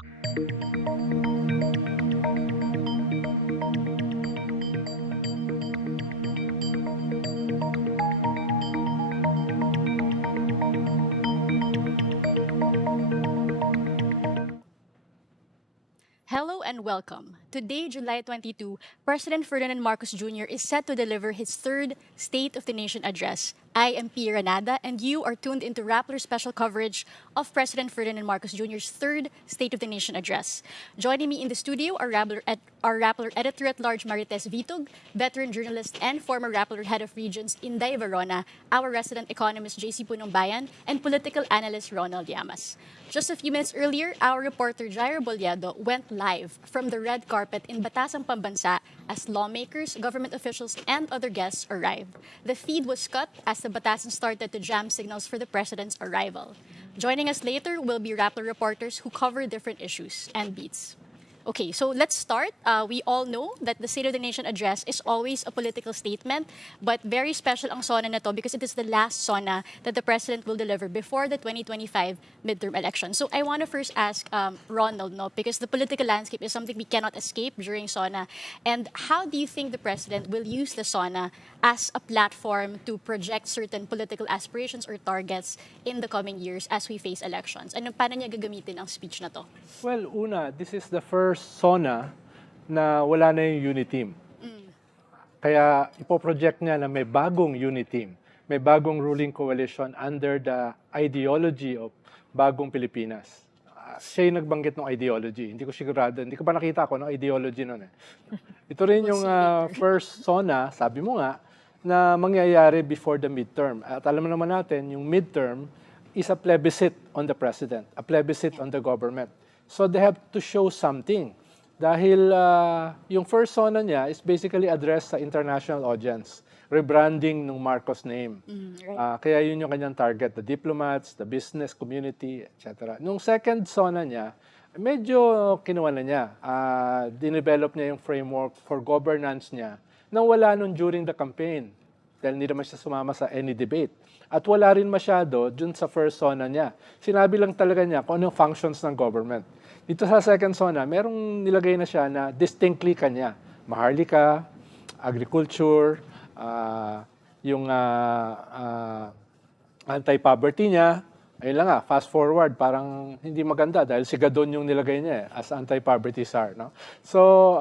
Hello and welcome. Today, July 22, President Ferdinand Marcos Jr. is set to deliver his third State of the Nation address. I am P. Renada, and you are tuned into Rappler special coverage of President Ferdinand Marcos Jr.'s third State of the Nation address. Joining me in the studio are Rappler editor-at-large Marites Vitug, veteran journalist and former Rappler head of regions Inday Verona, our resident economist JC Punongbayan, and political analyst Ronald Llamas. Just a few minutes earlier, our reporter Jairo Boleado went live from the red carpet in Batasang, Pambansa as lawmakers, government officials, and other guests arrived. The feed was cut as the Batasan started to jam signals for the president's arrival. Joining us later will be Rappler reporters who cover different issues and beats. Okay, so let's start. We all know that the State of the Nation address is always a political statement, but very special ang SONA na to because it is the last SONA that the President will deliver before the 2025 midterm election. So I want to first ask Ronald, no, because the political landscape is something we cannot escape during SONA. And how do you think the President will use the SONA as a platform to project certain political aspirations or targets in the coming years as we face elections? Ano, paano niya gagamitin ang speech na to? Well, una, this is the first SONA na wala na yung unit team. Kaya ipoproject niya na may bagong unit team, may bagong ruling coalition under the ideology of bagong Pilipinas. Siya yung nagbanggit ng ideology. Hindi ko sigurado, hindi ko pa nakita ko ng ideology nun eh. Ito rin yung first SONA, sabi mo nga, na mangyayari before the midterm. At alam naman natin, yung midterm is a plebiscite on the president, a plebiscite on the government. So they have to show something. Dahil yung first SONA niya is basically addressed sa international audience, rebranding ng Marcos name. Kaya yun yung kanyang target, the diplomats, the business community, etc. Nung second SONA niya, medyo kinuha na niya. Dinevelop niya yung framework for governance niya nang wala nun during the campaign. Dahil hindi naman siya sumama sa any debate. At wala rin masyado dun sa first SONA niya. Sinabi lang talaga niya kung anong functions ng government. Dito sa second SONA, merong nilagay na siya na distinctly kanya. Maharlika, agriculture, yung anti-poverty niya. Ayun lang fast forward, parang hindi maganda dahil si Gadon yung nilagay niya as anti-poverty czar. No? So,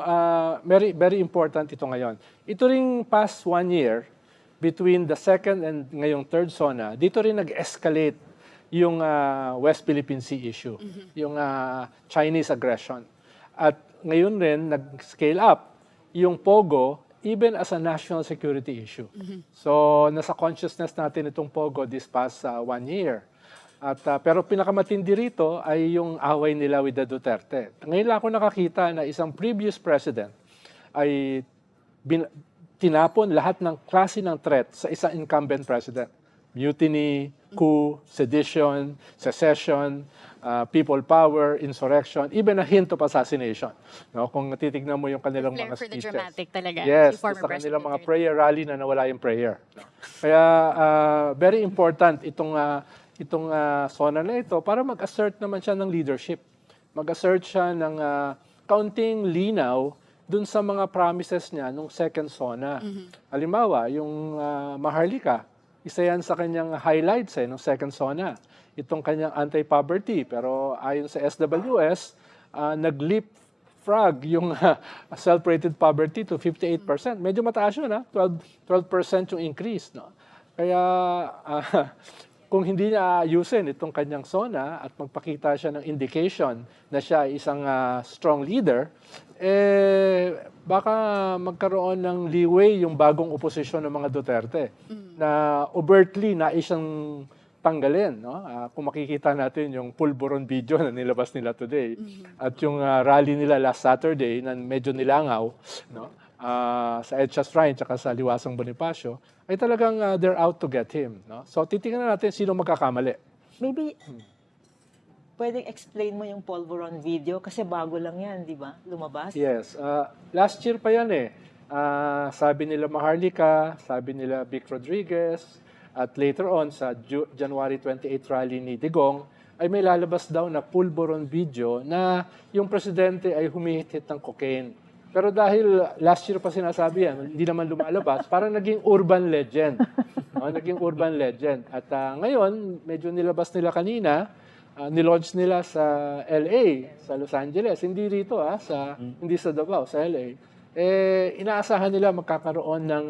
very, very important ito ngayon. Ito ring past 1 year, between the second and ngayong third SONA, dito rin nag-escalate yung West Philippine Sea issue, yung Chinese aggression. At ngayon rin, nag-scale up yung Pogo even as a national security issue. So, nasa consciousness natin itong Pogo this past 1 year. At, pero pinakamatindi rito ay yung away nila with the Duterte. Ngayon lang ako nakakita na isang previous president ay tinapon lahat ng klase ng threat sa isang incumbent president. Mutiny, coup, sedition, secession, people power, insurrection, even a hint of assassination. No? Kung titignan mo yung kanilang mga for the speeches. dramatic talaga. Yes, Si former sa kanilang mga President prayer rally na nawala yung prayer. No? Kaya very important itong SONA na ito para mag-assert naman siya ng leadership. Mag-assert siya ng kaunting linaw dun sa mga promises niya nung second SONA. Halimbawa, yung Maharlika, isa yan sa kanyang highlights nung second SONA. Itong kanyang anti-poverty. Pero ayon sa SWS, nag-leapfrog yung self-rated poverty to 58%. Medyo mataas yun, 12% yung increase. No? Kaya kung hindi niya ayusin itong kanyang SONA at magpakita siya ng indication na siya ay isang strong leader, baka magkaroon ng leeway yung bagong oposisyon ng mga Duterte na overtly nais siyang tanggalin. No? Kung makikita natin yung pulburon video na nilabas nila today at yung rally nila last Saturday na medyo nilangaw, no? Sa Edsa Shrine at sa Liwasang Bonifacio, ay talagang they're out to get him. No? So titingnan natin sino magkakamali. Maybe pwedeng explain mo yung Polvoron video kasi bago lang yan, di ba? Lumabas? Yes. Last year pa yan sabi nila Maharlika, sabi nila Vic Rodriguez, at later on sa January 28 rally ni Digong, ay may lalabas daw na pulburon video na yung presidente ay humihit-hit ng cocaine. Pero dahil last year pa sinasabi yan, hindi naman lumalabas, parang naging urban legend. Naging urban legend. At ngayon, medyo nilabas nila kanina, nilaunch nila sa LA, sa Los Angeles. Hindi rito, hindi sa Davao, sa LA. Inaasahan nila magkakaroon ng,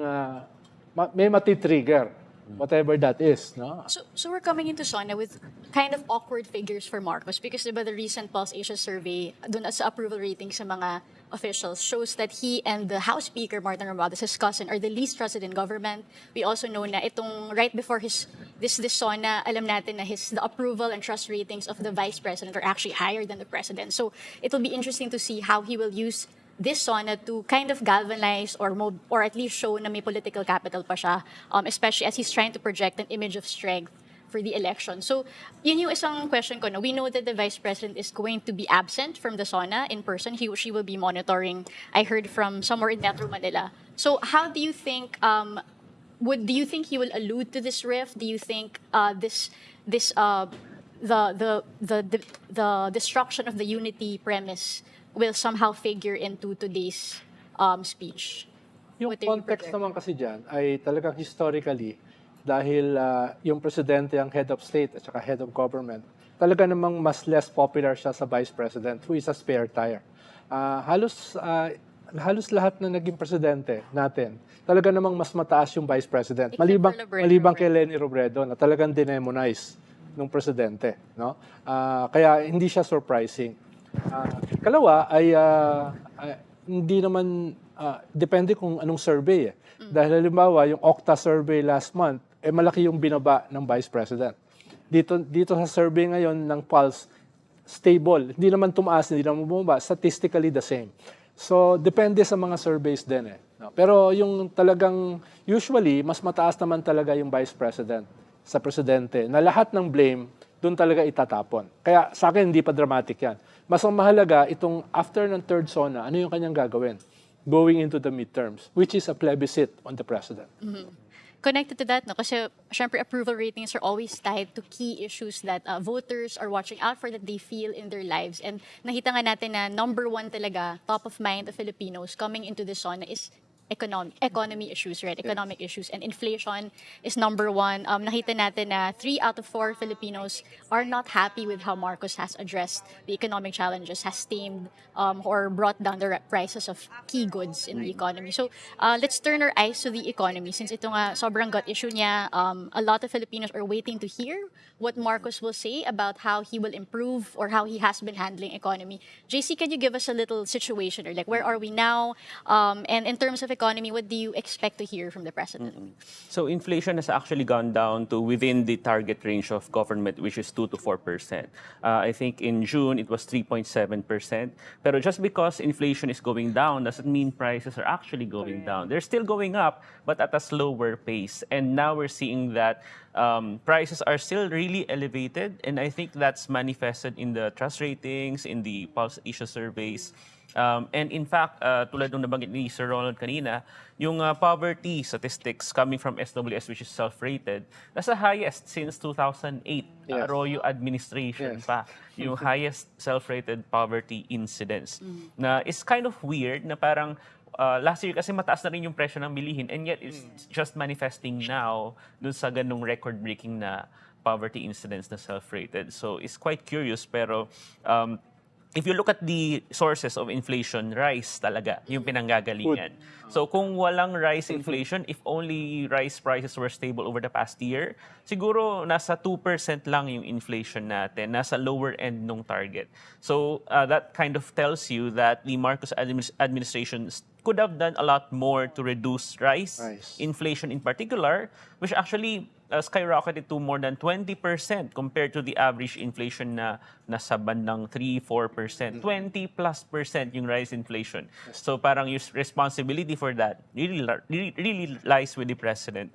may matitrigger. Whatever that is, no? So we're coming into Sona with kind of awkward figures for Marcos because diba the recent Pulse Asia survey dun sa approval rating sa mga officials shows that he and the House Speaker Martin Romualdez, his cousin, are the least trusted in government. We also know na itong right before this Sona, alam natin na the approval and trust ratings of the Vice President are actually higher than the President. So it will be interesting to see how he will use this Sona to kind of galvanize or at least show na may political capital pa siya, especially as he's trying to project an image of strength for the election. So, yun yung isang question ko. No? We know that the Vice President is going to be absent from the Sona in person. She will be monitoring, I heard from somewhere in Metro Manila. So, how do you think, do you think he will allude to this rift? Do you think the destruction of the unity premise will somehow figure into today's speech? Yung context naman kasi dyan ay talagang historically, dahil yung presidente ang head of state at saka head of government, talaga namang mas less popular siya sa vice president who is a spare tire. Halos lahat na naging presidente natin, talaga namang mas mataas yung vice president. Malibang kay Leni Robredo na talagang dinemonize ng presidente. No? Kaya hindi siya surprising. Ikalawa ay hindi naman depende kung anong survey. Dahil halimbawa, yung Okta survey last month, malaki yung binaba ng Vice President. Dito sa survey ngayon ng Pulse, stable. Hindi naman tumaas, hindi naman bumaba. Statistically the same. So, depende sa mga surveys din. No? Pero yung talagang, usually, mas mataas naman talaga yung Vice President sa presidente na lahat ng blame doon talaga itatapon. Kaya sa akin, hindi pa dramatic yan. Mas ang mahalaga, itong after ng third Sona, ano yung kanyang gagawin? Going into the midterms, which is a plebiscite on the president. Mm-hmm. Connected to that, no? Kasi syempre approval ratings are always tied to key issues that voters are watching out for, that they feel in their lives. And nakita nga natin na number one talaga, top of mind of Filipinos coming into this Sona is economy issues, right? Economic issues. And inflation is number one. Nakita natin na 3 out of 4 Filipinos are not happy with how Marcos has addressed the economic challenges, has tamed or brought down the prices of key goods in the economy. So let's turn our eyes to the economy. Since ito nga sobrang gut issue niya, a lot of Filipinos are waiting to hear what Marcos will say about how he will improve or how he has been handling economy. JC, can you give us a little situation, or like where are we now? And in terms of economy, what do you expect to hear from the president? So inflation has actually gone down to within the target range of government, which is 2 to 4%. I think in June it was 3.7%. Pero just because inflation is going down doesn't mean prices are actually going down. They're still going up, but at a slower pace. And now we're seeing that prices are still really elevated, and I think that's manifested in the trust ratings, in the Pulse Asia surveys. And in fact, tulad nung nabanggit ni Sir Ronald kanina, yung poverty statistics coming from SWS, which is self-rated, nasa highest since 2008. Arroyo administration pa. Yung highest self-rated poverty incidence. Na is kind of weird na parang last year kasi mataas na rin yung presyo ng bilihin, and yet it's just manifesting now dun sa ganung record-breaking na poverty incidence na self-rated. So it's quite curious, pero if you look at the sources of inflation, rice talaga yung pinanggagalingan. So kung walang rice inflation, if only rice prices were stable over the past year, siguro nasa 2% lang yung inflation natin, nasa lower end nung target. So that kind of tells you that the Marcos administration could have done a lot more to reduce rice inflation in particular, which actually skyrocketed to more than 20% compared to the average inflation na nasa bandang 3-4%. 20+% yung rice inflation. So parang yung responsibility for that really lies with the president,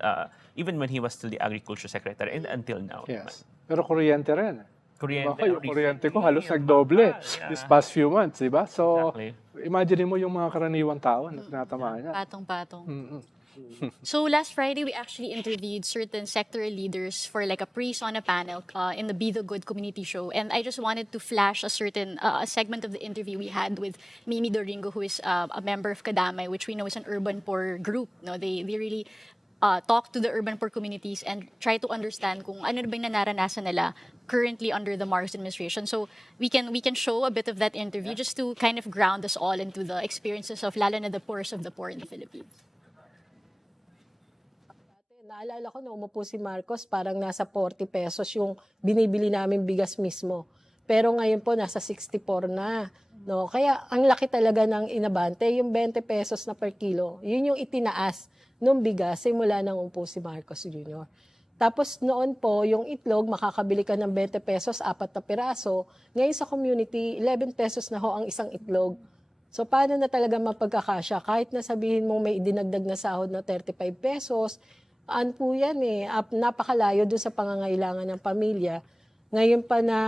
even when he was still the agriculture secretary and until now. Yes. Pero kuryente rin. Yung kuryente ko halos nagdoble this past few months, di ba? So, exactly. imagine mo yung mga karaniwang tao na tinatamaan niya. Patong-patong. So last Friday, we actually interviewed certain sectoral leaders for like a pre-Sona panel in the Be the Good community show. And I just wanted to flash a certain a segment of the interview we had with Mimi Doringo, who is a member of Kadamay, which we know is an urban poor group. No, they really talk to the urban poor communities and try to understand kung ano ba yung naranasan nila currently under the Marcos administration. So we can show a bit of that interview just to kind of ground us all into the experiences of lalo na the poorest of the poor in the Philippines. Naalala ko na umupo si Marcos, parang nasa 40 pesos yung binibili namin bigas mismo. Pero ngayon po, nasa 64 na. No? Kaya ang laki talaga ng inabante, yung 20 pesos na per kilo. Yun yung itinaas ng bigas simula nang umupo si Marcos Jr. Tapos noon po, yung itlog, makakabili ka ng 20 pesos, 4 na piraso. Ngayon sa community, 11 pesos na ho ang isang itlog. So paano na talaga mapagkakasya? Kahit na sabihin mong may dinagdag na sahod na 35 pesos, po yan napakalayo doon sa pangangailangan ng pamilya. Ngayon pa na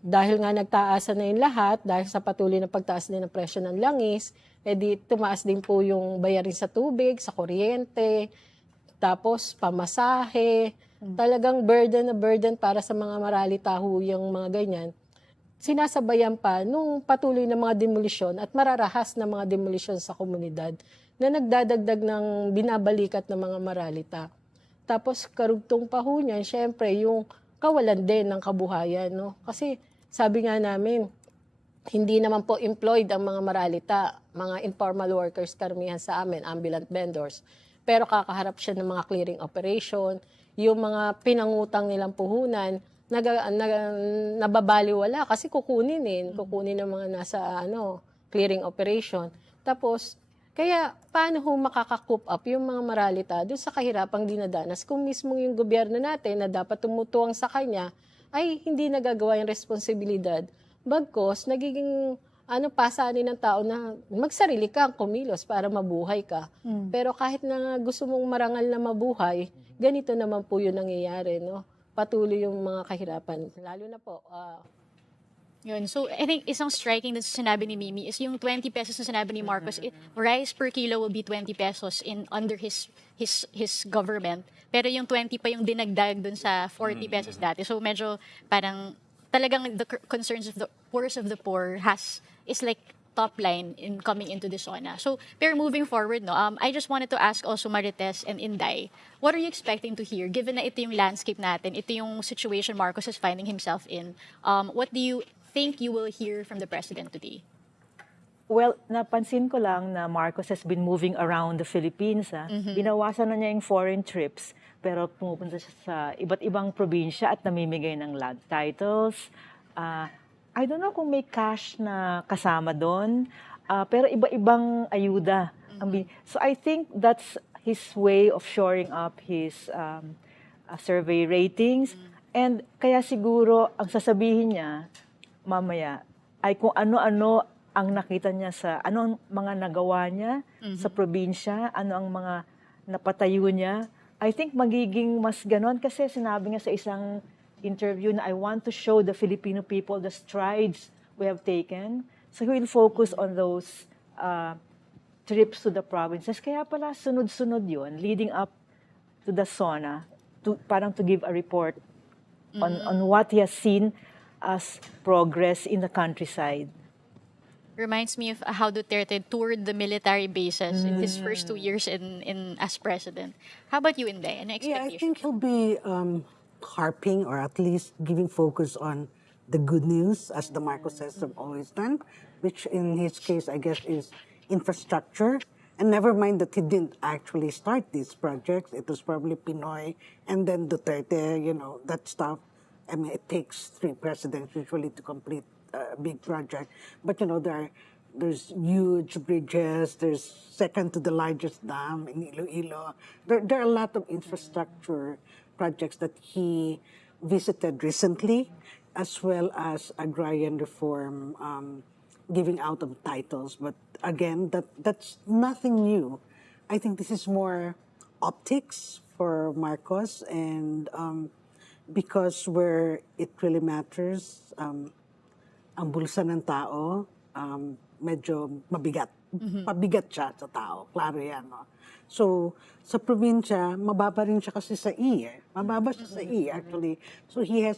dahil nga nagtaasan na yung lahat, dahil sa patuloy na pagtaas din ng presyo ng langis, edi tumaas din po yung bayarin sa tubig, sa kuryente, tapos pamasahe, talagang burden na burden para sa mga maralita ho yung mga ganyan. Sinasabayan pa nung patuloy na mga demolisyon at mararahas na mga demolisyon sa komunidad na nagdadagdag ng binabalikat ng mga maralita. Tapos karugtong pa ho niyan, syempre yung kawalan din ng kabuhayan. No? Kasi sabi nga namin, hindi naman po employed ang mga maralita, mga informal workers karamihan sa amin, ambulant vendors. Pero kakaharap siya ng mga clearing operation, yung mga pinangutang nilang puhunan, nababaliwala kasi kukunin ng mga nasa clearing operation. Tapos, kaya paano ho makaka-coop up yung mga maralita doon sa kahirapang dinadanas kung mismo yung gobyerno natin na dapat tumutuwang sa kanya ay hindi nagagawa yung responsibilidad. Bagkos, nagiging pasanin ng tao na magsarili ka, kumilos para mabuhay ka. Pero kahit na gusto mong marangal na mabuhay, ganito naman po yung nangyayari. No? Patuloy yung mga kahirapan. Lalo na po, Yun. So, I think isang striking na sinabi ni Mimi is yung 20 pesos na sinabi ni Marcos, rice per kilo will be 20 pesos under his government. Pero yung 20 pa yung dinagdag dun sa 40 pesos dati. So, medyo parang talagang the concerns of the poorest of the poor is like top line in coming into the Sona. So, pero moving forward, no, I just wanted to ask also Marites and Inday, what are you expecting to hear given na ito yung landscape natin, ito yung situation Marcos is finding himself in? What do you think you will hear from the president today? Well, napansin ko lang na Marcos has been moving around the Philippines. Binawasan na niya yung foreign trips, pero pumupunta siya sa iba't ibang probinsya at namimigay ng land titles. I don't know kung may cash na kasama doon, pero iba-ibang ayuda. So I think that's his way of shoring up his survey ratings. And kaya siguro ang sasabihin niya mamaya ay kung ano-ano ang nakita niya ano ang mga nagawa niya sa probinsya, ano ang mga napatayo niya. I think magiging mas ganon kasi sinabi niya sa isang interview na I want to show the Filipino people the strides we have taken. So he will focus on those trips to the provinces. Kaya pala sunod-sunod yun, leading up to the Sona, parang to give a report on what he has seen as progress in the countryside. Reminds me of how Duterte toured the military bases in his first 2 years in as president. How about you, Inday? Any Yeah, I expectation? think he'll be harping or at least giving focus on the good news, as the Marcoses have always done, which in his case, I guess, is infrastructure. And never mind that he didn't actually start these projects. It was probably Pinoy and then Duterte, that stuff. I mean, it takes 3 presidents usually to complete a big project. But, there's huge bridges. There's second to the largest dam in Iloilo. There are a lot of infrastructure projects that he visited recently, as well as agrarian reform, giving out of titles. But again, that's nothing new. I think this is more optics for Marcos, and because where it really matters, ang bulsa ng tao, medyo mabigat. Pabigat siya sa tao. Klaro yan, no? So, sa probinsya, mababa rin siya kasi sa E. Mababa siya sa E, actually. So, he has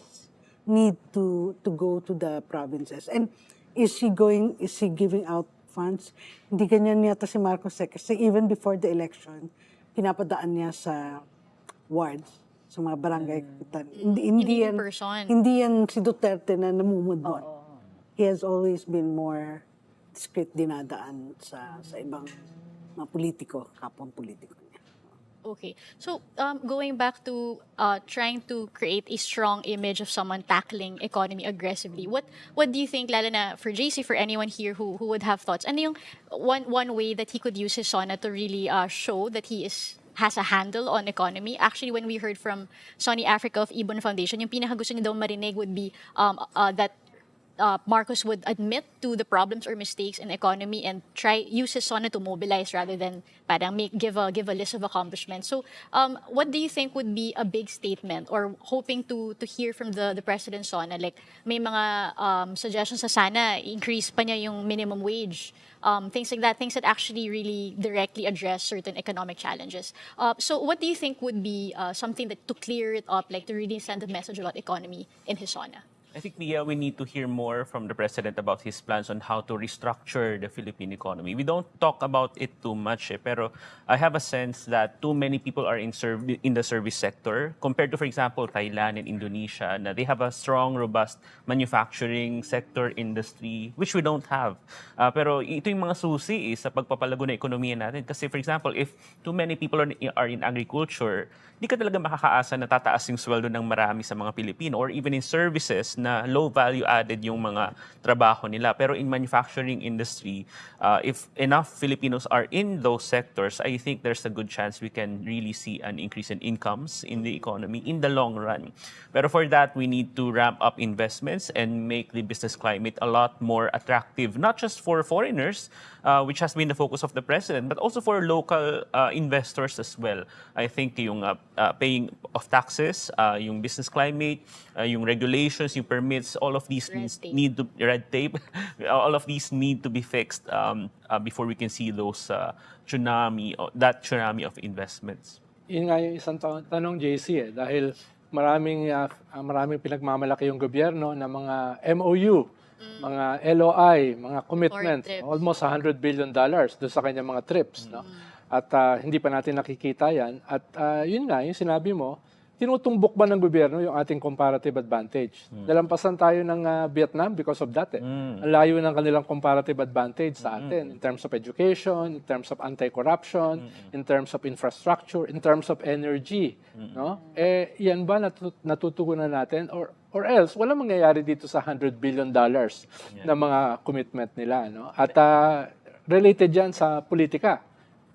need to go to the provinces. And is he giving out funds? Hindi ganyan yata si Marcos kasi even before the election, pinapadaan niya sa wards, sa mga barangay kapitan. Hindi in person. Hindi yan si Duterte na namumudmod. He has always been more discreet, dinadaan sa ibang mga politiko, kapwang politiko niya. Okay. So, going back to trying to create a strong image of someone tackling economy aggressively, what do you think, lalo na for JC, for anyone here who would have thoughts, ano yung one way that he could use his Sona to really show that he has a handle on economy? Actually, when we heard from Sony Africa of Ibon Foundation, yung pinakagusto niya daw marinig would be that Marcos would admit to the problems or mistakes in the economy and use his Sona to mobilize rather than parang give a list of accomplishments. So, what do you think would be a big statement or hoping to hear from the President Sona? Like, may mga suggestions sa sana increase pa niya yung minimum wage. Things like that, things that actually really directly address certain economic challenges. So, what do you think would be something that to clear it up, like to really send a message about economy in his Sona? I think, Mia, we need to hear more from the President about his plans on how to restructure the Philippine economy. We don't talk about it too much, pero I have a sense that too many people are in the service sector compared to, for example, Thailand and Indonesia, na they have a strong, robust manufacturing sector industry, which we don't have. Pero ito yung mga susi sa pagpapalago ng ekonomiya natin. Kasi, for example, if too many people are in agriculture, di ka talaga makakaasa na tataas yung sweldo ng marami sa mga Pilipino, or even in services na low value added yung mga trabaho nila. Pero in manufacturing industry, if enough Filipinos are in those sectors, I think there's a good chance we can really see an increase in incomes in the economy in the long run. Pero for that, we need to ramp up investments and make the business climate a lot more attractive, not just for foreigners, which has been the focus of the president, but also for local investors as well. I think yung paying of taxes, yung business climate, yung regulations, yung permits, all of these red tape, all of these need to be fixed before we can see those tsunami of investments. Yun nga yung isang tanong, JC, dahil maraming pinagmamalaki yung gobyerno na mga MOU, mga LOI, mga commitments, almost $100 billion doon sa kanyang mga trips. No? At hindi pa natin nakikita yan. At yun nga, yung sinabi mo, tinutumbok ba ng gobyerno yung ating comparative advantage? Dalampasan tayo ng Vietnam because of that. Ang layo ng kanilang comparative advantage sa atin in terms of education, in terms of anti-corruption, in terms of infrastructure, in terms of energy. No? Yan ba natutugunan natin? Or else, walang mangyayari dito sa $100 billion na mga commitment nila. No? At related yan sa politika.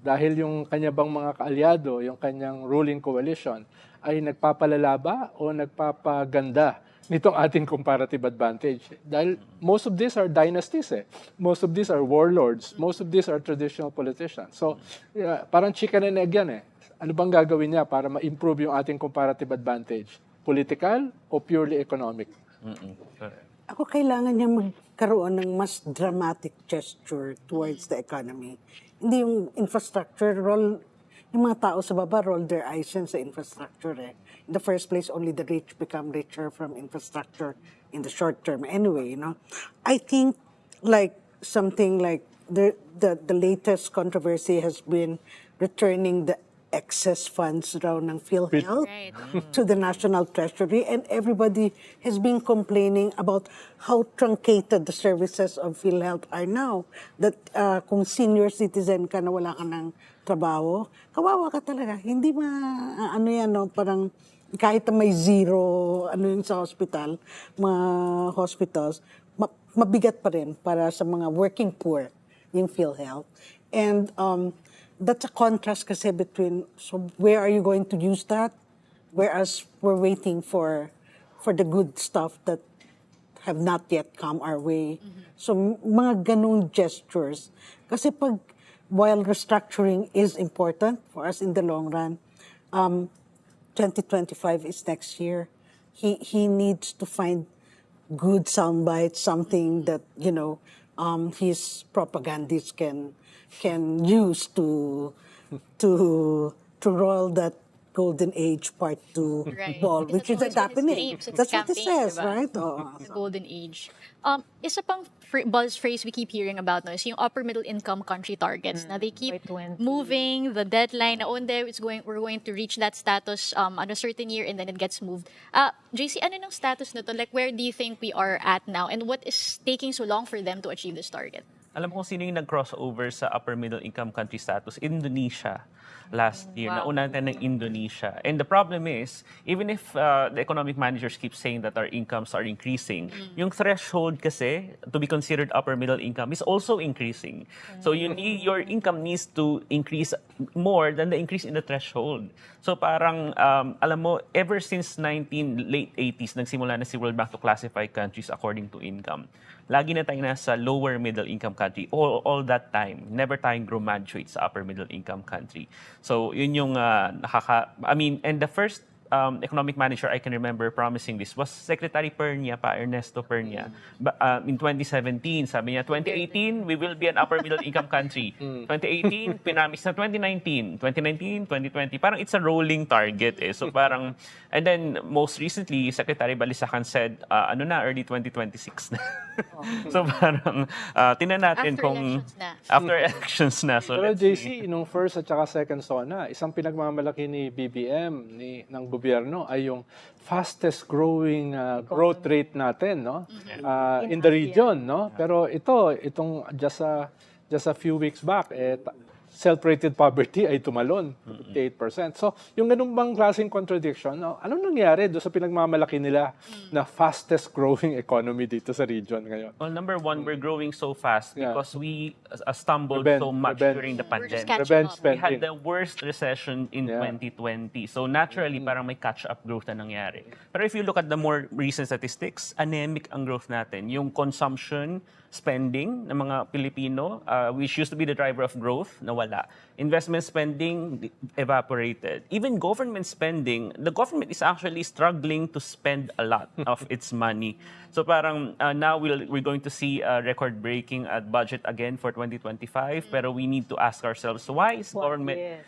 Dahil yung kanya bang mga kaalyado, yung kanyang ruling coalition, ay nagpapalala ba o nagpapaganda nitong ating comparative advantage? Dahil most of these are dynasties. Most of these are warlords. Most of these are traditional politicians. So, parang chicken and egg yan. Ano bang gagawin niya para ma-improve yung ating comparative advantage? Political o purely economic? Ako, kailangan niya magkaroon ng mas dramatic gesture towards the economy. Hindi yung infrastructure, yung mga tao sa baba roll their eyes sa infrastructure. In the first place, only the rich become richer from infrastructure in the short term. Anyway, I think like something like the latest controversy has been returning the excess funds raw ng PhilHealth to the National Treasury, and everybody has been complaining about how truncated the services of PhilHealth are now. That kung senior citizen ka na wala ka ng trabaho, kawawa ka talaga. Hindi parang kahit may zero yung sa hospital, mga hospitals, mabigat pa rin para sa mga working poor yung PhilHealth. And that's a contrast kasi between, so where are you going to use that? Whereas we're waiting for the good stuff that have not yet come our way. So mga ganung gestures. Kasi while restructuring is important for us in the long run, 2025 is next year. He needs to find good soundbites, something that, his propagandists can use to to roll that Golden Age Part 2 Right. ball, Because which is that's always been his happening. aim since That's what it campaign, says, diba? right? The golden age. Isa pang buzz phrase we keep hearing about no, is yung upper middle income country targets. Now they keep by 20. moving the deadline. Na one day we're going to reach that status on a certain year and then it gets moved. JC, ano nung status na to? Like where do you think we are at now and what is taking so long for them to achieve this target? Alam ko kung sino yung nag-crossover sa upper middle income country status? Indonesia last year. Wow. Nauna natin ng Indonesia. And the problem is, even if the economic managers keep saying that our incomes are increasing, yung threshold kasi to be considered upper middle income is also increasing. So your income needs to increase more than the increase in the threshold. So parang, alam mo, ever since late 80s, nagsimula na si World Bank to classify countries according to income. Lagi na tayo nasa lower middle income country all that time. Never tayong graduate sa upper middle income country. So yun yung and the first economic manager I can remember promising this was Secretary Pernia Ernesto Pernia. In 2017, sabi niya, 2018, we will be an upper middle income country. 2018, pinamis na 2019. 2019, 2020. Parang it's a rolling target eh. So parang, and then most recently, Secretary Balisacan said, early 2026 na. So parang, tinan natin after elections na. So Pero let's see. JC, nung first at saka second Sona, isang pinagmamalaki ni BBM, ng gobyerno, ay yung fastest growing growth rate natin, no? In the region, no? Pero itong just a few weeks back, self-rated poverty ay tumalon, 58%. So, yung ganun bang klaseng contradiction, no? Anong nangyari doon sa pinagmamalaki nila na fastest growing economy dito sa region ngayon? Well, number one, we're growing so fast because we stumbled so much Revenge. during the We're just pandemic. catching Revenge up. We had spending. the worst recession in 2020. So naturally, parang may catch-up growth na nangyari. Pero if you look at the more recent statistics, anemic ang growth natin. Yung consumption, spending ng mga Pilipino, which used to be the driver of growth, nawala. Investment spending evaporated. Even government spending, the government is actually struggling to spend a lot of its money. So parang now we're going to see a record-breaking budget again for 2025. Pero we need to ask ourselves, why is government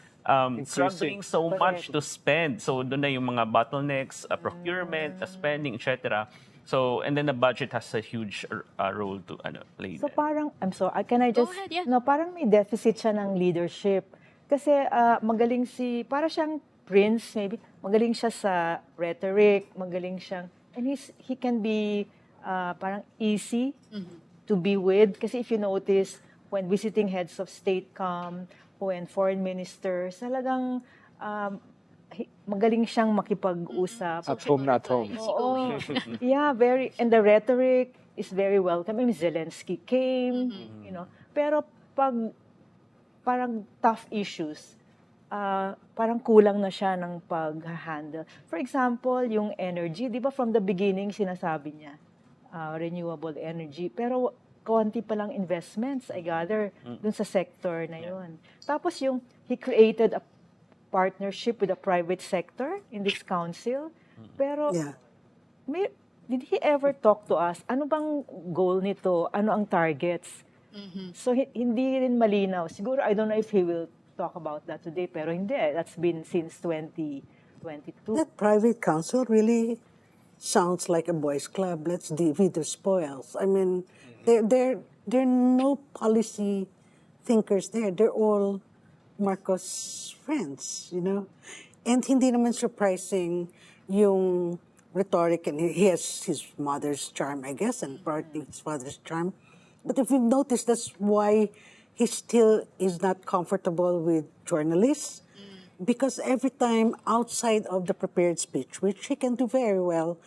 struggling so much to spend? So doon na yung mga bottlenecks, procurement, spending, etc. So, and then the budget has a huge role to play. So parang, I'm sorry, can I Go just, ahead, yeah. no, parang may deficit siya ng leadership. Kasi magaling para siyang prince, maybe, magaling siya sa rhetoric, magaling siyang, and he can be parang easy to be with. Kasi if you notice, when visiting heads of state come, when foreign ministers, talagang magaling siyang makipag-usap. At home, not home. Oo. Yeah, and the rhetoric is very welcoming. Zelensky came, Pero pag parang tough issues, parang kulang na siya ng pag-handle. For example, yung energy, di ba from the beginning sinasabi niya, renewable energy. Pero konti pa lang investments, I gather, dun sa sector na yun. Tapos he created a partnership with the private sector in this council. Pero, did he ever talk to us? Ano bang goal nito? Ano ang targets? So, hindi rin malinaw. Siguro, I don't know if he will talk about that today, pero hindi. That's been since 2022. That private council really sounds like a boys' club. Let's divvy the spoils. I mean, there are no policy thinkers there. They're all Marcos friends, And hindi naman surprising yung rhetoric, and he has his mother's charm, I guess, and partly his father's charm. But if you've noticed, that's why he still is not comfortable with journalists, because every time outside of the prepared speech, which he can do very well,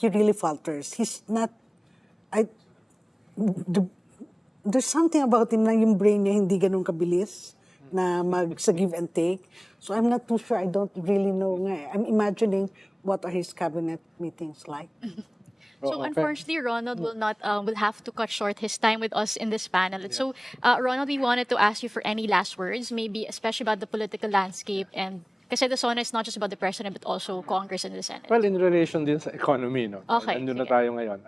he really falters. He's not, there's something about him na yung brain niya hindi ganun kabilis na sa give and take. So I'm not too sure. I don't really know nga. I'm imagining what are his cabinet meetings like. So unfortunately, Ronald will have to cut short his time with us in this panel. So Ronald, we wanted to ask you for any last words, maybe especially about the political landscape, and kasi the SONA is not just about the president but also Congress and the Senate. Well, in relation din sa economy, no? Okay, Nandun na sige. tayo ngayon,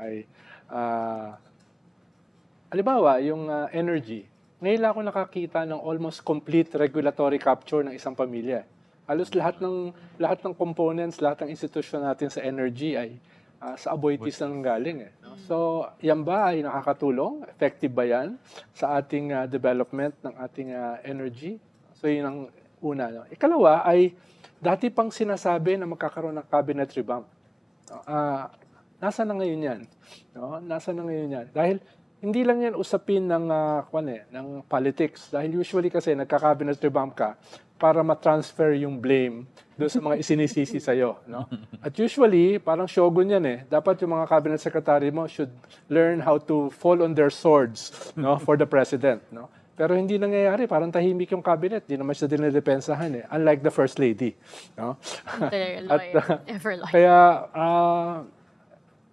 halimbawa, yung energy. ngayon lang ako nakakita ng almost complete regulatory capture ng isang pamilya. Halos lahat ng components, lahat ng institusyon natin sa energy ay sa Aboitiz na galing. No? So, yan ba ay nakakatulong? Effective ba yan sa ating development ng ating energy? So, yun ang una. No? Ikalawa ay, dati pang sinasabi na magkakaroon ng cabinet revamp. No? Nasa na ngayon yan? No? Nasa na ngayon yan? Dahil hindi lang yan usapin ng politics. Dahil usually kasi nagka-cabinet revamp ka para ma-transfer yung blame doon sa mga isinisisi sa'yo. No? At usually, parang shogun yan eh. Dapat yung mga cabinet secretary mo should learn how to fall on their swords, no, for the president. No? Pero hindi nangyayari. Parang tahimik yung cabinet. Hindi naman siya dinidepensahan eh. Unlike the first lady. No? Kaya,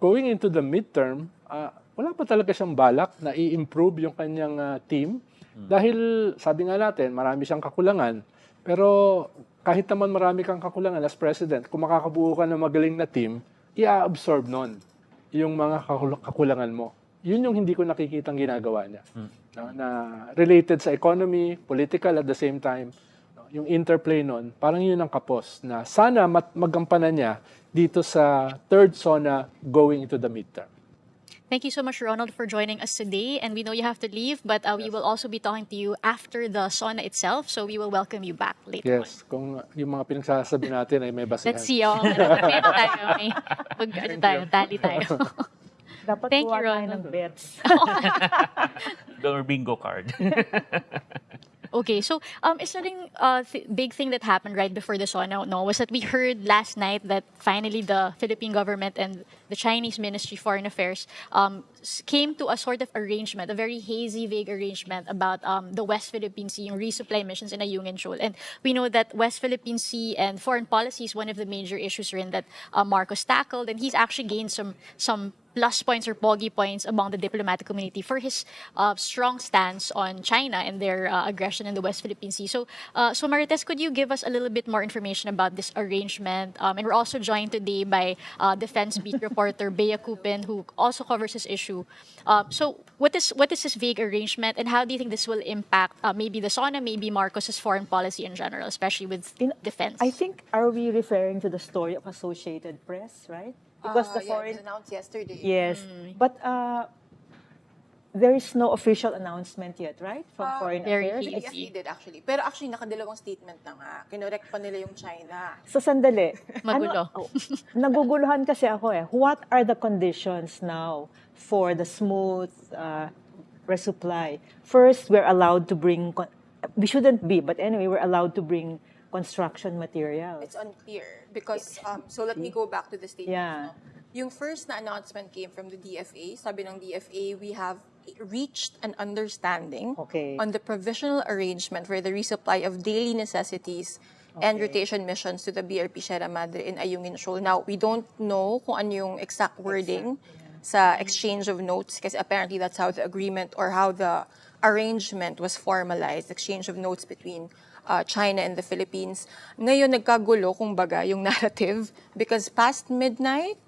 going into the midterm, wala pa talaga siyang balak na i-improve yung kanyang team. Dahil, sabi nga natin, marami siyang kakulangan. Pero kahit naman marami kang kakulangan as president, kung makakabuo ka ng magaling na team, i-absorb nun yung mga kakulangan mo. Yun yung hindi ko nakikitang ginagawa niya. No? Na related sa economy, political at the same time. No? Yung interplay nun, parang yun ang kapos na sana magampanan niya dito sa third Sona going into the midterm. Thank you so much, Ronald, for joining us today. And we know you have to leave, but we will also be talking to you after the Sona itself. So we will welcome you back later Yes, kung yung mga pinagsasabi natin ay may basihan. Let's see. Meron tayo. Tali tayo. Dapat Thank you, kuha tayo Ronald. ng bets. Or bingo card. Okay, so isa ring big thing that happened right before the Sona was that we heard last night that finally the Philippine government and the Chinese Ministry of Foreign Affairs came to a sort of arrangement, a very hazy, vague arrangement about the West Philippine Sea, yung resupply missions in Ayungin Shoal. And we know that West Philippine Sea and foreign policy is one of the major issues rin that Marcos tackled, and he's actually gained some plus points or pogi points among the diplomatic community for his strong stance on China and their aggression in the West Philippine Sea. So, Marites, could you give us a little bit more information about this arrangement? And we're also joined today by Defense Beat reporter Bea Cupin, who also covers this issue. So, what is this vague arrangement, and how do you think this will impact maybe the Sona, maybe Marcos's foreign policy in general, especially with defense? I think, are we referring to the story of Associated Press, right? Because the yeah, foreign... it was announced yesterday. Yes, but there is no official announcement yet, right? From Foreign very Affairs. hazy. PFA did actually. Pero actually, nakadalawang statement na nga. Kinorek pa nila yung China. So, sandali. Magulo. Naguguluhan kasi ako eh. What are the conditions now for the smooth resupply? First, we're allowed to bring... We shouldn't be, but anyway, we're allowed to bring construction materials. It's unclear because, so let me go back to the statement. Yeah. No? Yung first na announcement came from the DFA. Sabi ng DFA, we have reached an understanding on the provisional arrangement for the resupply of daily necessities and rotation missions to the BRP Sierra Madre in Ayungin Shoal. Now, we don't know kung ano yung exact wording sa exchange of notes kasi apparently that's how the agreement or how the arrangement was formalized, exchange of notes between China and the Philippines. Ngayon, nagkagulo, kumbaga, yung narrative because past midnight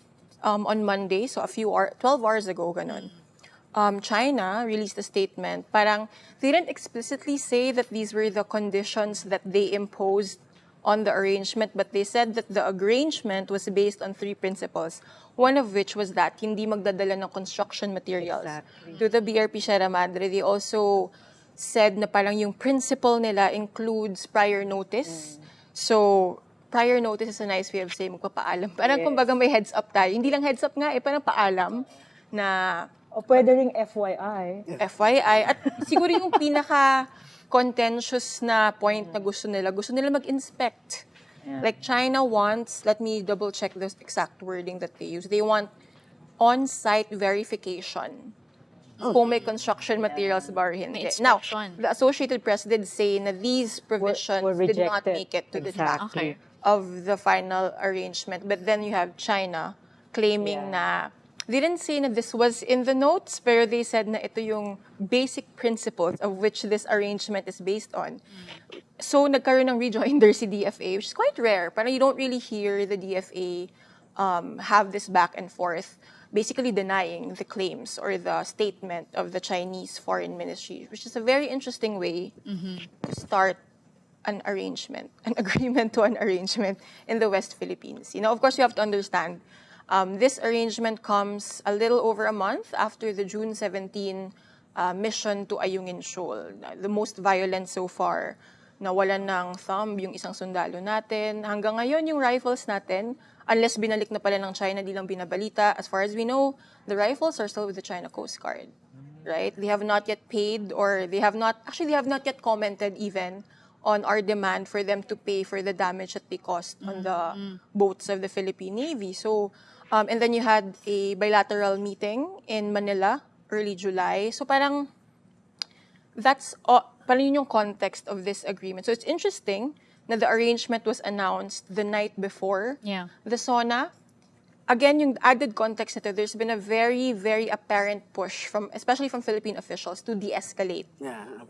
on Monday, so 12 hours ago, ganun, China released a statement. Parang, they didn't explicitly say that these were the conditions that they imposed on the arrangement, but they said that the arrangement was based on 3 principles. One of which was that hindi magdadala ng construction materials to the BRP Sierra Madre. They also said na parang yung principle nila includes prior notice. So, prior notice is a nice way of saying magpapaalam. Parang kumbaga may heads up tayo. Hindi lang heads up nga parang paalam na... O pwede ring FYI. FYI. At siguro yung pinaka-contentious na point na gusto nila mag-inspect. Yeah. Like China wants, let me double check the exact wording that they use. They want on-site verification. Kung may construction materials ba or hindi. Now, the Associated Press did say na these provisions did not make it to the draft of the final arrangement. But then you have China claiming na, they didn't say na this was in the notes, pero they said na ito yung basic principles of which this arrangement is based on. So, nagkaroon ng rejoinder si DFA, which is quite rare. Parang you don't really hear the DFA have this back and forth, basically denying the claims or the statement of the Chinese Foreign Ministry, which is a very interesting way to start an arrangement, an agreement to an arrangement in the West Philippines. Of course, you have to understand, this arrangement comes a little over a month after the June 17 mission to Ayungin Shoal, the most violent so far. Nawalan ng thumb yung isang sundalo natin. Hanggang ngayon, yung rifles natin, unless binalik na pala ng China, di lang binabalita. As far as we know, the rifles are still with the China Coast Guard. Right? They have not yet paid, or they have not yet commented even on our demand for them to pay for the damage that they caused on the boats of the Philippine Navy. So, and then you had a bilateral meeting in Manila, early July. So parang, parang yun yung context of this agreement. So it's interesting na the arrangement was announced the night before the SONA. Again, yung added context nito, there's been a very, very apparent push, especially from Philippine officials, to de-escalate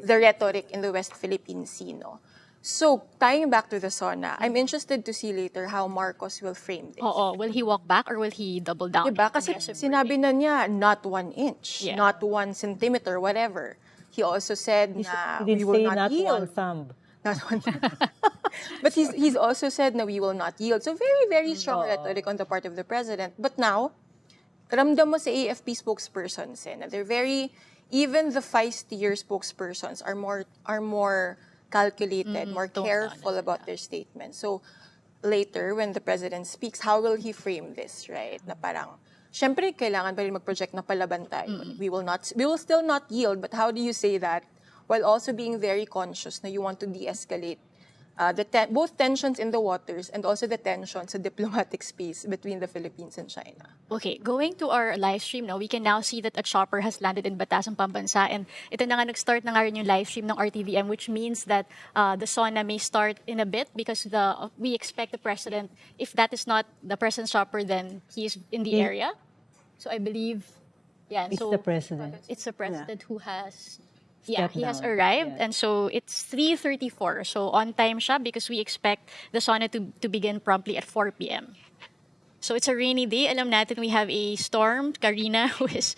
the rhetoric in the West Philippine Sea. No? So, tying back to the SONA, I'm interested to see later how Marcos will frame this. Will he walk back or will he double down? Diba? Kasi sinabi na niya, not 1 inch, not 1 centimeter, whatever. He also said na He we did will say not not yield. one thumb. Not one. But he's also said na we will not yield. So very, very strong rhetoric on the part of the president. But now, ramdam mo sa AFP spokespersons na they're very, even the feistier spokespersons are more calculated, more careful about their statements. So later, when the president speaks, how will he frame this, right? Na parang, syempre, kailangan pa rin mag-project na palaban tayo. We will still not yield, but how do you say that while also being very conscious na you want to de-escalate both tensions in the waters and also the tensions sa diplomatic space between the Philippines and China? Okay, going to our live stream now, we can now see that a chopper has landed in Batasang, Pambansa. And ito na nga, nag-start na nga rin yung live stream ng RTVM, which means that the SONA may start in a bit because we expect the president, if that is not the president's chopper, then he's in the area. So I believe, It's the president. It's the president who has... Step he has down. arrived, and so it's 3:34. So on time siya because we expect the SONA to begin promptly at 4 p.m. So it's a rainy day. Alam natin we have a storm, Karina, who is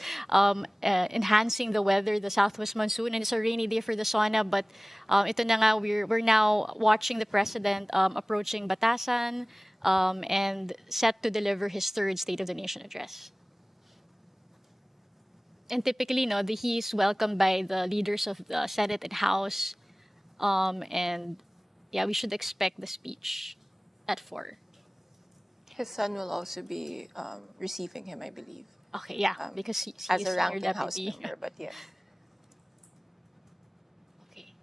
enhancing the weather, the southwest monsoon, and it's a rainy day for the SONA. But ito na nga, we're now watching the president approaching Batasan and set to deliver his third State of the Nation address. And typically, he's welcomed by the leaders of the Senate and House. And we should expect the speech at 4. His son will also be receiving him, I believe. Okay, because he's as a senior ranking deputy. House member, but yeah. Okay.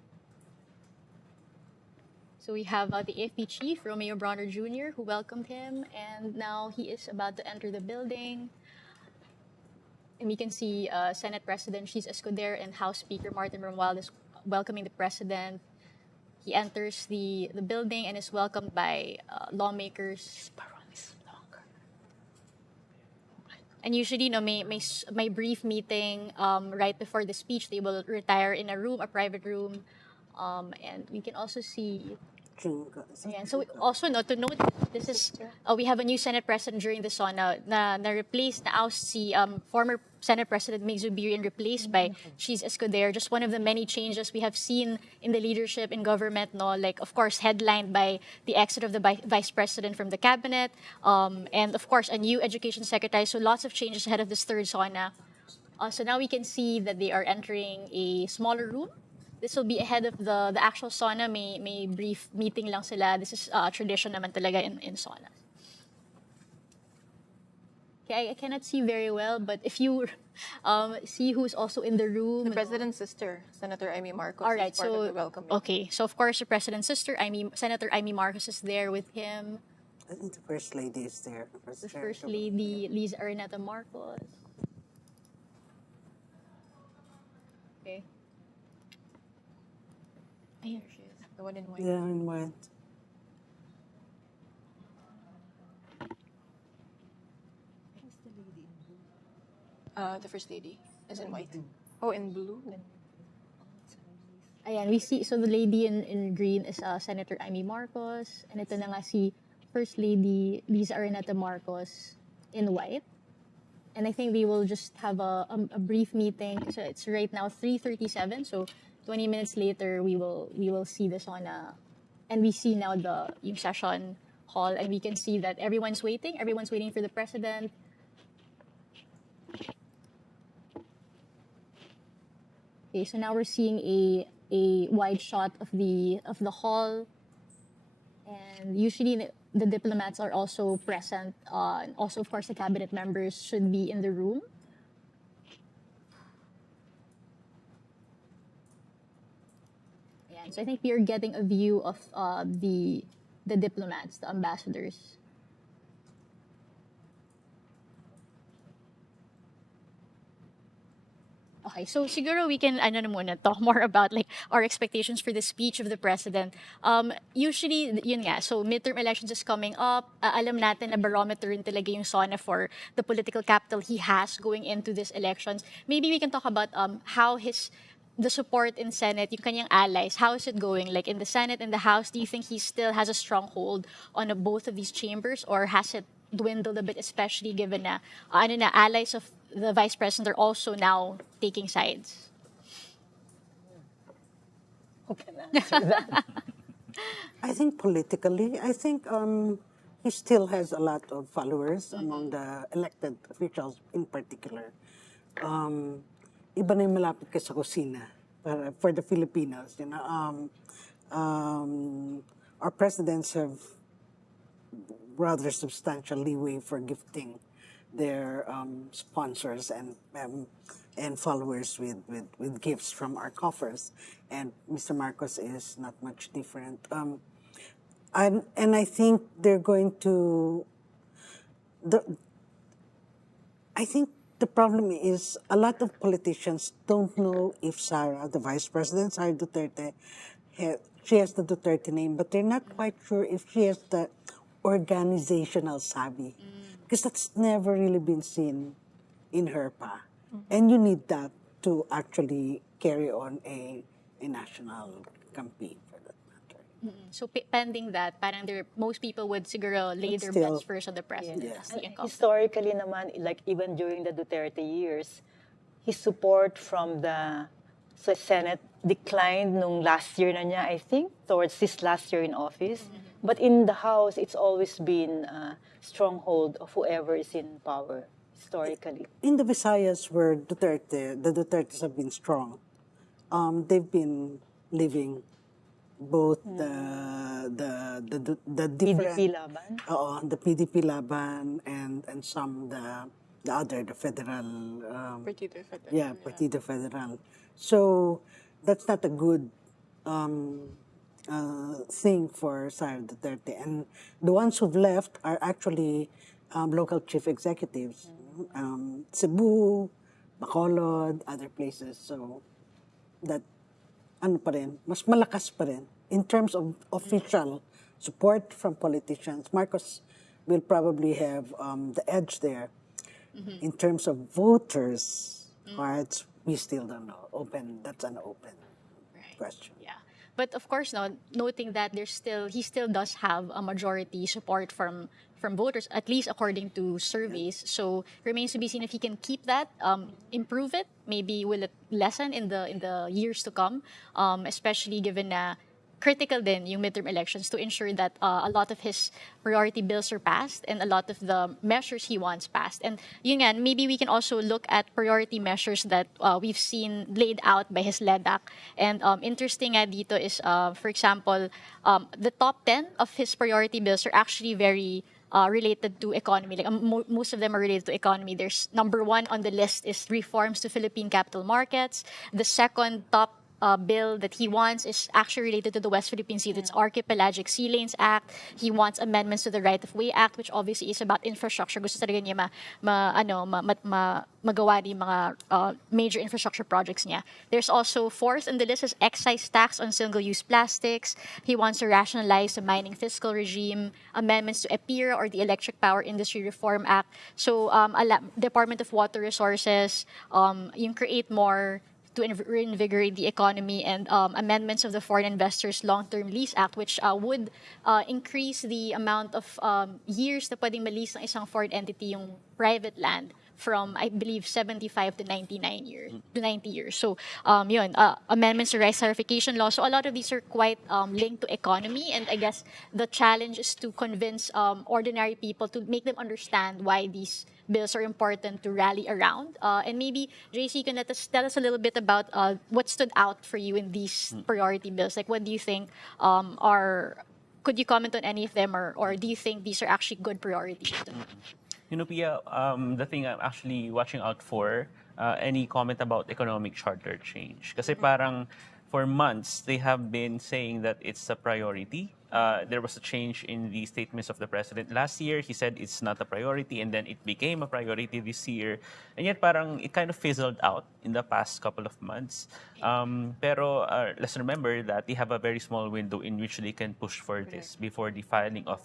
So we have the AFP chief, Romeo Bronner Jr., who welcomed him. And now he is about to enter the building. And we can see Senate President Cheese Escudero and House Speaker Martin Romualdez welcoming the president. He enters the building and is welcomed by lawmakers. And usually, may brief meeting right before the speech. They will retire in a private room. And we can also see... Yeah, so also to note, this is we have a new Senate President during the SONA na replaced, na oust si former Senate President Mig Zubiri and replaced by Cheese Escudero. Just one of the many changes we have seen in the leadership in government. Like of course headlined by the exit of the Vice President from the cabinet, and of course a new Education Secretary. So lots of changes ahead of this third SONA. So now we can see that they are entering a smaller room. This will be ahead of the actual SONA. May brief meeting lang sila. This is tradition naman talaga in SONA. Okay, I cannot see very well, but if you see who's also in the room. The president's sister, Senator Amy Marcos, all right, is part of the welcome. Okay, so of course the president's sister, Senator Amy Marcos, is there with him. I think the First Lady is there. The First Lady, Liza Araneta Marcos. Okay. Here she is, the one in white. Yeah, in white. The First Lady is in white. Oh, in blue. Ayan, we see, so the lady in green is Senator Amy Marcos. And ito na nga si First Lady Lisa Araneta Marcos in white. And I think we will just have a brief meeting. So it's right now 3:37. So 20 minutes later, we will see this on and we see now yung session hall, and we can see that everyone's waiting. Everyone's waiting for the president. Okay, so now we're seeing a wide shot of the hall, and usually the diplomats are also present. And also, of course, the cabinet members should be in the room. Yeah, so I think we are getting a view of the diplomats, the ambassadors. Okay, so siguro we can talk more about like our expectations for the speech of the president. Usually, yun nga, so midterm elections is coming up. Alam natin na barometer rin talaga yung SONA for the political capital he has going into these elections. Maybe we can talk about how the support in Senate, yung kanyang allies, how is it going? Like in the Senate and the House, do you think he still has a strong hold on both of these chambers, or has it dwindled a bit, especially given na allies of the vice president are also now taking sides? Okay, answer that. I think politically, he still has a lot of followers among the elected officials in particular. Iba na yung malapit ka sa kusina for the Filipinos. You know, our presidents have rather substantial leeway for gifting their sponsors and followers with gifts from our coffers, and Mr. Marcos is not much different. And I think they're going to. I think the problem is a lot of politicians don't know if Sara, the vice president, Sara Duterte, she has the Duterte name, but they're not quite sure if she has the organizational savvy. Because that's never really been seen in her pa. And you need that to actually carry on a national campaign for that matter. So pending that, parang most people would siguro lay their bets first on the president. Yes. as the incumbent. Historically naman, like even during the Duterte years, his support from the Senate declined nung last year na niya, I think, towards his last year in office. But in the House, it's always been a stronghold of whoever is in power, historically. In the Visayas where the Dutertes have been strong, they've been living both the different PDP laban? the PDP laban and some the other, the federal Partido Federal. yeah, Partido Federal. So that's not a good thing for Sara Duterte. And the ones who've left are actually local chief executives. Cebu, Bacolod, other places. So that ano pa rin, mas malakas pa rin. In terms of official support from politicians, Marcos will probably have the edge there. In terms of voters' cards, we still don't know. That's an open question. Yeah. But of course, noting that he still does have a majority support from voters, at least according to surveys. So remains to be seen if he can keep that, improve it. Maybe will it lessen in the years to come, especially given na critical din yung midterm elections to ensure that a lot of his priority bills are passed and a lot of the measures he wants passed. And yun nga, maybe we can also look at priority measures that we've seen laid out by his LEDAC. And interesting nga dito is, for example, the top 10 of his priority bills are actually very related to economy. Like most of them are related to economy. There's number 1 on the list is reforms to Philippine capital markets. The second top bill that he wants is actually related to the West Philippine Sea. It's Archipelagic Sea Lanes Act. He wants amendments to the Right of Way Act, which obviously is about infrastructure. Gusto talaga niya magawa yung mga major infrastructure projects niya. There's also fourth on the list is excise tax on single-use plastics. He wants to rationalize the mining fiscal regime, amendments to EPIRA or the Electric Power Industry Reform Act. So, Department of Water Resources, yung create more to reinvigorate the economy, and amendments of the Foreign Investors Long-Term Lease Act, which would increase the amount of years na pwedeng ma-lease ng isang foreign entity yung private land from, I believe, 75 to 99 years, to 90 years. So, amendments to rice tarification law. So, a lot of these are quite linked to economy. And I guess the challenge is to convince ordinary people, to make them understand why these bills are important to rally around. And maybe, JC, you can tell us a little bit about what stood out for you in these priority bills. Like, what do you think could you comment on any of them, or do you think these are actually good priorities? You know, Pia, the thing I'm actually watching out for, any comment about economic charter change. Kasi parang for months, they have been saying that it's a priority. There was a change in the statements of the president last year. He said it's not a priority, and then it became a priority this year. And yet parang it kind of fizzled out in the past couple of months. Pero let's remember that they have a very small window in which they can push for this before the filing of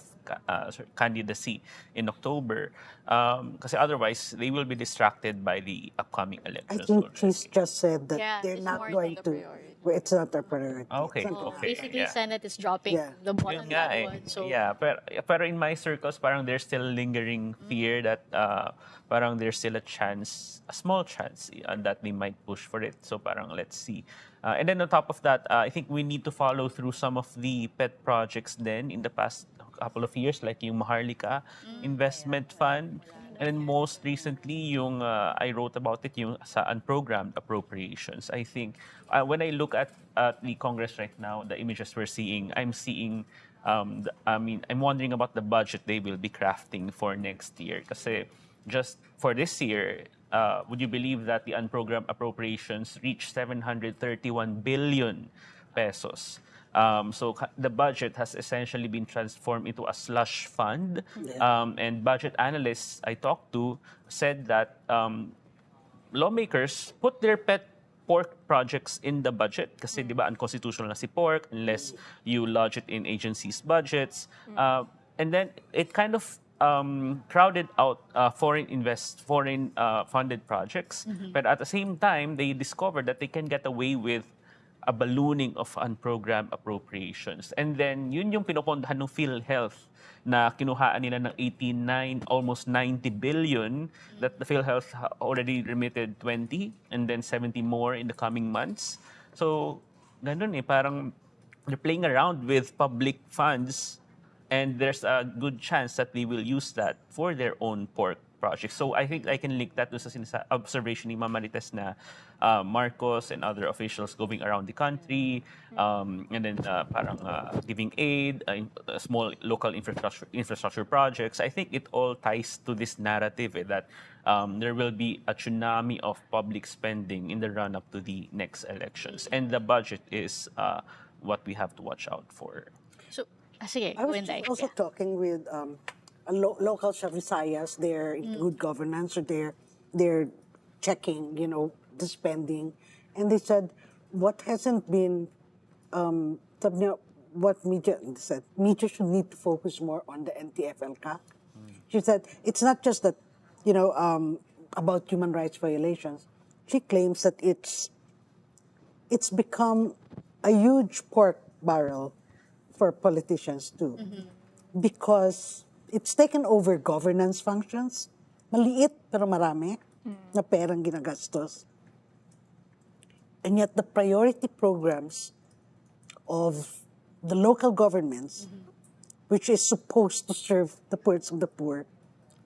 candidacy in October. Kasi otherwise, they will be distracted by the upcoming elections. I think already. she's just said that Yeah, they're it's not more going than to. the priority. It's not a priority. Okay, It's not- okay. Basically, Yeah. Senate is dropping Yeah. the ball Yun on nga that eh. one. So, Yeah, pero in my circles, parang there's still lingering fear that parang there's still a small chance that they might push for it. So parang let's see. And then on top of that, I think we need to follow through some of the pet projects then in the past couple of years, like yung Maharlika Investment Fund. And then most recently, yung I wrote about it, yung sa unprogrammed appropriations. I think when I look at the Congress right now, the images we're seeing, I'm seeing, I'm wondering about the budget they will be crafting for next year. Kasi just for this year, would you believe that the unprogrammed appropriations reached 731 billion pesos? So the budget has essentially been transformed into a slush fund. And budget analysts I talked to said that lawmakers put their pet pork projects in the budget kasi di ba unconstitutional na si pork unless you lodge it in agencies' budgets. And then it kind of crowded out foreign funded projects. But at the same time, they discovered that they can get away with a ballooning of unprogrammed appropriations. And then, yun yung pinopondahan ng PhilHealth na kinuhaan nila ng 89, almost 90 billion that the PhilHealth already remitted 20 and then 70 more in the coming months. So, ganun eh, parang they're playing around with public funds and there's a good chance that they will use that for their own pork projects. So I think I can link that to sa observation ni Mama Marites na Marcos and other officials going around the country and then parang giving aid, small local infrastructure projects. I think it all ties to this narrative that there will be a tsunami of public spending in the run-up to the next elections. And the budget is what we have to watch out for. So, sige, I was Wendy. just also talking with local sa Visayas. They're in good governance, so they're checking, the spending, and they said what hasn't been, sabi niya, what media said, media should need to focus more on the NTFL CAC. She said it's not just that, about human rights violations. She claims that it's become a huge pork barrel for politicians too, because it's taken over governance functions. Maliit pero marami na perang ginagastos. And yet the priority programs of the local governments, which is supposed to serve the poorest of the poor,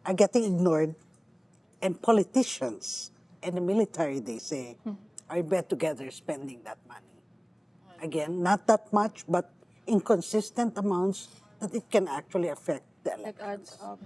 are getting ignored. And politicians and the military, they say, are in bed together spending that money. Again, not that much, but inconsistent amounts that it can actually affect the It elections. adds up.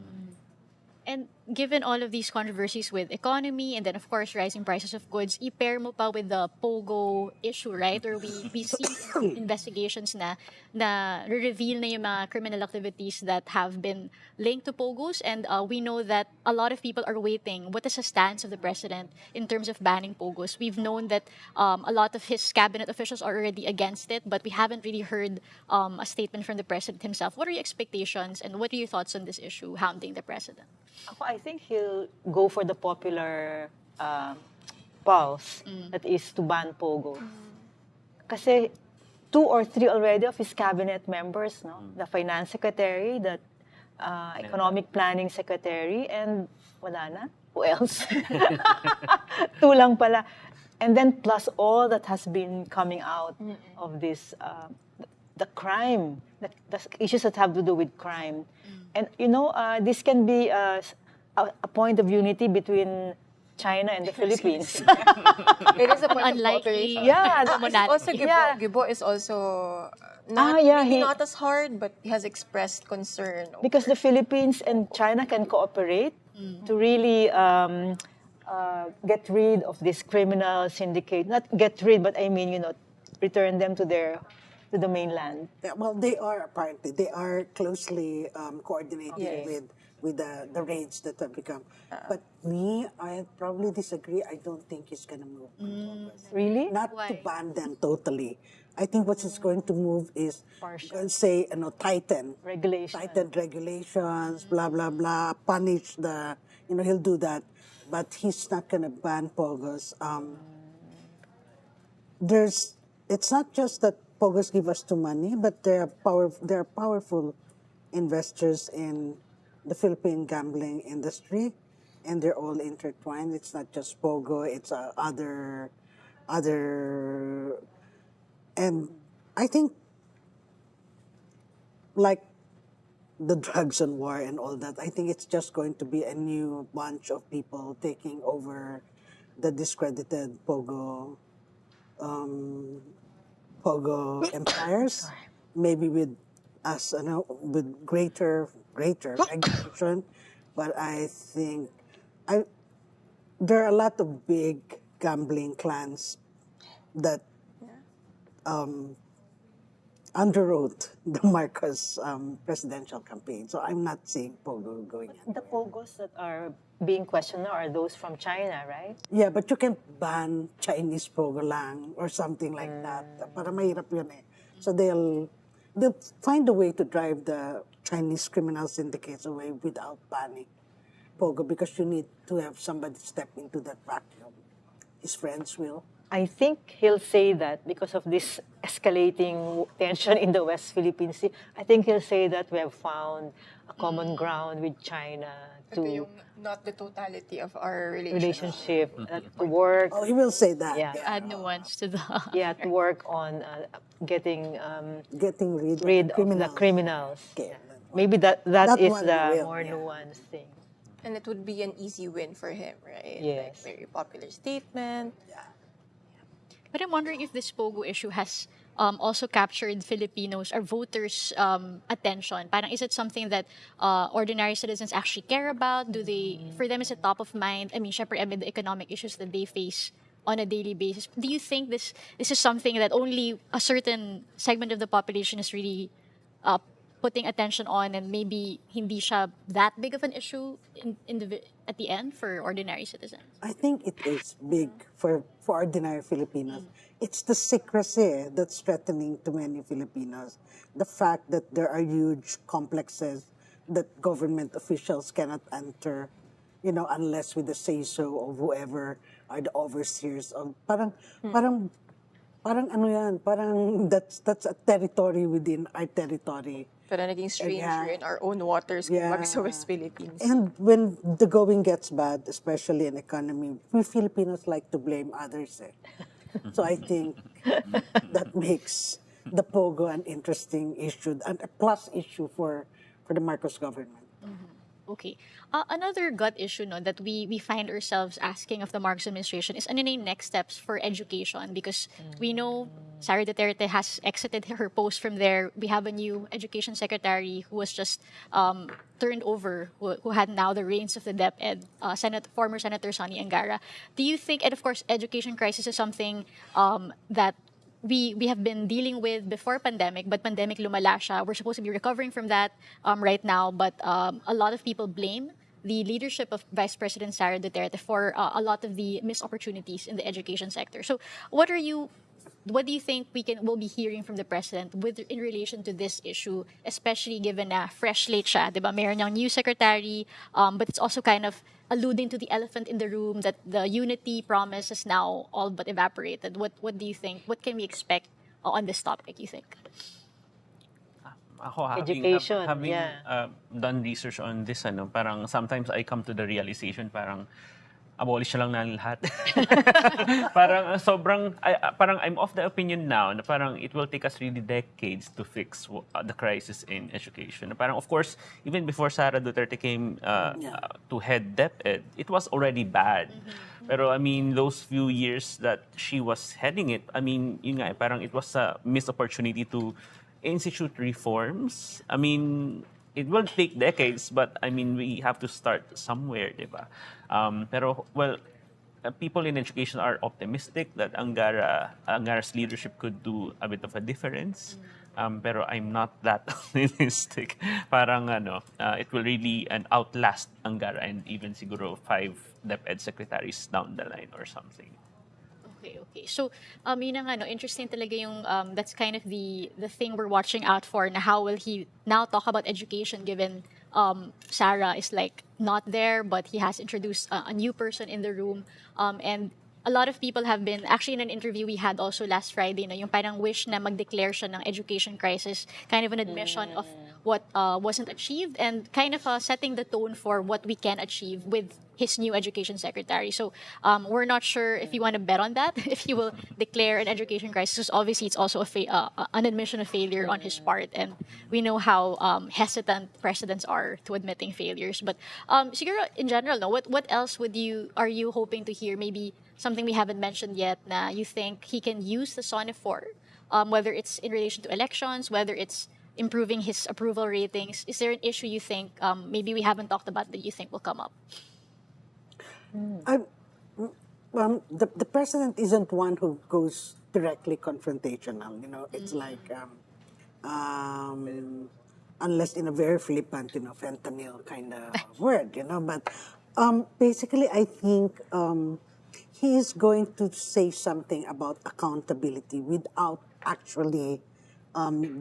And given all of these controversies with economy and then of course rising prices of goods, i-pair mo pa with the Pogo issue, right? Where we see investigations na reveal na yung mga criminal activities that have been linked to Pogos, and we know that a lot of people are waiting. What is the stance of the president in terms of banning Pogos? We've known that a lot of his cabinet officials are already against it, but we haven't really heard a statement from the president himself. What are your expectations and what are your thoughts on this issue hounding the president? I think he'll go for the popular pulse, that is to ban Pogo. Kasi 2 or 3 already of his cabinet members, no? The finance secretary, the economic planning secretary, and wala na? Who else? 2 lang pala. And then plus all that has been coming out of this, the crime, the issues that have to do with crime. And this can be a point of unity between China and the Philippines. It is a point of Unlikely. cooperation. Yeah, Also, Gibo, yeah. Gibo is also not, maybe not as hard, but he has expressed concern. Because the Philippines and China can cooperate to really get rid of this criminal syndicate. Not get rid, but I mean, return them to the mainland. Yeah, well, they are closely coordinated with the raids that have become. But me, I probably disagree. I don't think he's going to move. Really? Not to ban them totally. I think what he's going to move is, Partial. say, tighten Regulations, blah, blah, blah, punish he'll do that. But he's not going to ban Pogos. It's not just that Pogos give us too money, but they're powerful investors in the Philippine gambling industry, and they're all intertwined. It's not just Pogo; it's other, and I think like the drugs and war and all that. I think it's just going to be a new bunch of people taking over the discredited Pogo empires, maybe with greater regulation. But I think there are a lot of big gambling clans that underwrote the Marcos presidential campaign. So I'm not seeing Pogo going in. the Pogos that are being questioned now are those from China, right? Yeah, but you can ban Chinese Pogo lang or something like that. Para mahirap yun eh. So they'll find a way to drive the Chinese criminal syndicates away without banning Pogo, because you need to have somebody step into that vacuum. His friends will. I think he'll say that because of this escalating tension in the West Philippine Sea. I think he'll say that we have found a common ground with China to Not the totality of our relationship, to work. Oh, he will say that. Yeah. Add nuance to the... Yeah, to work on getting Getting rid of the criminals. Okay. Maybe that That is one the will, more yeah. nuanced thing. And it would be an easy win for him, right? Yes. Like, very popular statement. But I'm wondering if this Pogo issue has also captured Filipinos or voters' attention. Parang, is it something that ordinary citizens actually care about? For them, is it top of mind? I mean, syempre, amid the economic issues that they face on a daily basis. Do you think this is something that only a certain segment of the population is really putting attention on, and maybe hindi siya that big of an issue at the end for ordinary citizens? I think it is big for ordinary Filipinos. It's the secrecy that's threatening to many Filipinos. The fact that there are huge complexes that government officials cannot enter, unless with the say-so of whoever are the overseers of parang ano yan, parang that's a territory within our territory. Pero naging stranger in our own waters sa West Philippines. And when the going gets bad, especially in economy, we Filipinos like to blame others. So I think that makes the Pogo an interesting issue and a plus issue for the Marcos government. Okay. Another gut issue that we find ourselves asking of the Marcos administration is ano na yung next steps for education, because we know Sara Duterte has exited her post from there. We have a new education secretary who was just turned over, who had now the reins of the DepEd, former Senator Sonny Angara. Do you think, and of course, education crisis is something that we have been dealing with before pandemic, but pandemic lumala siya. We're supposed to be recovering from that right now, but a lot of people blame the leadership of Vice President Sara Duterte for a lot of the missed opportunities in the education sector. So what are you what do you think we'll be hearing from the president in relation to this issue, especially given na fresh slate siya, 'di ba? Meron niyang new secretary, but it's also kind of alluding to the elephant in the room that the unity promise is now all but evaporated. What do you think? What can we expect on this topic, you think? Ako, Education, having yeah. done research on this, parang sometimes I come to the realization, parang abolish na lang natin lahat. Parang parang I'm of the opinion now na parang it will take us really decades to fix the crisis in education. Parang of course, even before Sara Duterte came to head DepEd, it was already bad. Pero I mean, those few years that she was heading it, I mean, yun nga, parang it was a missed opportunity to institute reforms. I mean, it will take decades, but I mean, we have to start somewhere, di ba? Pero, well, people in education are optimistic that Angara's leadership could do a bit of a difference. Pero I'm not that optimistic. Parang it will really outlast Angara and even siguro 5 DepEd secretaries down the line or something. Okay. So, yun ang interesting talaga yung, that's kind of the thing we're watching out for, na how will he now talk about education given Sarah is like not there, but he has introduced a new person in the room. And a lot of people have been, actually in an interview we had also last Friday, yung parang wish na mag-declare siya ng education crisis, kind of an admission of what wasn't achieved and kind of setting the tone for what we can achieve with his new education secretary. So we're not sure if you want to bet on that, if he will declare an education crisis. Obviously, it's also an admission of failure on his part, and we know how hesitant presidents are to admitting failures. But siguro in general, no, what else are you hoping to hear? Maybe something we haven't mentioned yet na you think he can use the SONA for, whether it's in relation to elections, whether it's improving his approval ratings. Is there an issue you think maybe we haven't talked about that you think will come up? The president isn't one who goes directly confrontational. It's like unless in a very flippant, fentanyl kind of word. But basically, I think he is going to say something about accountability without actually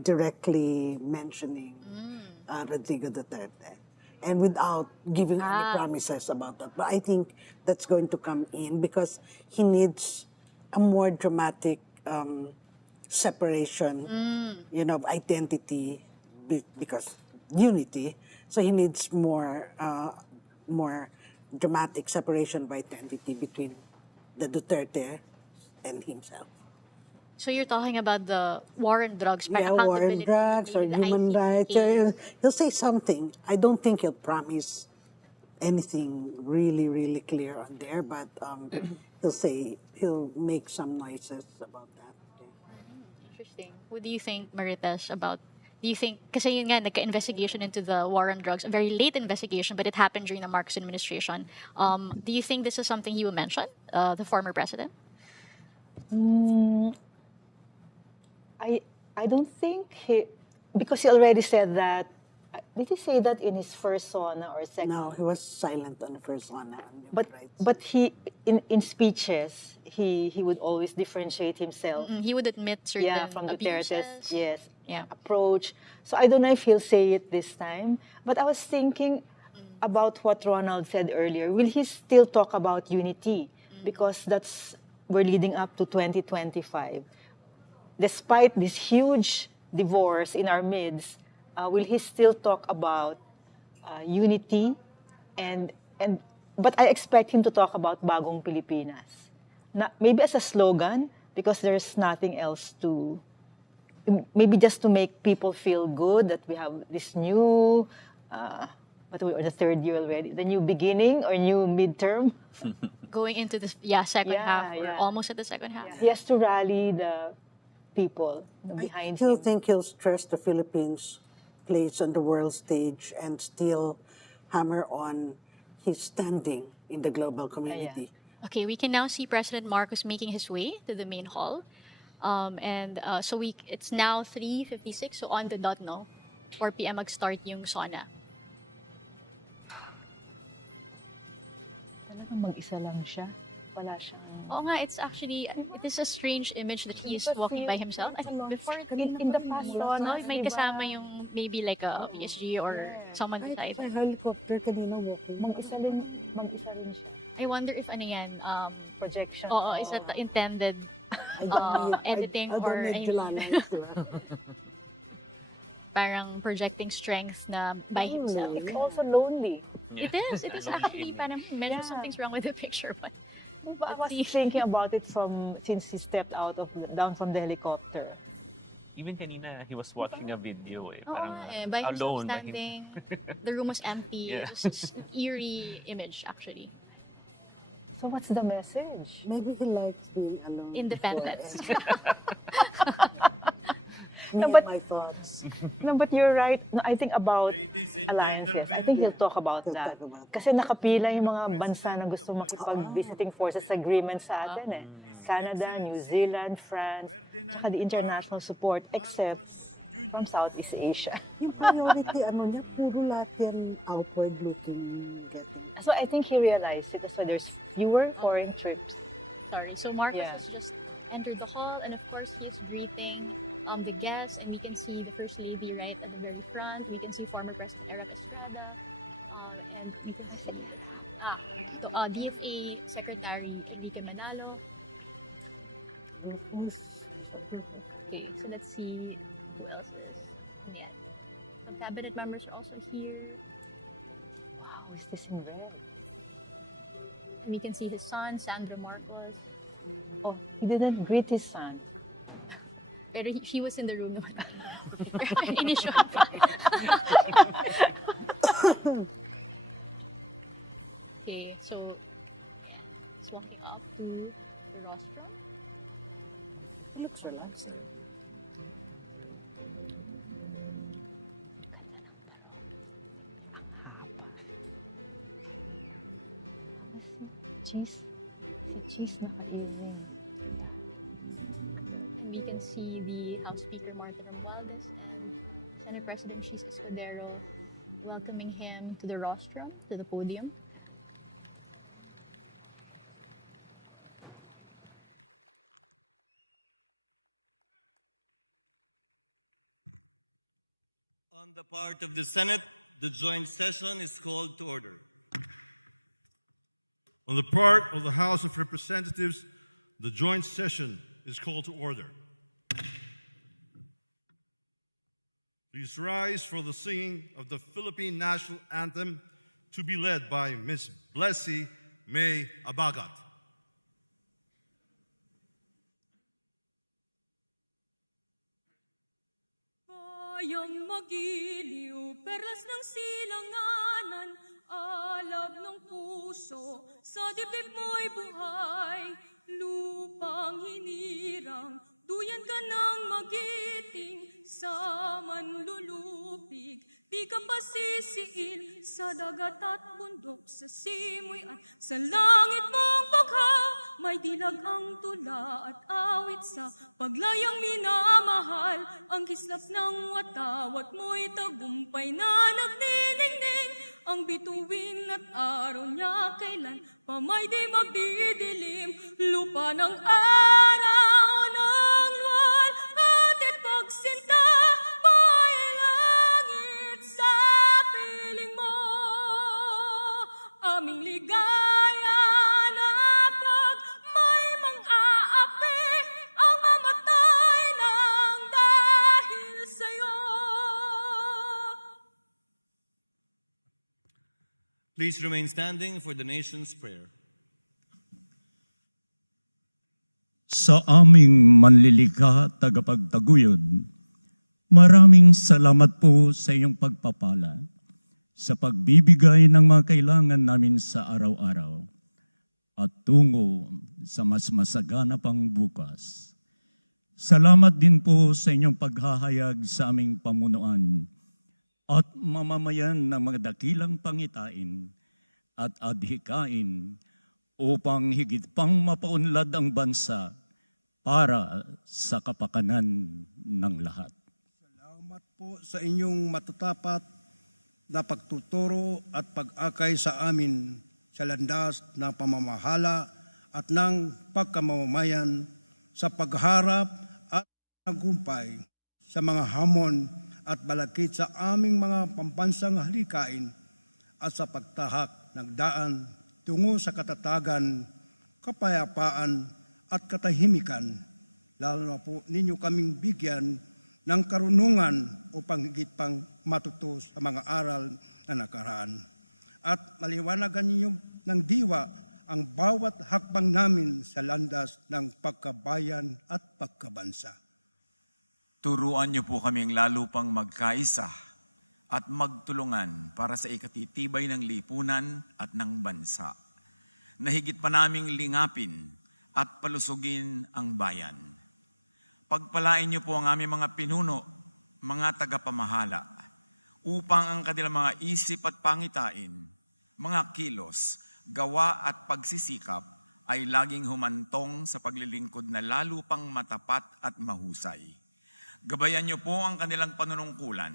directly mentioning Rodrigo Duterte. And without giving any promises about that. But I think that's going to come in because he needs a more dramatic separation, of identity because unity. So he needs more dramatic separation of identity between the Duterte and himself. So you're talking about the war on drugs, war on drugs or human rights. He'll say something. I don't think he'll promise anything really, really clear on there, but he'll make some noises about that. Interesting. What do you think, Marites, do you think, kasi yun nga, nagka-investigation into the war on drugs, a very late investigation, but it happened during the Marcos administration. Do you think this is something he will mention, the former president? I don't think because he already said that. Did he say that in his first SONA or second? No, he was silent on the first SONA. But he in speeches he would always differentiate himself. He would admit certain from abuses. Duterte's approach. So I don't know if he'll say it this time. But I was thinking about what Ronald said earlier. Will he still talk about unity? Because we're leading up to 2025. Despite this huge divorce in our midst, will he still talk about unity? But I expect him to talk about Bagong Pilipinas. Maybe as a slogan, because there's nothing else maybe just to make people feel good that we have this new, we're in the third year already, the new beginning or new midterm. Going into the second half, or almost at the second half. He has to rally the people behind him. I still think he'll stress the Philippines' place on the world stage and still hammer on his standing in the global community. Okay, we can now see President Marcos making his way to the main hall. So it's now 3:56, so on the dot, no? 4 p.m. mag-start yung SONA. Talagang mag-isa lang siya. Wala siya. Oo nga, it's actually, it is a strange image that he is walking by himself. I think before, In the past, no, may kasama yung maybe like a PSG or someone beside. May helicopter kanina walking. Mag-isa rin siya. I wonder if ano yan, Projection. oo, is it intended editing I don't or need kilala ito. parang projecting strength na by himself. It's also lonely. It is actually parang medyo something's wrong with the picture, but I was thinking about it since he stepped down from the helicopter. Even kanina, he was watching a video oo parang nga by himself alone. standing, the room was empty. Yeah. It was just an eerie image actually. So what's the message? Maybe he likes being alone. Independence. No, but- my thoughts. No, but you're right. No, I think about Ladies and alliances. I gentlemen. think he'll talk about He'll that. talk about Kasi nakapila yung mga bansa na gusto makipag-visiting forces agreement sa atin eh. Canada, New Zealand, France, saka the international support except from Southeast Asia. Yung priority, niya, puro lahat yan outward looking. So I think he realized it. So there's fewer foreign trips. Sorry. So Marcos Yeah. has just entered the hall, and of course he's greeting the guests, and we can see the First Lady right at the very front. We can see former President Batasang, and we can see DFA Secretary Enrique Manalo. Okay, so let's see who else is. Yeah. Cabinet members are also here. Wow, is this in there? We can see his son, Sandro Marcos. Oh, he didn't greet his son. Pero she was in the room. Inisyon pa. Okay, so it's walking up to Roswell. Looks relaxing. Cheese. Cheese na pag-ibig. We can see the House Speaker Martin Romualdez and Senate President Jesus Escudero welcoming him to the rostrum, to the podium. On the part of the Senate, the joint session is called to order. On the part of the House of Representatives, the joint session is called to order. Please rise for the singing of the Philippine National Anthem to be led by Ms. Blessy May Abagat. Bayang magiliw, perlas ng silanganan, alab ng puso, sa dibdib mo'y buhay, lupang hinirang, duyan ka ng magiting, sa manlulupig, di ka pasisiil, sa dagat at bundok, sa simoy at sa langit mong baghaw, may dilag ang tula at awit sa paglayang minamahal, ang kislap ng watawat mo'y tagumpay na nagniningning, ang bituin at araw niya kailan pa may di magdidilim, lupa ng araw ng luwal, atit pagsinta, may langit sa piling mo, aming ligaya na pag may mang-aapi, ang mamatay ng dahil sa'yo. Please remain standing for the nation's prayer. Sa aming manlilikha tagapagtaguyod, maraming salamat po sa iyong pagpapala sa pagbibigay ng mga kailangan namin sa araw-araw at tungo sa mas masagana pang bukas. Salamat din po sa inyong paghahayag sa aming pamunuan at mamamayan ng mga dakilang pangitain at adhikain upang higit pang mapaunlad ang bansa para sa kapakanan ng lahat. Salamat po sa inyong matatapat na pagtuturo at pag-akay sa amin sa landas ng pamamahala at ng pagkamamamayan sa pagharap at tagumpay sa mga hamon at balakid sa aming mga pambansang halikain at sa pagtahak ng daan tungo sa katatagan, kapayapaan at katahimikan, lalo na po ninyo kaming bigyan ng karunungan upang higit pang matuto sa mga aral na nakaraan. At maliwanagan ninyo ng diwa ang bawat hakbang namin sa landas ng pagkabayan at pagkabansa. Turuan niyo po kaming lalo pang magkaisa at magtulungan para sa ikatitibay ng lipunan at ng bansa, na higit pa naming lingapin at palusugin ang bayan. Pagpalain niyo po ang aming mga pinuno, mga tagapamahala, upang ang kanilang mga isip at pangitain, mga kilos, gawa at pagsisikap ay laging humantong sa paglilingkod na lalo pang matapat at mahusay. Gabayan niyo po ang kanilang panunungkulan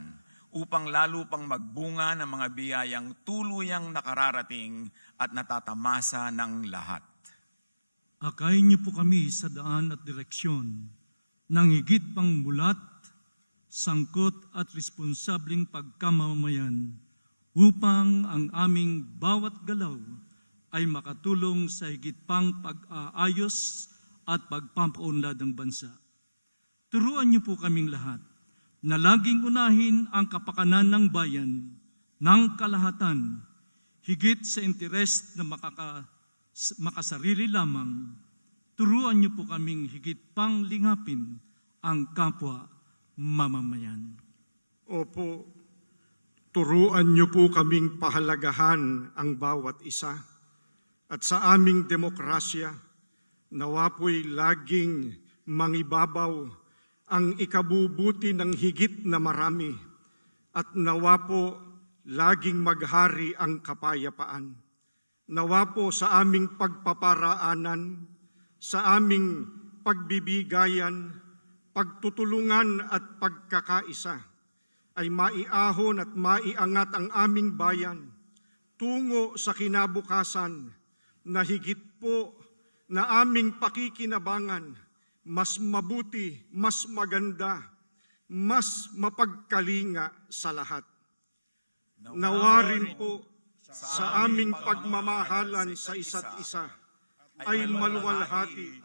upang lalo pang magbunga ng mga biyayang tuluyang nakararating at natatamasa ng lahat. Akayin niyo po kami sa daan at direksyon ng higit pang mulat, sangkot at responsableng pagkamamayan upang ang aming bawat galaw ay makatulong sa higit pang pag-aayos at pagpapaunlad ng bansa. Turuan niyo po kaming lahat na laging unahin ang kapakanan ng bayan, ng kalahatan, higit sa interes na makasarili lamang. Turuan niyo po kaming higit pang lingapin ang kapwa mamamayan. Opo, turuan niyo po kaming pahalagahan ang bawat isa. At sa aming demokrasya, nawa po'y laging mangibabaw ang ikabubuti ng higit na marami at nawa po laging maghari ang kapayapaan. Nawa po sa aming pagpaparaanan, sa aming pagbibigayan, pagtutulungan at pagkakaisa ay maiahon at maiangat ang aming bayan tungo sa kinabukasan na higit po na aming pakikinabangan, mas mabuti, mas maganda, mas mapagkalinga sa lahat. Nawa rin po sa aming pagmamahalan sa isa't isa ay maluwalhati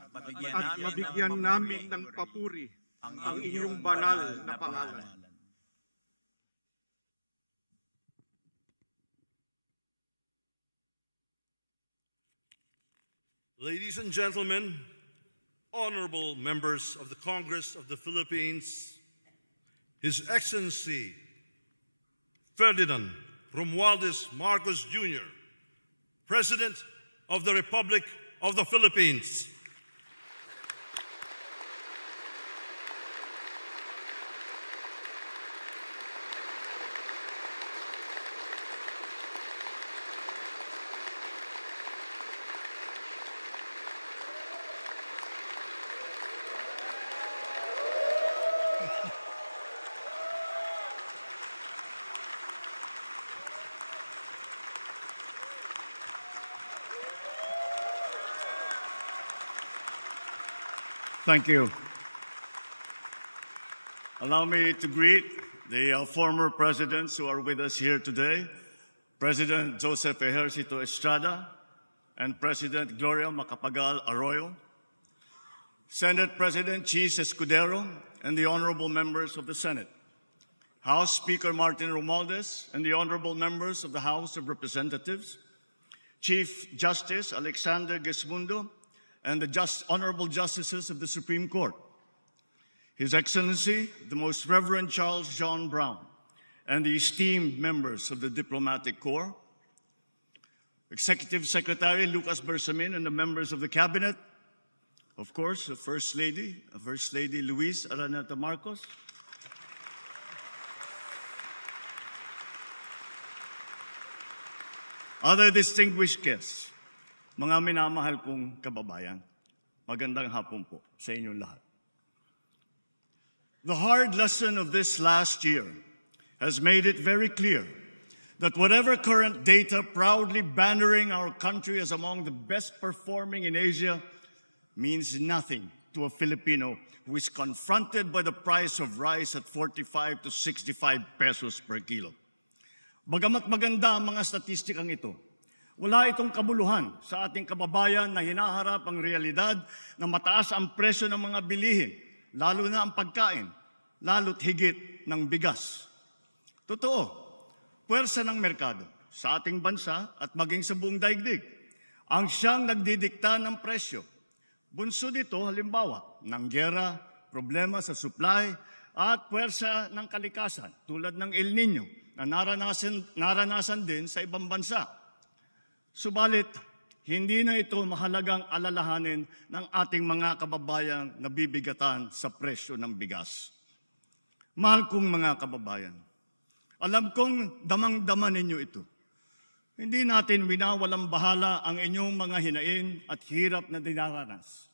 at mabigyan namin ng papuri ang inyong banal na pangalan. Ladies and gentlemen, honorable members of the Congress of the Philippines, His Excellency Ferdinand Romualdez Marcos Jr., President of the Republic of the Philippines. Thank you. Allow me to greet the former presidents who are with us here today, President Joseph Ejercito Estrada and President Gloria Macapagal Arroyo, Senate President Chis Escudero and the honorable members of the Senate, House Speaker Martin Romualdez and the honorable members of the House of Representatives, Chief Justice Alexander Gesmundo, and the Honorable Justices of the Supreme Court, His Excellency, the Most Reverend Charles John Brown, and the esteemed members of the Diplomatic Corps, Executive Secretary Lucas Bersamin and the members of the Cabinet, of course, the First Lady Luis Araneta Marcos, other distinguished guests, mga minamahal kong kababayan, magandang hapon po sa inyong lahat. The hard lesson of this last year has made it very clear that whatever current data proudly bannering our country as among the best performing in Asia means nothing to a Filipino who is confronted by the price of rice at 45 to 65 pesos per kilo. Bagamat maganda ang mga statistikang ito, wala itong kabuluhan sa ating kababayan na hinaharap ang realidad na mataas ang presyo ng mga bilihin, lalo na ang pagkain, lalo't higit ng bigas. Totoo, puwersa ng merkado sa ating bansa at maging sa buong daigdig ang siyang nagdidikta ng presyo. Bunso dito, halimbawa, ng giyera, problema sa supply, at puwersa ng kalikasan tulad ng El Nino na naranasan din sa ibang bansa. Subalit, hindi na ito mahalagang alalahanin ng ating mga kababayang nabibigatan sa presyo ng bigas. Mahal kong mga kababayan, alam kong damang-dama ninyo ito. Hindi natin winawalang bahala ang inyong mga hinain at hirap na dinaranas.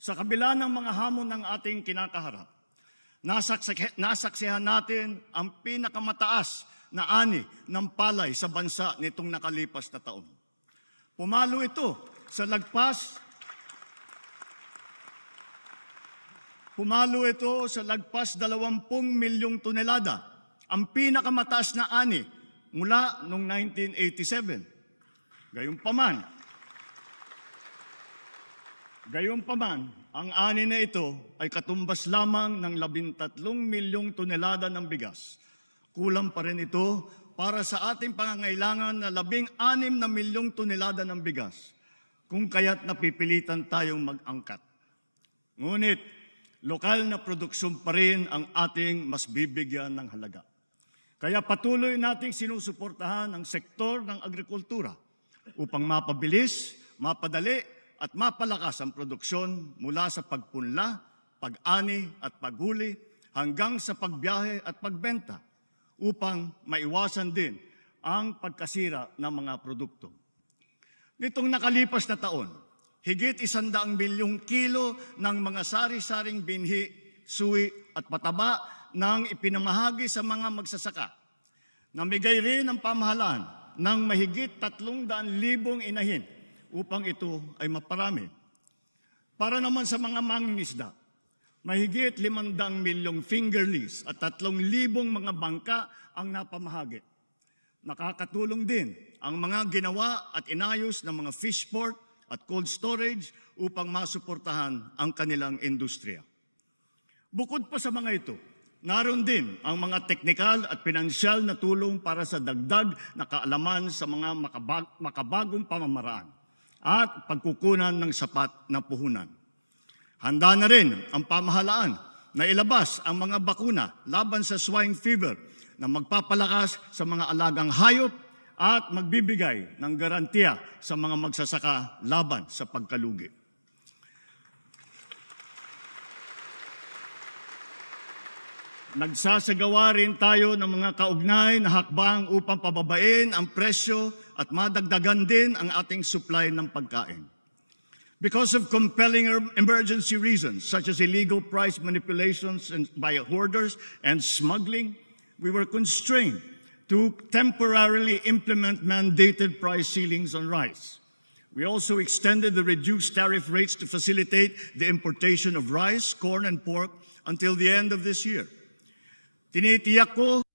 Sa kabila ng mga hamon ng ating kinakaharap, nasaksihan natin ang pinakamataas na ani ng palay sa bansa nitong nakalipas na taon. Pumalo ito sa lagpas 20 milyong tonelada, ang pinakamataas na ani mula noong 1987. Gayunpaman, ang ani na ito ay katumbas lamang ng 13 milyong tonelada ng bigas. Kulang pa rin ito para sa ating pangangailangan na 16 na milyong tonelada ng bigas, kung kaya't napipilitan tayong mag-angkat. Ngunit, lokal na produksyon pa rin ang ating mas bibigyan ng halaga. Kaya patuloy nating sinusuportahan ang sektor ng agrikultura upang mapabilis, mapadali at mapalakas ang produksyon mula sa pagpunla, pag-ani at paghuli hanggang sa pagbiyahe at pagbenta upang maiwasan din ang pagkasira ng mga produkto. Nitong nakalipas na taon, higit 100 milyong kilo ng mga sari-saring binhi, suwi at pataba nang ipinamahagi sa mga magsasaka. Namigay rin ang pamahalaan ng mahigit 300,000 inahin upang ito ay maparami. Para naman sa mga mangingisda, mahigit 500 milyong fingerlings at 3,000 mga bangka ang napamahagi. Nakakatulong din ang mga ginawa at inayos ng mga fish port at cold storage upang masuportahan ang kanilang industriya. Bukod pa sa mga ito, naroon din ang mga teknikal at pinansyal na tulong para sa dagdag na kaalaman sa mga makabagong pamamaraan at pagkukunan ng sapat na puhunan. Handa na rin ang pamahalaan na ilabas ang mga bakuna laban sa swine fever na magpapalakas sa mga alagang hayop at magbibigay ng garantiya sa mga magsasaka laban sa pagkalugi. Nagsasagawa rin tayo ng mga kaugnay na hakbang upang pababain ang presyo at madagdagan din ang ating supply ng pagkain. Because of compelling emergency reasons such as illegal price manipulations by hoarders and smuggling, we were constrained to temporarily implement mandated price ceilings on rice. We also extended the reduced tariff rates to facilitate the importation of rice, corn, and pork until the end of this year. Tinitiyak ko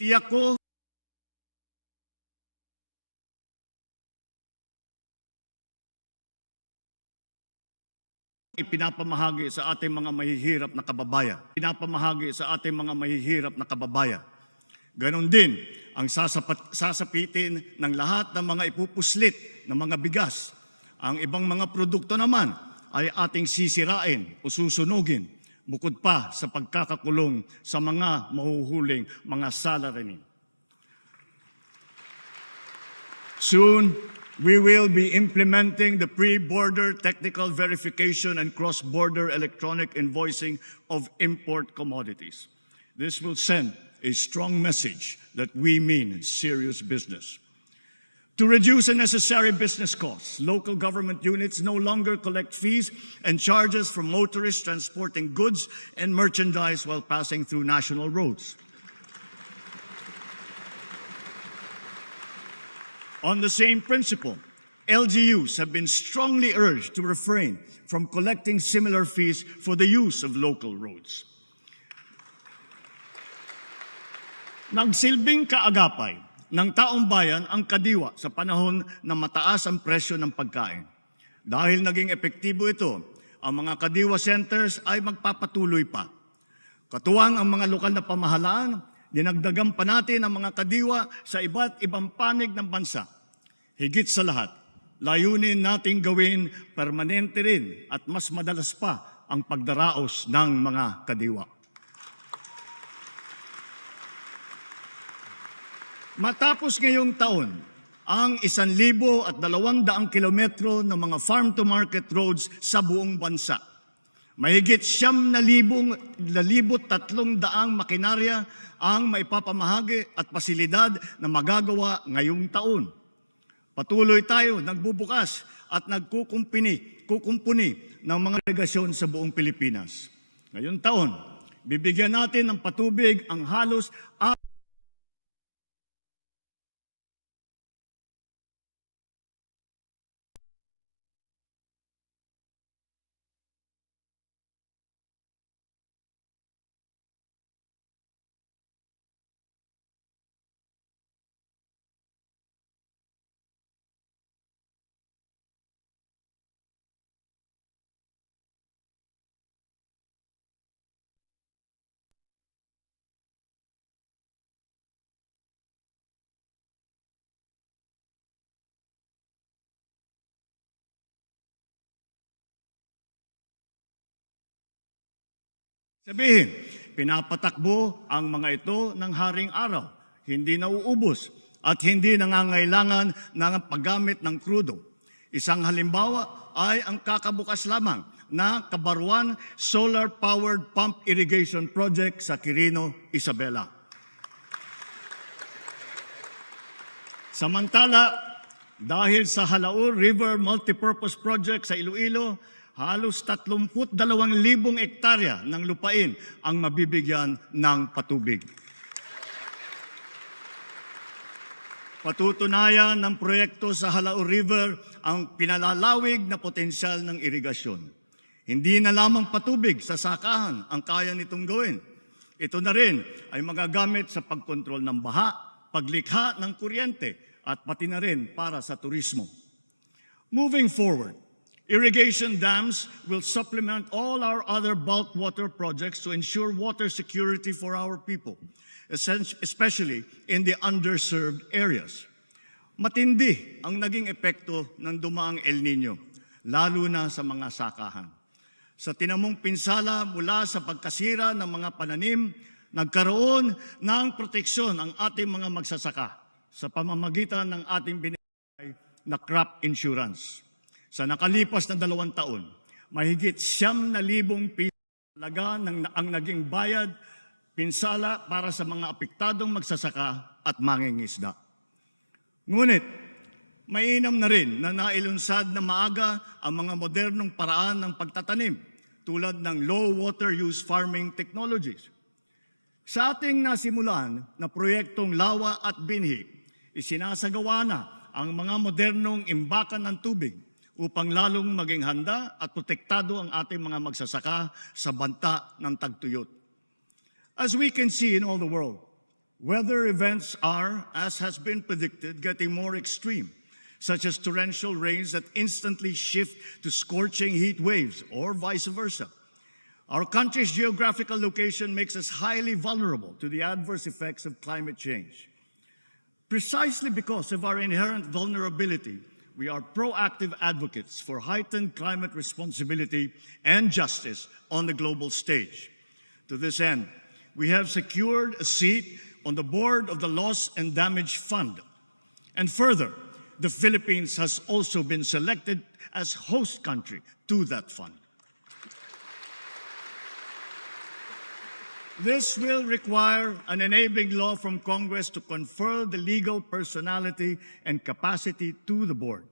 Tiyak ko ipinapamahagi sa ating mga mahihirap na kababayan. Pinapamahagi sa ating mga mahihirap na kababayan. Ganon din ang sasapitin ng lahat ng mga ipupuslit ng mga bigas. Ang ibang mga produkto naman ay ating sisirain o susunugin, bukod pa sa pagkakakulong sa mga mahuhuling mga salarymen. Soon, we will be implementing the pre-border technical verification and cross-border electronic invoicing of import commodities. This will send a strong message that we mean serious business. To reduce unnecessary business costs, local government units no longer collect fees and charges from motorists transporting goods and merchandise while passing through national roads. On the same principle, LGUs have been strongly urged to refrain from collecting similar fees for the use of local roads. Nagsilbing kaagapay ng taong bayan ang kadiwa sa panahon na mataas ang presyo ng pagkain. Dahil naging epektibo ito, ang mga kadiwa centers ay magpapatuloy pa. Katuwang ang mga lokal na pamahalaan, dinagdagan pa natin ang mga kadiwa sa iba't ibang panig ng bansa. Higit sa lahat, layunin nating gawin permanente rin at mas madalas pa ang pagdaraos ng mga kadiwa. Matapos ngayong taon, ang 1,200 kilometro ng mga farm-to-market roads sa buong bansa. Mahigit 9,300 makinarya ang maipapamahagi at pasilidad na magagawa ngayong taon. Patuloy tayo nagbubukas at kukumpuni ng mga delegasyon sa buong Pilipinas. Ngayong taon, bibigyan natin ng patubig ang halos sabihin, pinapatakbo ang mga ito ng haring araw, hindi nauubos at hindi nangangailangan ng paggamit ng krudo. Isang halimbawa ay ang kakabukas lamang na Kabaruan Solar-Powered Pump Irrigation Project sa Quirino, Isabela. Samantala, dahil sa Halaur River Multipurpose Project sa Iloilo, halos 32,000 hektarya ng lupain ang mabibigyan ng patubig. Patutunayan ng proyekto sa Halaur River ang pinalalawig na potensyal ng irigasyon. Hindi na lamang patubig sa sakahan ang kaya nitong gawin. Ito na rin ay magagamit sa pagkontrol ng baha, paglikha ng kuryente at pati na rin para sa turismo. Moving forward, irrigation dams will supplement all our other bulk water projects to ensure water security for our people, especially in the underserved areas. Matindi ang naging epekto ng dumaang El Nino, lalo na sa mga sakahan. Sa tinamong pinsala mula sa pagkasira ng mga pananim, nagkaroon ng proteksyon ang ating mga magsasaka sa pamamagitan ng ating binigay na crop insurance. Sa nakalipas na 2 taon, mahigit 9,000 piso talaga ang naging bayad pinsala para sa mga apektadong magsasaka at mangingisda. Ngunit, mainam na rin na nailunsad na maaga ang mga modernong paraan ng pagtatanim tulad ng low water use farming technologies. Sa ating nasimulan na proyektong Lawa at Binhi, isinasagawa na ang mga modernong imbakan ng tubig upang lalong maging handa at protektado ang ating mga magsasaka sa banta ng tagtuyot. As we can see in all the world, Weather events are, as has been predicted, getting more extreme, such as torrential rains that instantly shift to scorching heat waves, or vice versa. Our country's geographical location makes us highly vulnerable to the adverse effects of climate change. Precisely because of our inherent vulnerability, we are proactive advocates for heightened climate responsibility and justice on the global stage. To this end, we have secured a seat on the board of the Loss and Damage Fund. And further, the Philippines has also been selected as host country to that fund. This will require an enabling law from Congress to confer the legal personality and capacity to the board.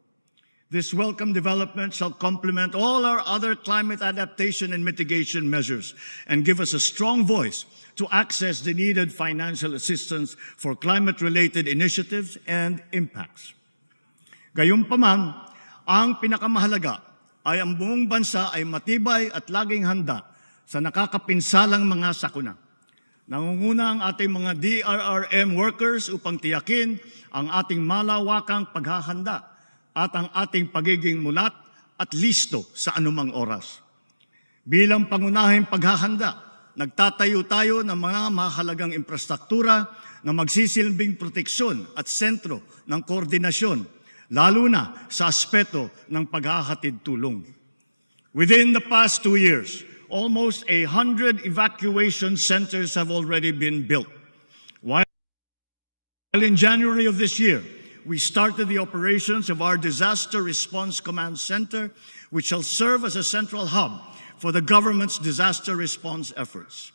This welcome development shall complement all our other climate adaptation and mitigation measures and give us a strong voice to access the needed financial assistance for climate-related initiatives and impacts. Gayunpaman, ang pinakamahalaga ay ang buong bansa ay matibay at laging handa sa nakakapinsalang mga sakuna. Nangunguna ang ating mga DRRM workers upang tiyakin ang ating malawakang paghahanda at ang ating pagiging mulat at listo sa anumang oras. Bilang pangunahing paghahanda, nagtatayo tayo ng mga mahalagang infrastruktura na magsisilbing proteksyon at sentro ng koordinasyon, lalo na sa aspeto ng paghahatid tulong. Within the past 2 years, almost 100 evacuation centers have already been built. While in January of this year, we started the operations of our Disaster Response Command Center, which shall serve as a central hub for the government's disaster response efforts.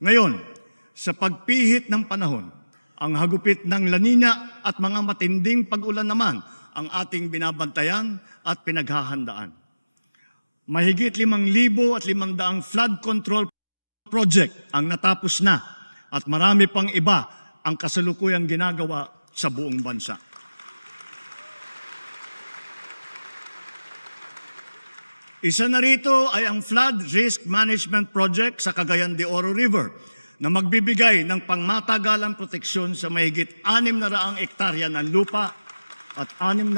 Ngayon, sa pagpihit ng panahon, ang hagupit ng La Nina at mga matinding pag-ulan naman ang ating binabantayan at pinaghahandaan. Mahigit 5,500 flood control project ang natapos na at marami pang iba ang kasalukuyang ginagawa sa buong bansa. Isa na rito ay ang Flood Risk Management Project sa Cagayan de Oro River na magbibigay ng pangmatagalang proteksyon sa mahigit 600 ektarya ng lupa at 60,000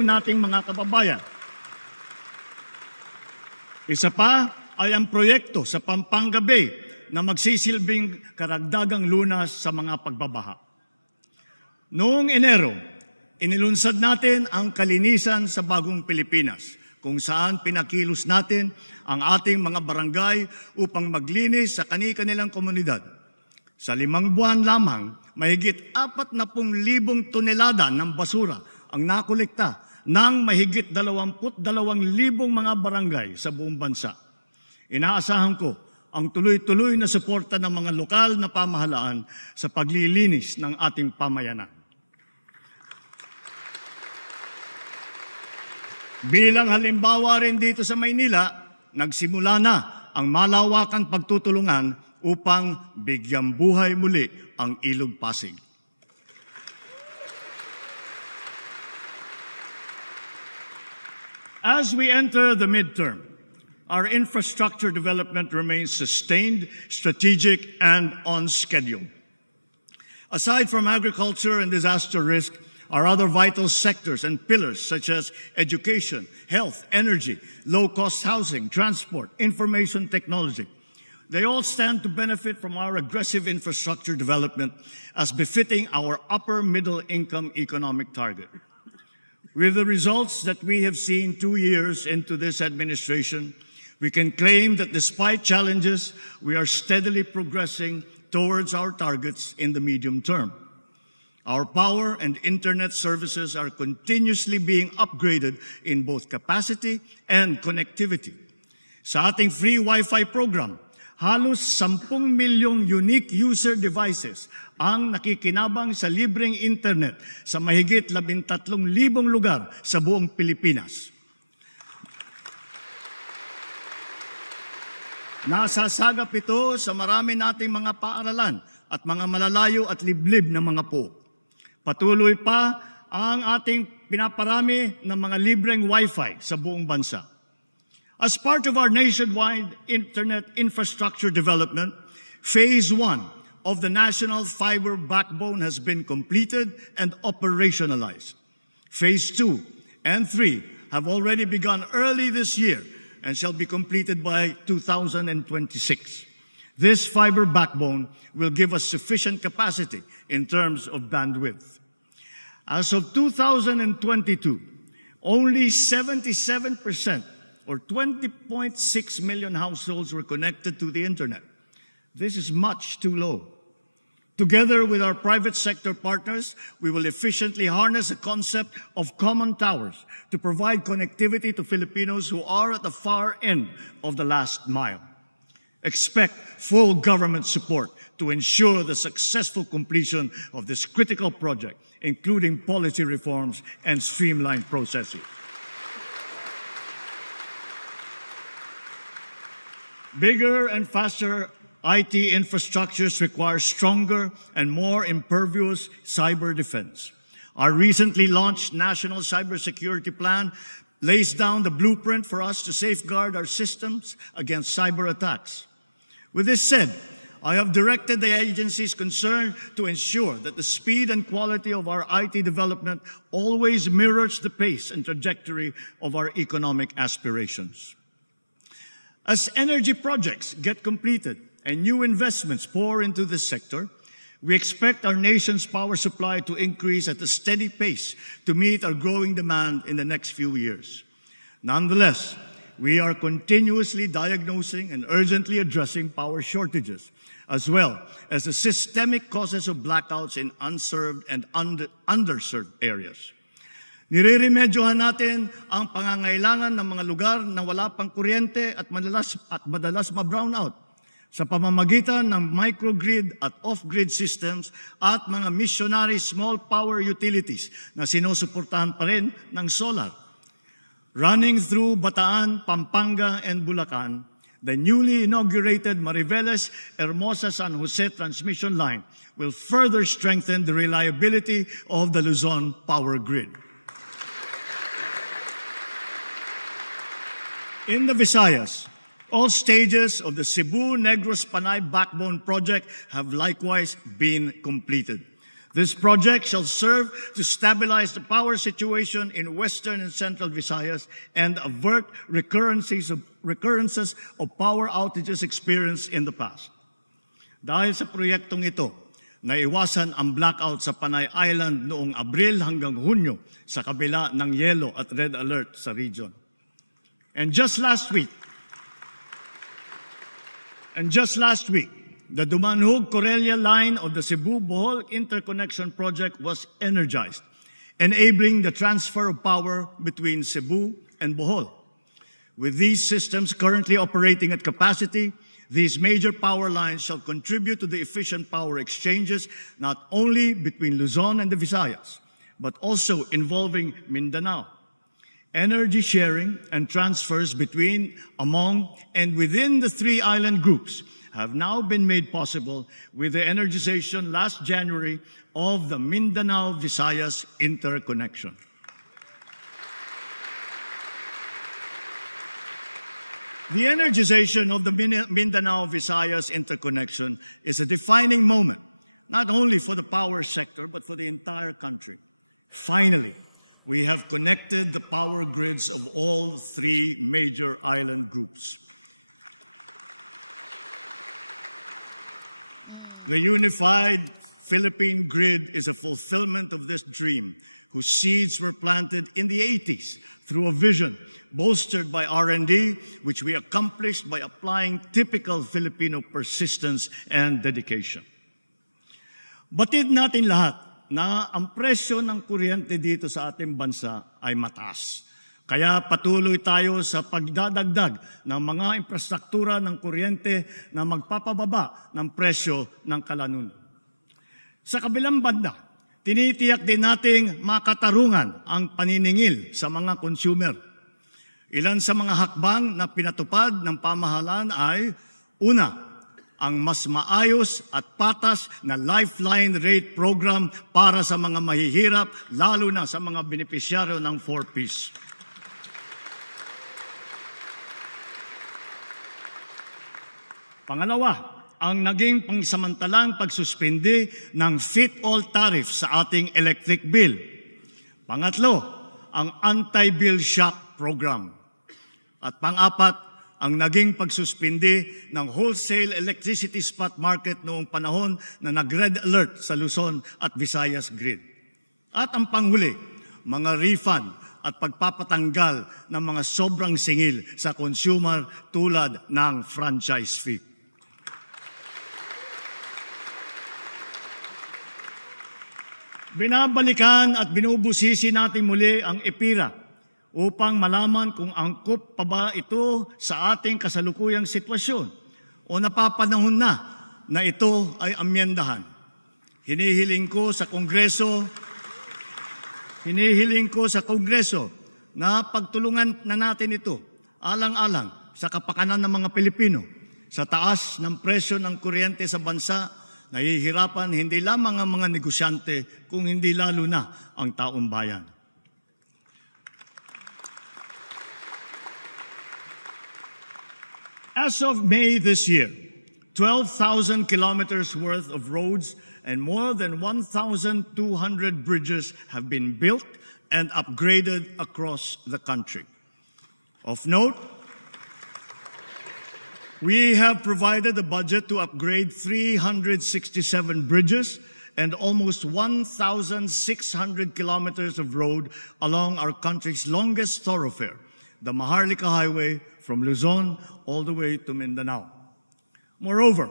nating mga kababayan. Isa pa ay ang proyekto sa Pampanga Bay na magsisilbing karagdagang lunas sa mga pagbabaha. Noong Enero, inilunsad natin ang Kalinisan sa Bagong Pilipinas, kung saan pinakilos natin ang ating mga barangay upang maglinis sa kani-kanilang komunidad. Sa 5 buwan lamang, mahigit 40,000 tonelada ng basura ang nakolekta ng mahigit 22,000 mga barangay sa buong bansa. Inaasahan ko ang tuloy-tuloy na suporta ng mga lokal na pamahalaan sa paglilinis ng ating pamayanan. Bilang halimbawa rin dito sa Maynila, nagsimula na ang malawakang pagtutulungan upang bigyang buhay muli ang Ilog Pasig. As we enter the midterm, our infrastructure development remains sustained, strategic, and on schedule. Aside from agriculture and disaster risk, our other vital sectors and pillars such as education, health, energy, low-cost housing, transport, information technology, they all stand to benefit from our aggressive infrastructure development as befitting our upper middle income economic target. With the results that we have seen 2 years into this administration, we can claim that despite challenges, we are steadily progressing towards our targets in the medium term. Our power and internet services are continuously being upgraded in both capacity and connectivity. Sa ating free Wi-Fi program, halos 10 milyong unique user devices ang nakikinabang sa libreng internet sa mahigit 13,000 lugar sa buong Pilipinas. Nasasagap ito sa marami nating mga paaralan at mga malalayo at liblib na mga pook. Patuloy pa ang ating pinaparami ng mga libreng Wi-Fi sa buong bansa. As part of our nationwide internet infrastructure development, Phase 1 of the national fiber backbone has been completed and operationalized. Phase 2 and 3 have already begun early this year and shall be completed by 2026. This fiber backbone will give us sufficient capacity in terms of bandwidth. As of 2022, only 77% or 20.6 million households were connected to the internet. This is much too low. Together with our private sector partners, we will efficiently harness the concept of common towers to provide connectivity to Filipinos who are at the far end of the last mile. Expect full government support to ensure the successful completion of this critical project, including policy reforms and streamlined processes. Bigger and faster IT infrastructures require stronger and more impervious cyber defense. Our recently launched National Cybersecurity Plan lays down the blueprint for us to safeguard our systems against cyber attacks. With this said, I have directed the agencies concerned to ensure that the speed and quality of our IT development always mirrors the pace and trajectory of our economic aspirations. As energy projects get completed and new investments pour into this sector, we expect our nation's power supply to increase at a steady pace to meet our growing demand in the next few years. Nonetheless, we are continuously diagnosing and urgently addressing power shortages, as well as the systemic causes of blackouts in unserved and underserved areas. Nireremedyohan natin ang pangangailangan ng mga lugar na wala pang kuryente at madalas ma-brownout sa pamamagitan ng microgrid at off-grid systems at mga missionary small power utilities na sinusuportahan pa rin ng solar. Running through Bataan, Pampanga, and Bulacan, the newly inaugurated Mariveles-Hermosa-San Jose transmission line will further strengthen the reliability of the Luzon power grid. In the Visayas, all stages of the Cebu-Negros-Panay backbone project have likewise been completed. This project shall serve to stabilize the power situation in western and central Visayas and avert recurrences of power outages experienced in the past. Dahil sa proyektong ito, naiwasan ang blackout sa Panay Island noong Abril hanggang Hunyo sa kabila ng yellow at red alert sa region. And just last week, the Dumanhog-Corelia line of the Cebu-Bohol Interconnection Project was energized, enabling the transfer of power between Cebu and Bohol. With these systems currently operating at capacity, these major power lines shall contribute to the efficient power exchanges not only between Luzon and the Visayas, but also involving Mindanao. Energy sharing and transfers between, among, and within the three island groups have now been made possible with the energization last January of the Mindanao-Visayas interconnection. The energization of the Mindanao-Visayas interconnection is a defining moment, not only for the power sector, but for the entire country. Finally, we have connected the power grids of all three major island groups. The unified Philippine grid is a fulfillment of this dream, whose seeds were planted in the 80s through a vision bolstered by R&D, which we accomplished by applying typical Filipino persistence and dedication. Batid natin lahat na ang presyo ng kuryente dito sa ating bansa ay mataas. Kaya patuloy tayo sa pagdadagdag ng mga infrastruktura ng kuryente na magpapababa ng presyo ng kalanunan. Sa kabilang banda, tinitiyak din nating makatarungan ang paniningil sa mga consumer. Ilan sa mga hakbang na pinatupad ng pamahalaan ay, una, ang mas maayos at patas na lifeline rate program para sa mga mahihirap, lalo na sa mga benepisyaryo ng 4Ps. Pangalawa, ang naging pangsamantalang pagsuspindi ng fit-all tariff sa ating electric bill. Pangatlo, ang anti-bill shock program. At pang-apat, ang naging pagsuspindi ng wholesale electricity spot market noong panahon na nag-red alert sa Luzon at Visayas grid. At ang panghuli, mga refund at pagpapatanggal ng mga sobrang singil sa consumer tulad ng franchise fee. Binabalikan at binubusisi natin muli ang EPIRA upang malaman kung angkop pa ba ito sa ating kasalukuyang sitwasyon o napapanahon na ito ay amyendahan. Hinihiling ko sa Kongreso na pagtulungan na natin ito alang-alang sa kapakanan ng mga Pilipino. Sa taas ng presyo ng kuryente sa bansa, nahihirapan hindi lamang ang mga negosyante kung hindi lalo na ang taong bayan. As of May this year, 12,000 kilometers worth of roads and more than 1,200 bridges have been built and upgraded across the country. Of note, we have provided a budget to upgrade 367 bridges and almost 1,600 kilometers of road along our country's longest thoroughfare, the Maharlika Highway from Luzon all the way to Mindanao. Moreover,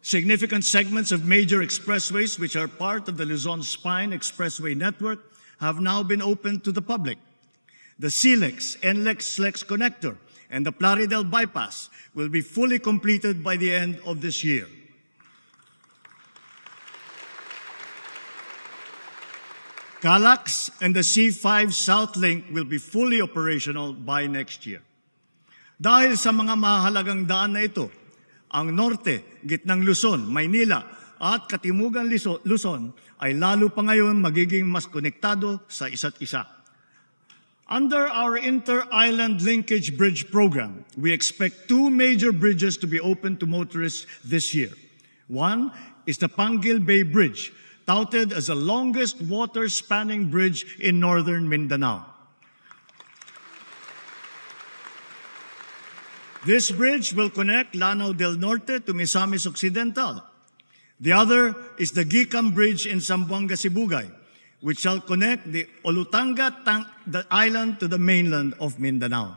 significant segments of major expressways which are part of the Luzon Spine Expressway network have now been opened to the public. The SLEX-NLEX-SLEX connector and the Plaridel bypass will be fully completed by the end of this year. CALAX and the C5 South Link will be fully operational by next year. Dahil sa mga mahalagang daan na ito, ang norte, gitnang Luzon, Maynila at katimugang Luzon ay lalo pa ngayon magiging mas konektado sa isa't isa. Under our Inter-Island Linkage Bridge Program, we expect 2 major bridges to be open to motorists this year. One is the Pangil Bay Bridge, touted as the longest water-spanning bridge in northern Mindanao. This bridge will connect Lanao del Norte to Misamis Occidental. The other is the Gicam Bridge in Zamboanga, Sibugay, which shall connect the Olutanga the island to the mainland of Mindanao.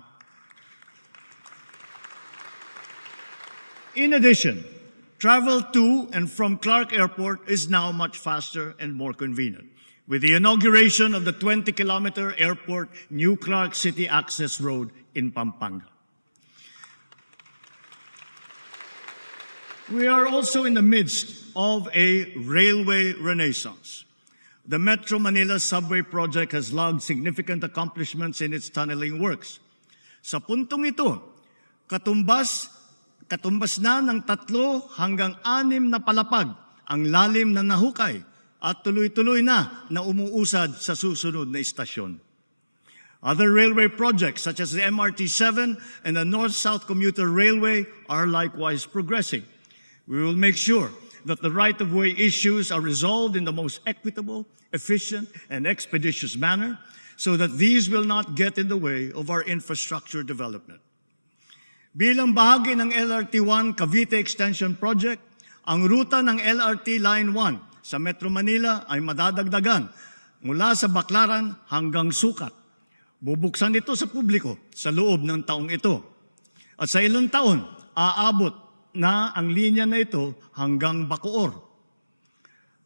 In addition, travel to and from Clark Airport is now much faster and more convenient, with the inauguration of the 20-kilometer airport New Clark City Access Road in Pampanga. We are also in the midst of a railway renaissance. The Metro Manila Subway Project has logged significant accomplishments in its tunneling works. Sa puntong ito, katumbas na ng 3 hanggang 6 na palapag ang lalim na nahukay at tuloy-tuloy na umuusad sa susunod na istasyon. Other railway projects such as the MRT-7 and the North-South Commuter Railway are likewise progressing. We will make sure that the right-of-way issues are resolved in the most equitable, efficient, and expeditious manner so that these will not get in the way of our infrastructure development. Bilang bahagi ng LRT-1 Cavite Extension Project, ang ruta ng LRT Line 1 sa Metro Manila ay madadagdagan mula sa Baclaran hanggang Sucat. Bubuksan ito sa publiko sa loob ng taong ito. At sa ilang taon, aabot na ang linya na ito hanggang Bacoor.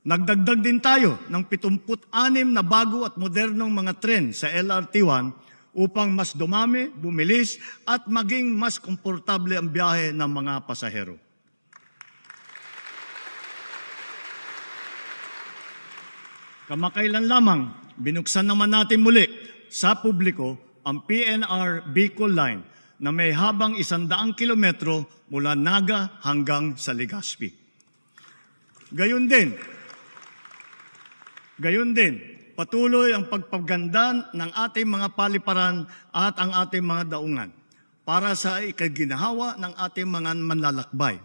Nagdagdag din tayo ng 76 na bago at modernong mga tren sa LRT-1 upang mas dumami, bumilis at maging mas komportable ang biyahe ng mga pasahero. Kamakailan lamang, binuksan naman natin muli sa publiko ang PNR Bicol Line na may habang 100 kilometro mula Naga hanggang sa Legazpi. Gayon din, patuloy ang pagpaganda ng ating mga paliparan at ang ating mga daungan para sa ikaginahawa ng ating mga manlalakbay.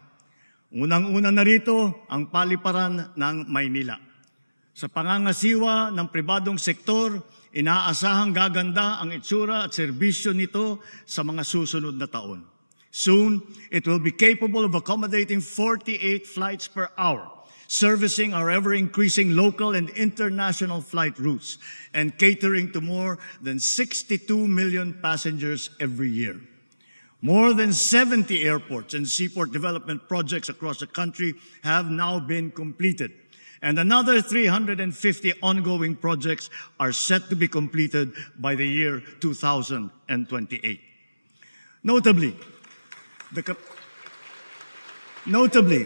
Unang-una na rito ang paliparan ng Maynila. Sa pangangasiwa ng pribadong sektor, inaasahang gaganda ang itsura at serbisyo nito sa mga susunod na taon. Soon, it will be capable of accommodating 48 flights per hour, servicing our ever-increasing local and international flight routes, and catering to more than 62 million passengers every year. More than 70 airports and seaport development projects across the country have now been completed, and another 350 ongoing projects are set to be completed by the year 2028. Notably,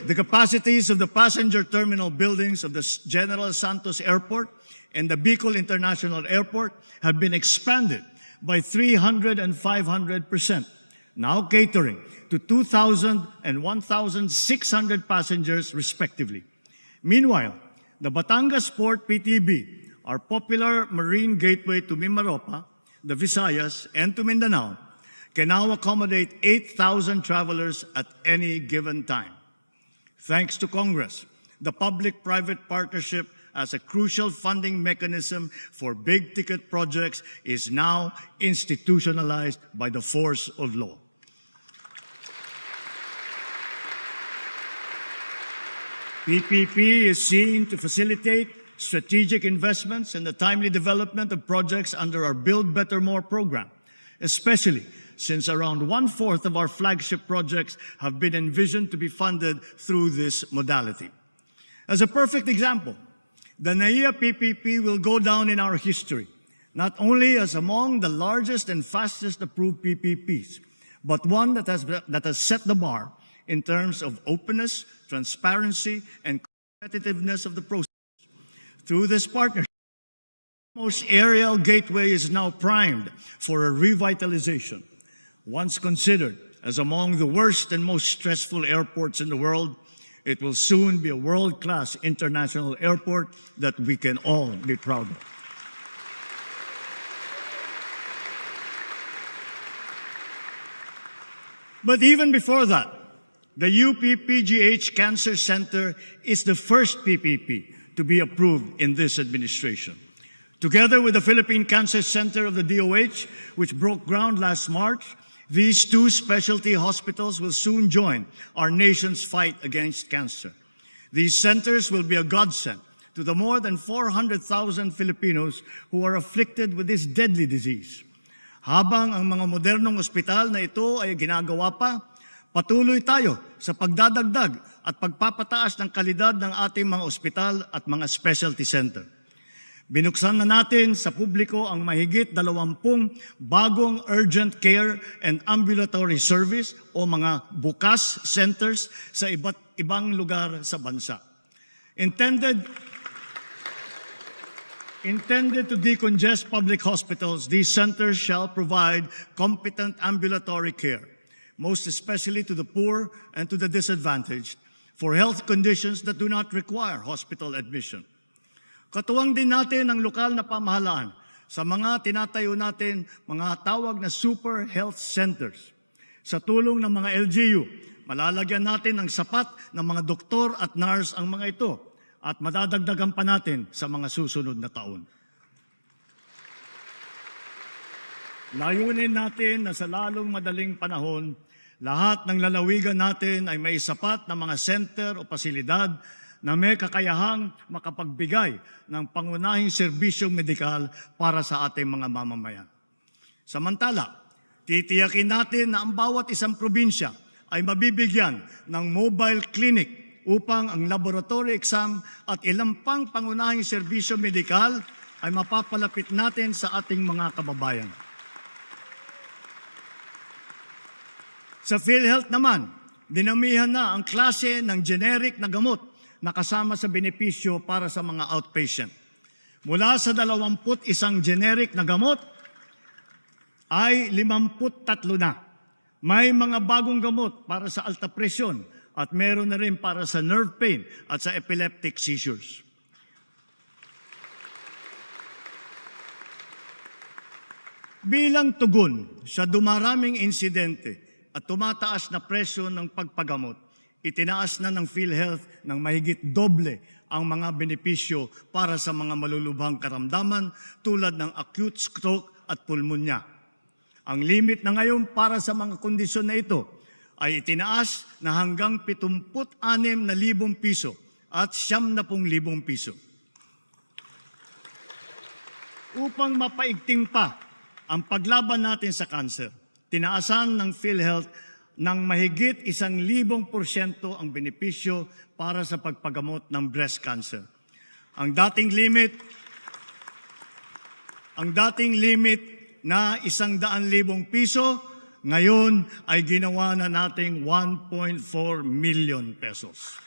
the capacities of the passenger terminal buildings of the General Santos Airport and the Bicol International Airport have been expanded by 300 and 500%, now catering to 2,000 and 1,600 passengers respectively. Meanwhile, the Batangas Port PTB, our popular marine gateway to Mimaropa, the Visayas, and to Mindanao, can now accommodate 8,000 travelers at any given time. Thanks to Congress, the public-private partnership as a crucial funding mechanism for big-ticket projects is now institutionalized by the force of law. PPP is seen to facilitate strategic investments and the timely development of projects under our Build Better More program, especially since around 1/4 of our flagship projects have been envisioned to be funded through this modality. As a perfect example, the NAIA PPP will go down in our history, not only as among the largest and fastest approved PPPs, but one that has set the bar in terms of openness, transparency, and competitiveness of the process. Through this partnership, most aerial gateway is now primed for a revitalization. Once considered as among the worst and most stressful airports in the world, it will soon be a world-class international airport that we can all be proud of. But even before that, the UP-PGH Cancer Center is the first PPP to be approved in this administration. Together with the Philippine Cancer Center of the DOH, which broke ground last March, these two specialty hospitals will soon join our nation's fight against cancer. These centers will be a godsend to the more than 400,000 Filipinos who are afflicted with this deadly disease. Habang ang mga modernong ospital na ito ay ginagawa pa, patuloy tayo sa pagdadagdag at pagpapataas ng kalidad ng ating mga ospital at mga specialty center. Binuksan na natin sa publiko ang mahigit 20 bagong urgent care and ambulatory service o mga bukas centers sa iba't ibang lugar sa bansa. Intended to decongest public hospitals, these centers shall provide competent ambulatory care, most especially to the poor and to the disadvantaged, for health conditions that do not require hospital admission. Katuwang din natin ang lokal na pamahalaan sa mga tinatayo natin mga tawag na super health centers. Sa tulong ng mga LGU, malalagyan natin ng sapat na mga doktor at nurse ang mga ito at madadagdagan pa natin sa mga susunod na taon. Layunin natin na sa lalong madaling panahon, lahat ng lalawigan natin ay may sapat na mga center o pasilidad na may kakayahang makapagbigay ng pangunahing serbisyong medikal para sa ating mga mamamayan. Samantala, titiyakin natin na ang bawat isang probinsya ay mabibigyan ng mobile clinic upang ang laboratory exam at ilang pang pangunahing serbisyo medikal ay mapapalapit natin sa ating mga kababayan. Sa PhilHealth naman, dinamihan na ang klase ng generic na gamot na kasama sa benepisyo para sa mga outpatient. Mula sa 21 generic na gamot, ay 53 na. May mga bagong gamot para sa alta presyon at meron na rin para sa nerve pain at sa epileptic seizures. Bilang tugon sa dumaraming insidente at tumataas na presyo ng pagpagamot, itinaas na ng PhilHealth ng mahigit doble ang mga benepisyo para sa mga malulubhang karamdaman tulad ng acute stroke at pulmonya. Ang limit na ngayon para sa mga kondisyon na ito ay itinaas na hanggang 76,000 piso at 70,000 piso. Upang mapaigting pa ang paglaban natin sa kanser, tinaasan ng PhilHealth ng mahigit 1,000% ang benepisyo para sa pagpagamot ng breast cancer. Ang dating limit na 100,000 piso, ngayon ay ginawa na nating 1.4 million pesos.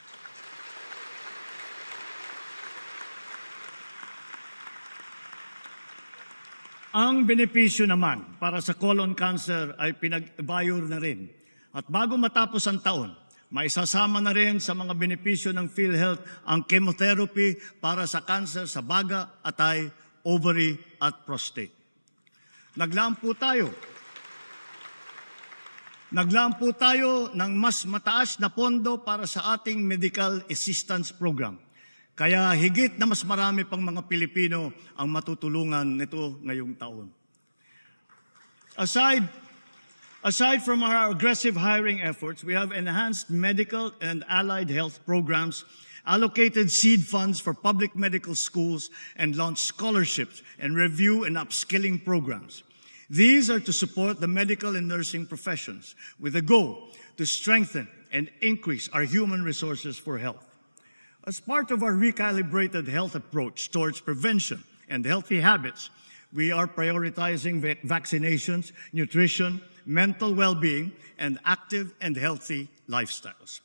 Ang benepisyo naman para sa colon cancer ay pinag-evaluate na rin. At bago matapos ang taon, maisasama na rin sa mga benepisyo ng PhilHealth ang chemotherapy para sa cancer sa baga, atay, ovary at prostate. Naglaan po tayo ng mas mataas na pondo para sa ating medical assistance program. Kaya higit na mas marami pang mga Pilipino ang matutulungan nito ngayong taon. Aside from our aggressive hiring efforts, we have enhanced medical and allied health programs, allocated seed funds for public medical schools, and launched scholarships and review and upskilling programs. These are to support the medical and nursing professions with a goal to strengthen and increase our human resources for health. As part of our recalibrated health approach towards prevention and healthy habits, we are prioritizing vaccinations, nutrition, mental well-being, and active and healthy lifestyles.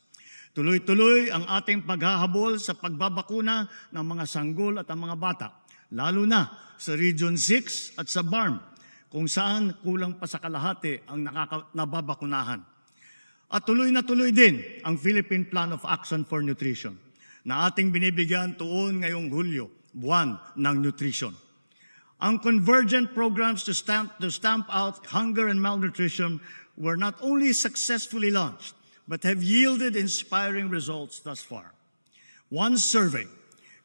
Tuloy-tuloy ang ating paghahabol sa pagbabakuna ng mga sanggol at ang mga bata, lalo na sa Region 6 at sa BARM, kung saan kulang pa sa kalahati ang nababakunahan. At tuloy na tuloy din ang Philippine Plan of Action for Nutrition na ating binibigyan tuon ngayong Hulyo, buwan ng nutrition. Ang convergent programs to stamp out hunger and malnutrition were not only successfully launched, but have yielded inspiring results thus far. One survey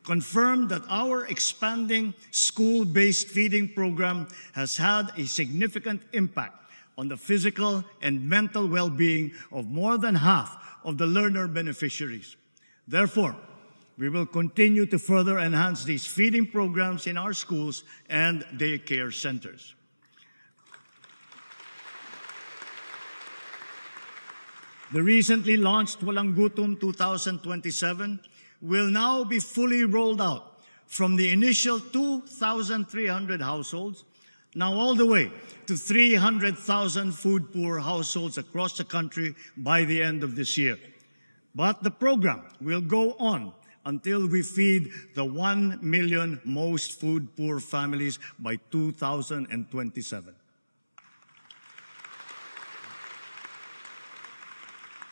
confirmed that our expanding school-based feeding program has had a significant impact on the physical and mental well-being of more than half of the learner beneficiaries. Therefore, we will continue to further enhance these feeding programs in our schools and daycare centers. The recently launched Walang Gutom 2027 will now be fully rolled out from the initial 2,300 households, now all the way to 300,000 food-poor households across the country by the end of this year. But the program will go on until we feed the 1 million most food-poor families by 2027.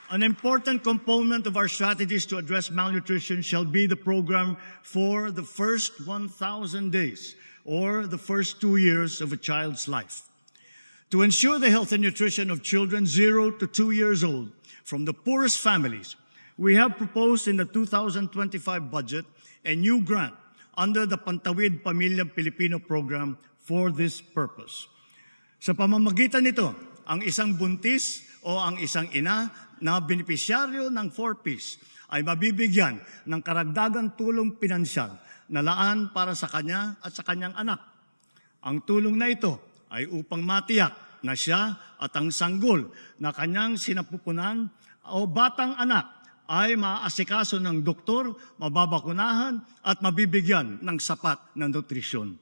An important component of our strategies to address malnutrition shall be the program for the first 1,000 days, or the first 2 years of a child's life. To ensure the health and nutrition of children 0 to 2 years old from the poorest families, we have proposed in the 2025 budget a new grant under the Pantawid Pamilyang Pilipino program for this purpose. Sa pamamagitan nito, ang isang buntis o ang isang ina na benepisyaryo ng 4Ps ay mabibigyan ng karagdagang tulong pinansyal na laan para sa kanya at sa kanyang anak. Ang tulong na ito ay upang matiyak na siya at ang sanggol na kanyang sinapupunan o batang anak ay maaasikaso ng doktor, mababakunahan at mabibigyan ng sapat na nutrisyon.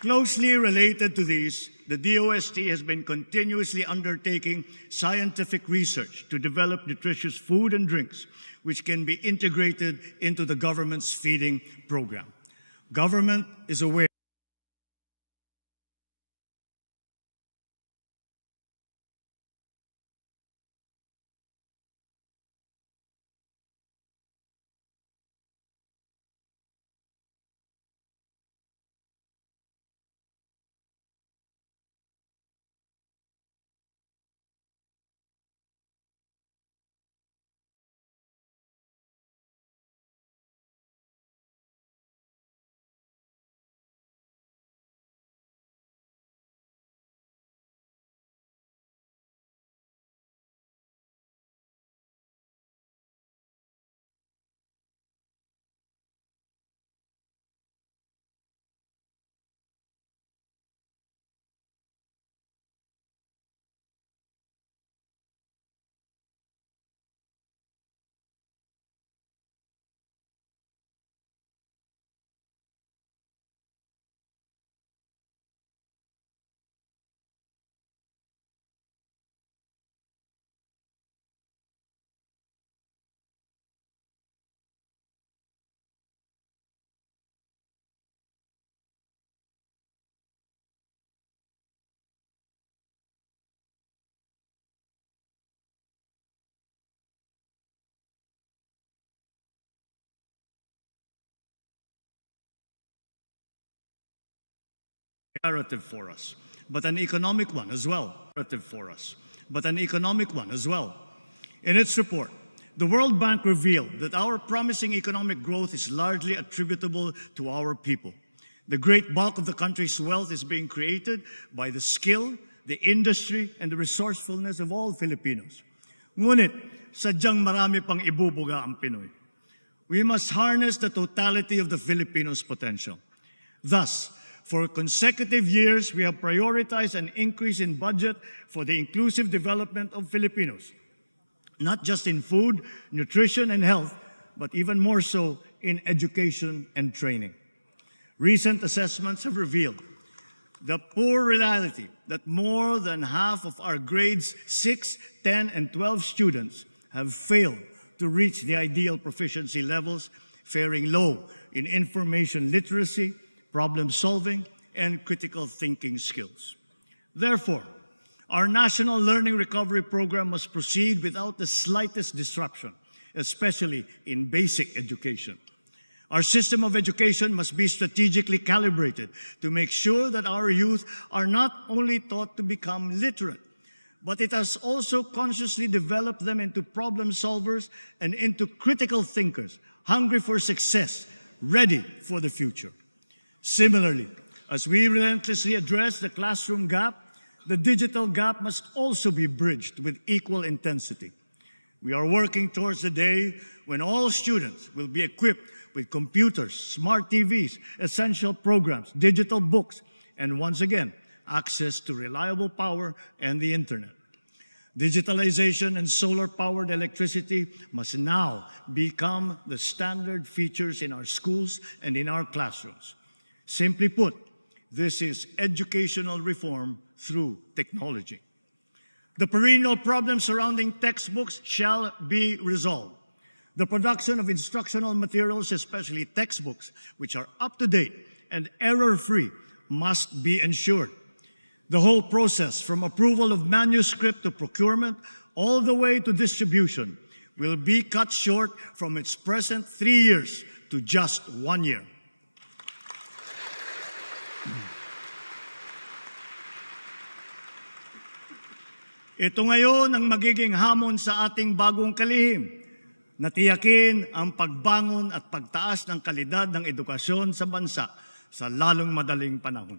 Closely related to these, the DOST has been continuously undertaking scientific research to develop nutritious food and drinks which can be integrated into the government's feeding program. Government is aware imperative for us, but an economic one as well. In its report, the World Bank revealed that our promising economic growth is largely attributable to our people. The great bulk of the country's wealth is being created by the skill, the industry, and the resourcefulness of all Filipinos. Ngunit, sadyang marami pang ibubuga ang Pinoy. We must harness the totality of the Filipinos' potential. Thus, for consecutive years, we have prioritized an increase in budget for the inclusive development of Filipinos, not just in food, nutrition, and health, but even more so in education and training. Recent assessments have revealed the poor reality that more than half of our grades 6, 10, and 12 students have failed to reach the ideal proficiency levels, faring low in information literacy, problem solving, and critical thinking skills. Therefore, our National Learning Recovery Program must proceed without the slightest disruption, especially in basic education. Our system of education must be strategically calibrated to make sure that our youth are not only taught to become literate, but it has also consciously developed them into problem solvers and into critical thinkers, hungry for success, ready for the future. Similarly, as we relentlessly address the classroom gap, the digital gap must also be bridged with equal intensity. We are working towards the day when all students will be equipped with computers, smart TVs, essential programs, digital books, and once again, access to reliable power and the internet. Digitalization and solar-powered electricity must now become the standard features in our schools and in our classrooms. Simply put, this is educational reform through technology. The perennial problems surrounding textbooks shall be resolved. The production of instructional materials, especially textbooks, which are up-to-date and error-free, must be ensured. The whole process, from approval of manuscript to procurement, all the way to distribution, will be cut short from its present 3 years to just 1 year. Ito ngayon ang magiging hamon sa ating bagong kalihim, na tiyakin ang pagbangon at pagtaas ng kalidad ng edukasyon sa bansa sa lalong madaling panahon.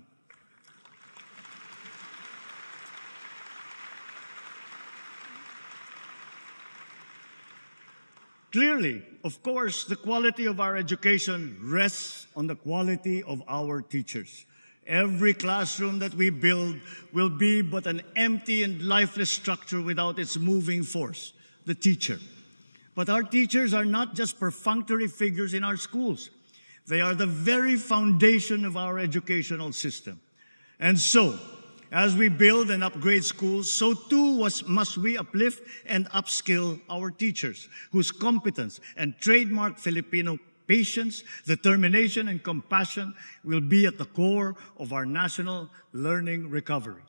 Clearly, of course, the quality of our education rests on the quality of our teachers. Every classroom that we build will be but an empty and lifeless structure without its moving force, the teacher. But our teachers are not just perfunctory figures in our schools. They are the very foundation of our educational system. And so, as we build and upgrade schools, so too must we uplift and upskill our teachers, whose competence and trademark Filipino patience, determination, and compassion will be at the core of our national learning recovery.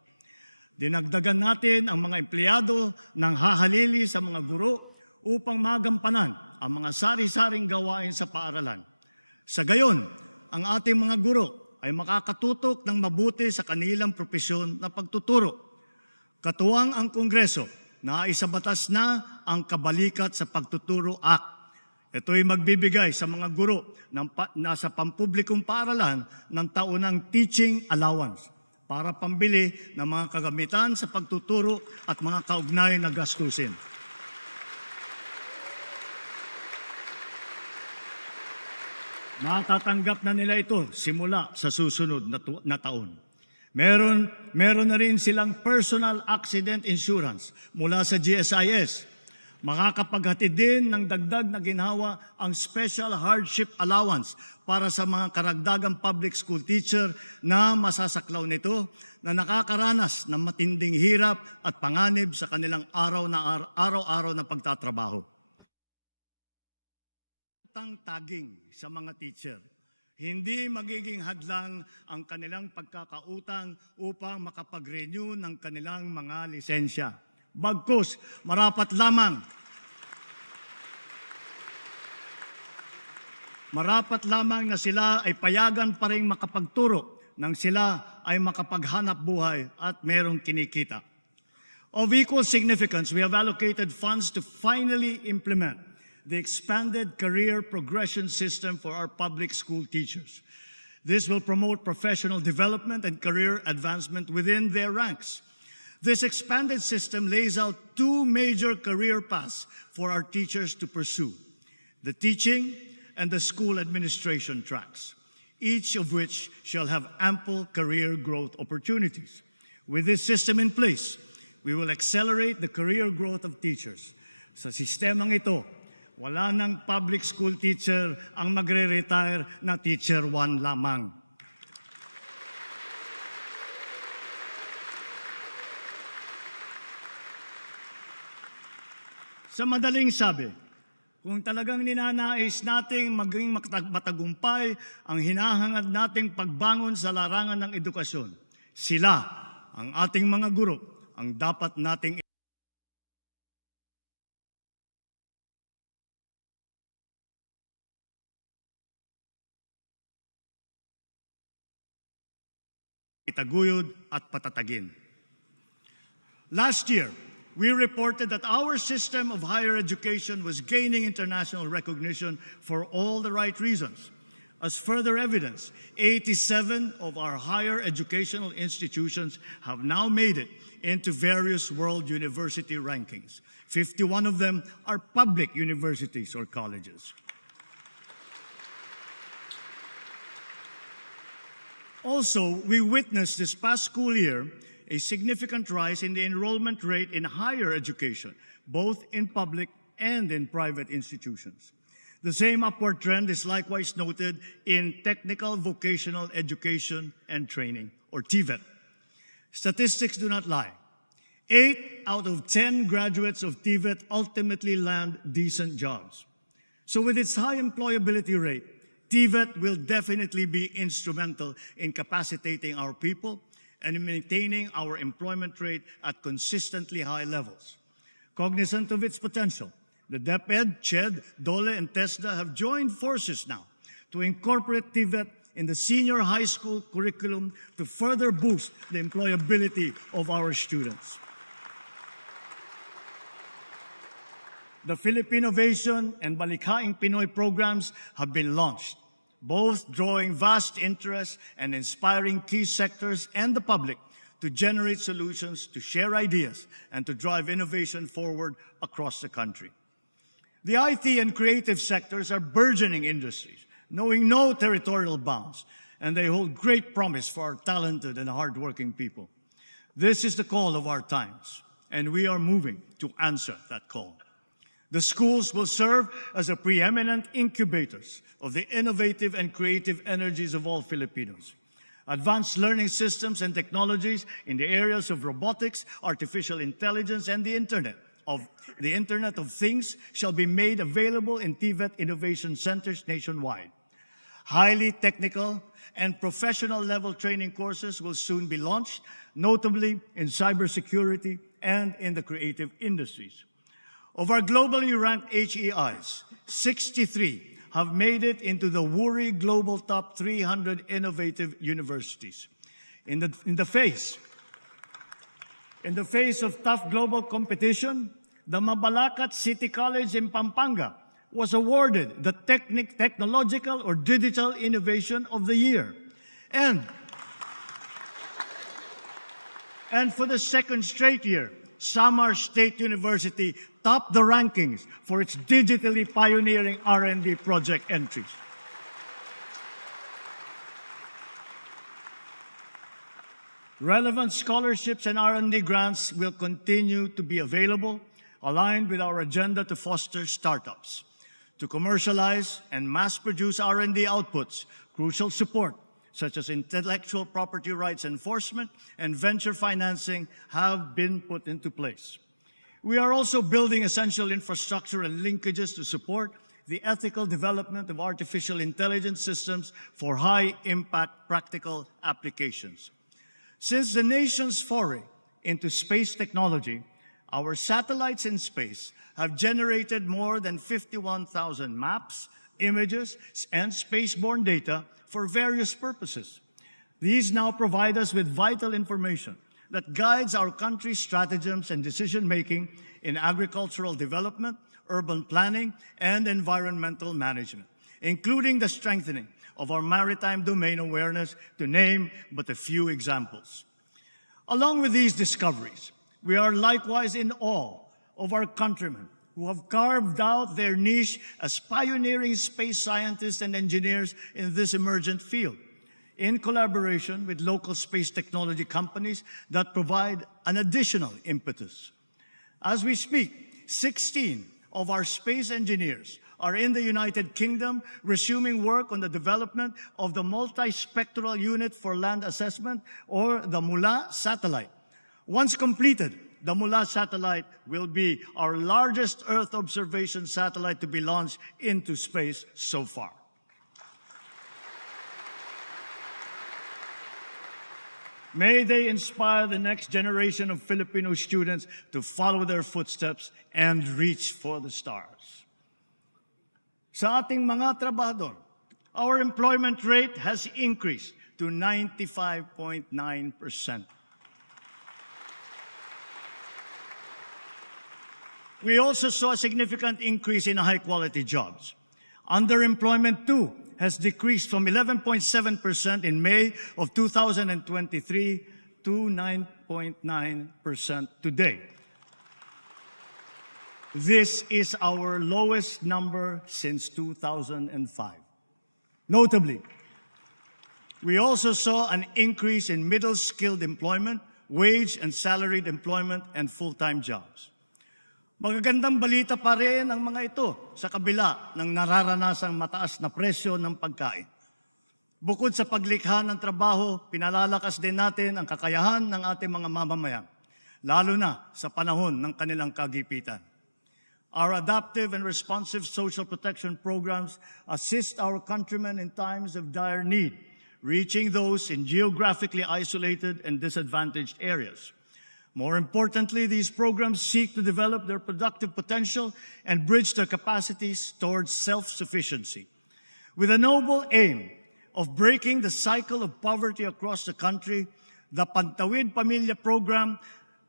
Dinagdagan natin ang mga empleyado ng hahalili sa mga guro upang magampanan ang mga sari-saring gawain sa paaralan. Sa gayon, ang ating mga guro ay makakatutok ng mabuti sa kanilang propesyon na pagtuturo. Katuwang ang Kongreso na isabatas na ang Kabalikat sa Pagtuturo Act. Ito'y magbibigay sa mga guro nasa pampublikong paaralan ng taunang teaching allowance para pambili ng mga kagamitan sa pagtuturo at mga kaugnay na gastusin. Matatanggap na nila ito simula sa susunod na taon. Meron na rin silang personal accident insurance mula sa GSIS. Makakapaghatid din ng dagdag na ginhawa ang Special Hardship Allowance para sa mga karagdagang public school teacher na masasaklaw nito na nakakaranas ng matinding hirap at panganib sa kanilang araw-araw na pagtatrabaho. Taging sa mga teacher, hindi magiging hadlang ang kanilang pagkakautang upang makapag-renew ng kanilang mga lisensya. Bagkus, marapat lamang na sila ay payagan pa rin makapagturo nang sila ay makapaghanap buhay at merong kinikita. Of equal significance, we have allocated funds to finally implement the expanded career progression system for our public school teachers. This will promote professional development and career advancement within their ranks. This expanded system lays out two major career paths for our teachers to pursue: the teaching and the school administration tracks, each of which shall have ample career growth opportunities. With this system in place, we will accelerate the career growth of teachers. Sa sistemang ito, wala nang public school teacher ang magre-retire na teacher 1 lamang. Sa madaling sabi, kung talagang ninanais nating maging matagumpay ang hinahangad nating pagbangon sa larangan ng edukasyon, sila, ang ating mga guro, ang dapat nating itaguyod at patatagin. Last year, we reported that our system of higher education was gaining international recognition for all the right reasons. As further evidence, 87 of our higher educational institutions have now made it into various world university rankings. 51 of them are public universities or colleges. Also, we witnessed this past school year a significant rise in the enrollment rate in higher education, both in public and in private institutions. The same upward trend is likewise noted in technical vocational education and training, or TVET. Statistics do not lie. 8 out of 10 graduates of TVET ultimately land decent jobs. So with its high employability rate, TVET will definitely be instrumental in capacitating our people and in maintaining our employment rate at consistently high levels. Cognizant of its potential, the DepEd, CHED, DOLE, and TESDA have joined forces now to incorporate TVET in the senior high school curriculum to further boost the employability of our students. The Philippinnovation and Balikhaing Pinoy programs have been launched, both drawing vast interest and inspiring key sectors and the public to generate solutions, to share ideas, and to drive innovation forward across the country. The IT and creative sectors are burgeoning industries, knowing no territorial bounds, and they hold great promise for our talented and hardworking people. This is the call of our times, and we are moving to answer that call. The schools will serve as a preeminent incubators of the innovative and creative energies of all Filipinos. Advanced learning systems and technologies in the areas of robotics, artificial intelligence, and the Internet of Things shall be made available in TVET Innovation Centers nationwide. Highly technical and professional level training courses will soon be launched, notably in cybersecurity and in the creative industries. Of our globally ranked HEIs, 63 have made it into the WURI Global Top 300 Innovative Universities. In the face of tough global competition, the Mabalacat City College in Pampanga was awarded the Technological or Digital Innovation of the Year. And for the second straight year, Samar State University topped the rankings for its digitally pioneering R&D project entries. Relevant scholarships and R&D grants will continue to be available, aligned with our agenda to foster startups. To commercialize and mass-produce R&D outputs, crucial support such as intellectual property rights enforcement and venture financing have been put into place. We are also building essential infrastructure and linkages to support the ethical development of artificial intelligence systems for high-impact practical applications. Since the nation's foray into space technology, our satellites in space have generated more than 51,000 maps, images, and spaceborne data for various purposes. These now provide us with vital information that guides our country's stratagems and decision-making in agricultural development, urban planning, and environmental management, including the strengthening of our maritime domain awareness, to name but a few examples. Along with these discoveries, we are likewise in awe of our countrymen who have carved out their niche as pioneering space scientists and engineers in this emergent field, in collaboration with local space technology companies that provide an additional impetus. As we speak, 16 of our space engineers are in the United Kingdom, resuming work on the development of the Multispectral Unit for Land Assessment, or the MULA satellite. Once completed, the MULA satellite will be our largest Earth observation satellite to be launched into space so far. May they inspire the next generation of Filipino students to follow their footsteps and reach for the stars. Sa ating mga trabahador, our employment rate has increased to 95.9%. We also saw a significant increase in high-quality jobs. Underemployment, too, has decreased from 11.7% in May of 2023 to 9.9% today. This is our lowest number since 2005. Notably, we also saw an increase in middle-skilled employment, wage and salaried employment, and full-time jobs. Magagandang balita pa rin ang mga ito sa kabila ng nararanasang mataas na presyo ng pagkain. Bukod sa paglikha ng trabaho, pinalalakas din natin ang kakayahan ng ating mga mamamayan, lalo na sa panahon ng kanilang kagipitan. Our adaptive and responsive social protection programs assist our countrymen in times of dire need, reaching those in geographically isolated and disadvantaged areas. More importantly, these programs seek to develop their productive potential and bridge their capacities towards self-sufficiency. With a noble aim of breaking the cycle of poverty across the country, the Pantawid Pamilya Program,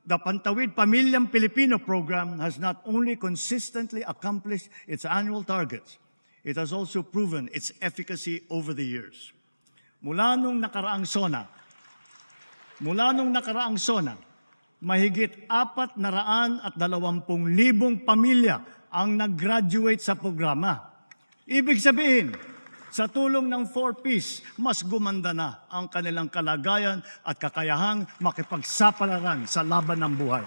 the Pantawid Pamilyang Pilipino Program has not only consistently accomplished its annual targets, it has also proven its efficacy over the years. Mula nung nakaraang SONA, mahigit 420,000 pamilya ang nag-graduate sa programa. Ibig sabihin, sa tulong ng 4Ps, mas gumanda na ang kanilang kalagayan at kakayahang makipagsapalaran sa laban ng buhay.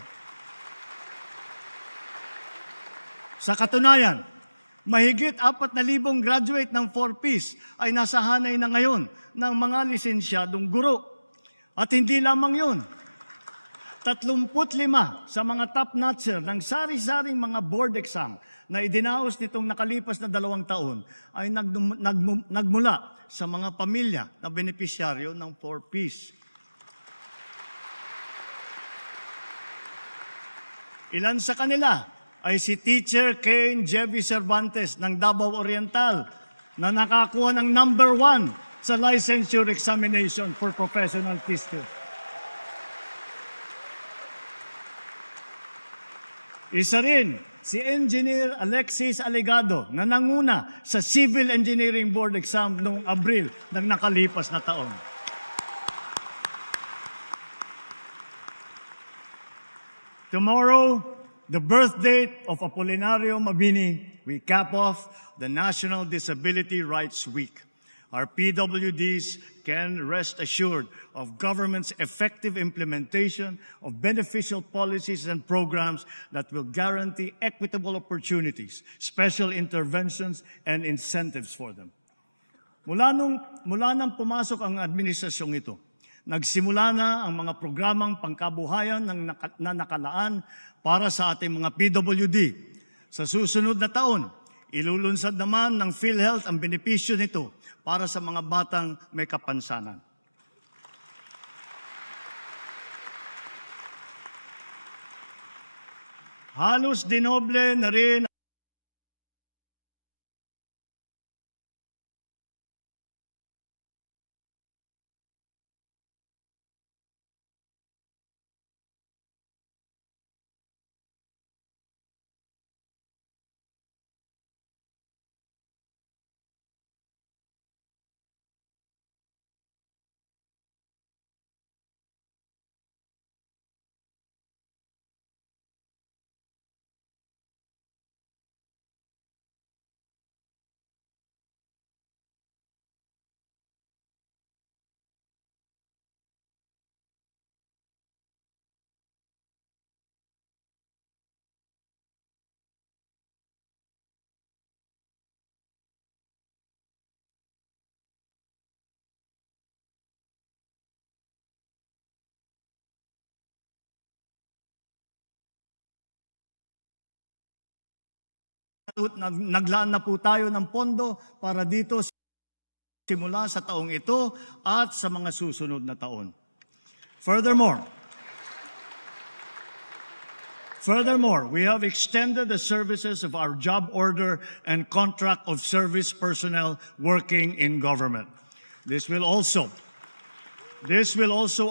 Sa katunayan, mahigit 4,000 graduate ng 4Ps ay nasa hanay na ngayon ng mga lisensyadong guro. At hindi lamang yun, 35 sa mga top-notcher ng sari-saring mga board exam na idinaos nitong nakalipas na 2 taon ay nagmula sa mga pamilya na benepisyaryo ng 4Ps. Ilan sa kanila ay si Teacher Kane Jevy Cervantes ng Davao Oriental na nakakuha ng number 1 sa licensure examination for professional teachers. Isa rin si Engineer Alexis Alegado na nanguna sa Civil Engineering Board exam noong Abril ng nakalipas na taon. Tomorrow, the birth date of Apolinario Mabini, we cap off the National Disability Rights Week. Our PWDs can rest assured of government's effective implementation of beneficial policies and programs that will guarantee equitable opportunities, special interventions, and incentives for them. Mula nang pumasok ang administrasyong ito, nagsimula na ang mga programang pangkabuhayan na nakalaan para sa ating mga PWD. Sa susunod na taon, ilulunsad naman ng PhilHealth ang benepisyo nito para sa mga batang may kapansanan. Halos dinoble na rin naglaan na po tayo ng pondo para dito simula sa taong ito at sa mga susunod na taon. Furthermore, we have extended the services of our job order and contract of service personnel working in government. This will also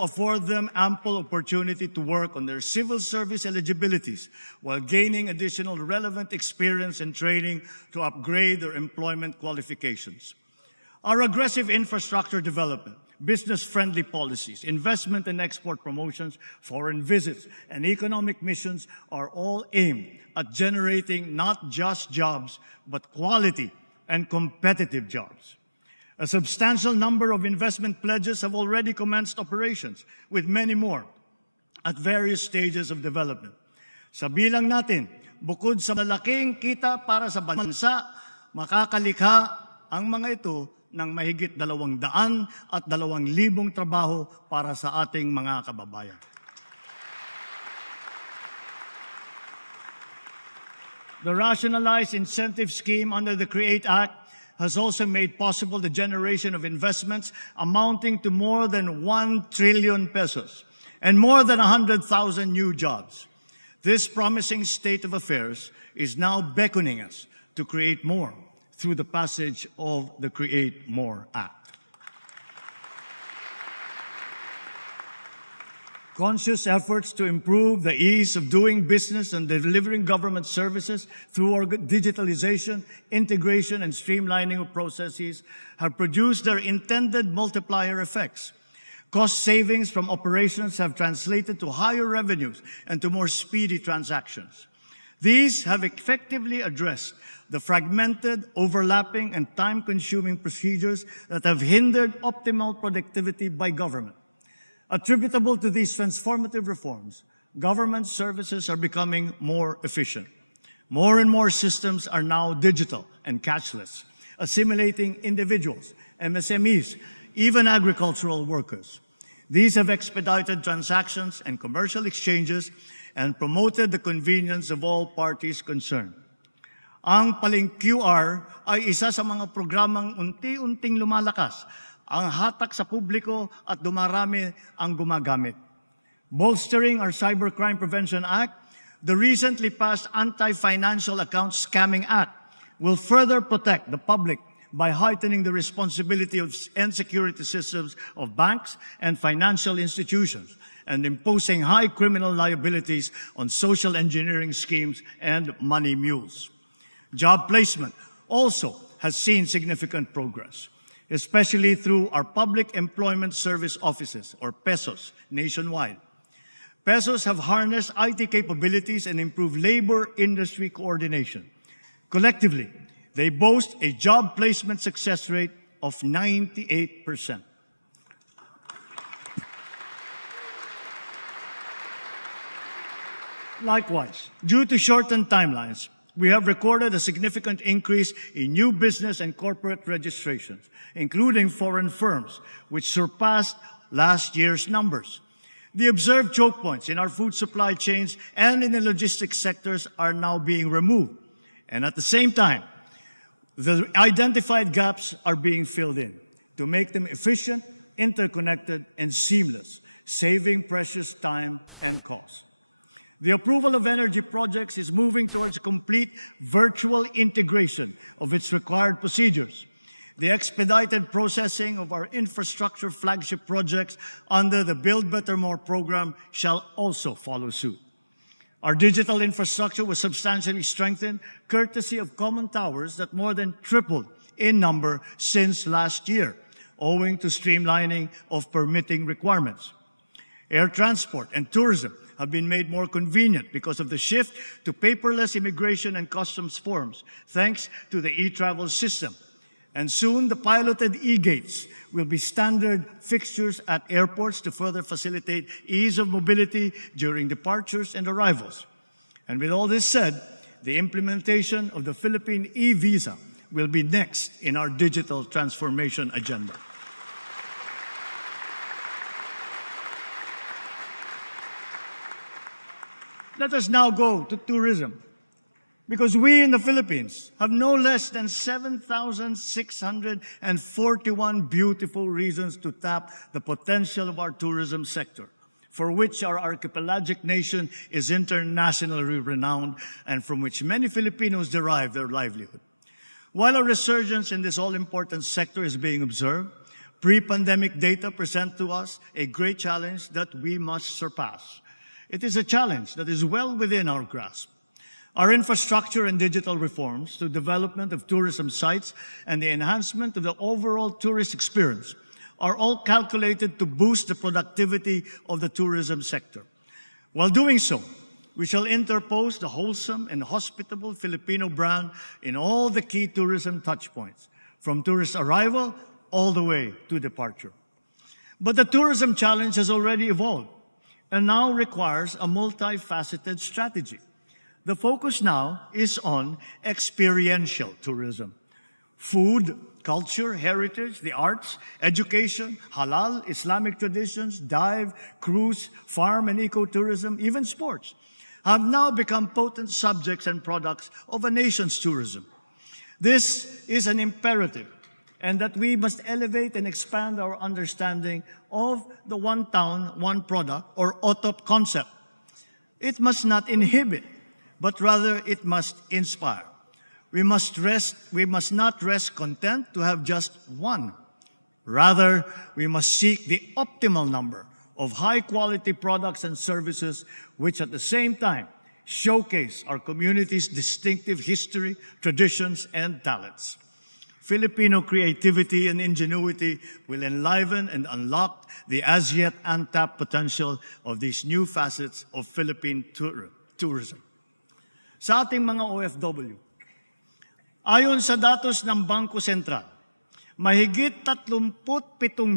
afford them ample opportunity to work on their civil service eligibilities while gaining additional relevant experience and training to upgrade their employment qualifications. Our aggressive infrastructure development, business-friendly policies, investment and export promotions, foreign visits, and economic missions are all aimed at generating not just jobs, but quality and competitive jobs. A substantial number of investment pledges have already commenced operations, with many more at various stages of development. Sa bilang natin, bukod sa malaking kita para sa bansa, makakalikha ang mga ito ng mahigit 200,000 at 2,000 trabaho para sa ating mga kababayan. The rationalized incentive scheme under the CREATE Act has also made possible the generation of investments amounting to more than 1 trillion pesos and more than 100,000 new jobs. This promising state of affairs is now beckoning us to create more through the passage of the Create More Act. Conscious efforts to improve the ease of doing business and delivering government services through digitalization, integration, and streamlining of processes have produced their intended multiplier effects. Cost savings from operations have translated to higher revenues and to more speedy transactions. These have effectively addressed the fragmented, overlapping, and time-consuming procedures that have hindered optimal productivity by government. Attributable to these transformative reforms, government services are becoming more efficient. More and more systems are now digital and cashless, assimilating individuals, MSMEs, even agricultural workers. These have expedited transactions and commercial exchanges and promoted the convenience of all parties concerned. Ang paling QR ay isa sa mga programang unti-unting lumalakas, ang hatak sa publiko at dumarami ang gumagamit. Bolstering our Cybercrime Prevention Act, the recently passed Anti-Financial Account Scamming Act will further protect the public by heightening the responsibility and security systems of banks and financial institutions and imposing high criminal liabilities on social engineering schemes and money mules. Job placement also has seen significant progress, especially through our Public Employment Service Offices, or PESOs, nationwide. PESOs have harnessed IT capabilities and improved labor industry coordination. Collectively, they boast a job placement success rate of 98%. Likewise, due to shortened timelines, we have recorded a significant increase in new business and corporate registrations, including foreign firms, which surpassed last year's numbers. The observed choke points in our food supply chains and in the logistics sectors are now being removed. And at the same time, the identified gaps are being filled in to make them efficient, interconnected, and seamless, saving precious time and cost. The approval of energy projects is moving towards complete virtual integration of its required procedures. The expedited processing of our infrastructure flagship projects under the Build Better More program shall also follow suit. Our digital infrastructure was substantially strengthened courtesy of common towers that more than tripled in number since last year, owing to streamlining of permitting requirements. Air transport and tourism have been made more convenient because of the shift to paperless immigration and customs forms, thanks to the e-travel system. And soon, the piloted e-gates will be standard fixtures at airports to further facilitate ease of mobility during departures and arrivals. And with all this said, the implementation of the Philippine e-visa will be next in our digital transformation agenda. Let us now go to tourism. Because we in the Philippines have no less than 7,641 beautiful reasons to tap the potential of our tourism sector, for which our archipelagic nation is internationally renowned and from which many Filipinos derive their livelihood. While a resurgence in this all-important sector is being observed, pre-pandemic data present to us a great challenge that we must surpass. It is a challenge that is well within our grasp. Our infrastructure and digital reforms, the development of tourism sites, and the enhancement of the overall tourist experience are all calculated to boost the productivity of the tourism sector. While doing so, we shall interpose the wholesome and hospitable Filipino brand in all the key tourism touchpoints, from tourist arrival all the way to departure. But the tourism challenge has already evolved and now requires a multifaceted strategy. The focus now is on experiential tourism. Food, culture, heritage, the arts, education, halal, Islamic traditions, dive, cruise, farm and ecotourism, even sports, have now become potent subjects and products of a nation's tourism. This is an imperative, and that we must elevate and expand our understanding of the one town, one product, or OTOP concept. It must not inhibit, but rather it must inspire. We must not rest content to have just one. Rather, we must seek the optimal number of high-quality products and services which at the same time showcase our community's distinctive history, traditions, and talents. Filipino creativity and ingenuity will enliven and unlock the as yet untapped potential of these new facets of Philippine tourism. Sa ating mga OFW, ayon sa datos ng Bangko Sentral, mahigit 37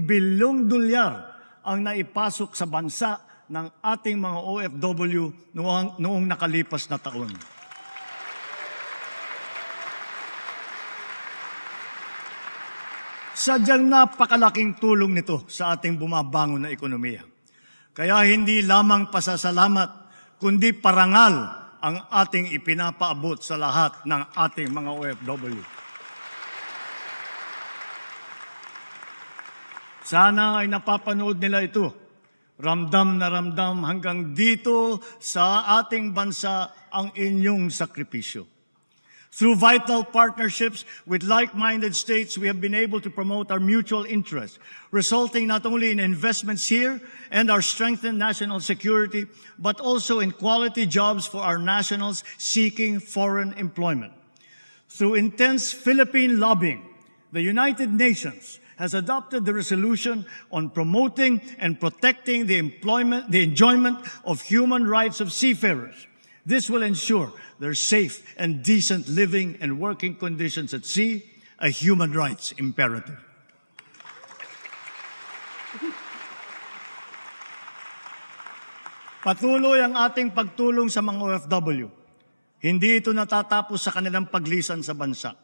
bilyong dolyar ang naipasok sa bansa ng ating mga OFW noong nakalipas na taon. Sadyang napakalaking tulong nito sa ating bumabangon na ekonomiya. Kaya hindi lamang pasasalamat, kundi parangal ang ating ipinapaabot sa lahat ng ating mga OFW. Sana ay napapanood nila ito. Ramdam na ramdam hanggang dito sa ating bansa ang inyong sakripisyo. Through vital partnerships with like-minded states, we have been able to promote our mutual interests, resulting not only in investments here and our strengthened national security, but also in quality jobs for our nationals seeking foreign employment. Through intense Philippine lobbying, the United Nations has adopted the resolution on promoting and protecting the enjoyment of human rights of seafarers. This will ensure their safe and decent living and working conditions at sea, a human rights imperative. Patuloy ang ating pagtulong sa mga OFW. Hindi ito natatapos sa kanilang paglisan sa bansa.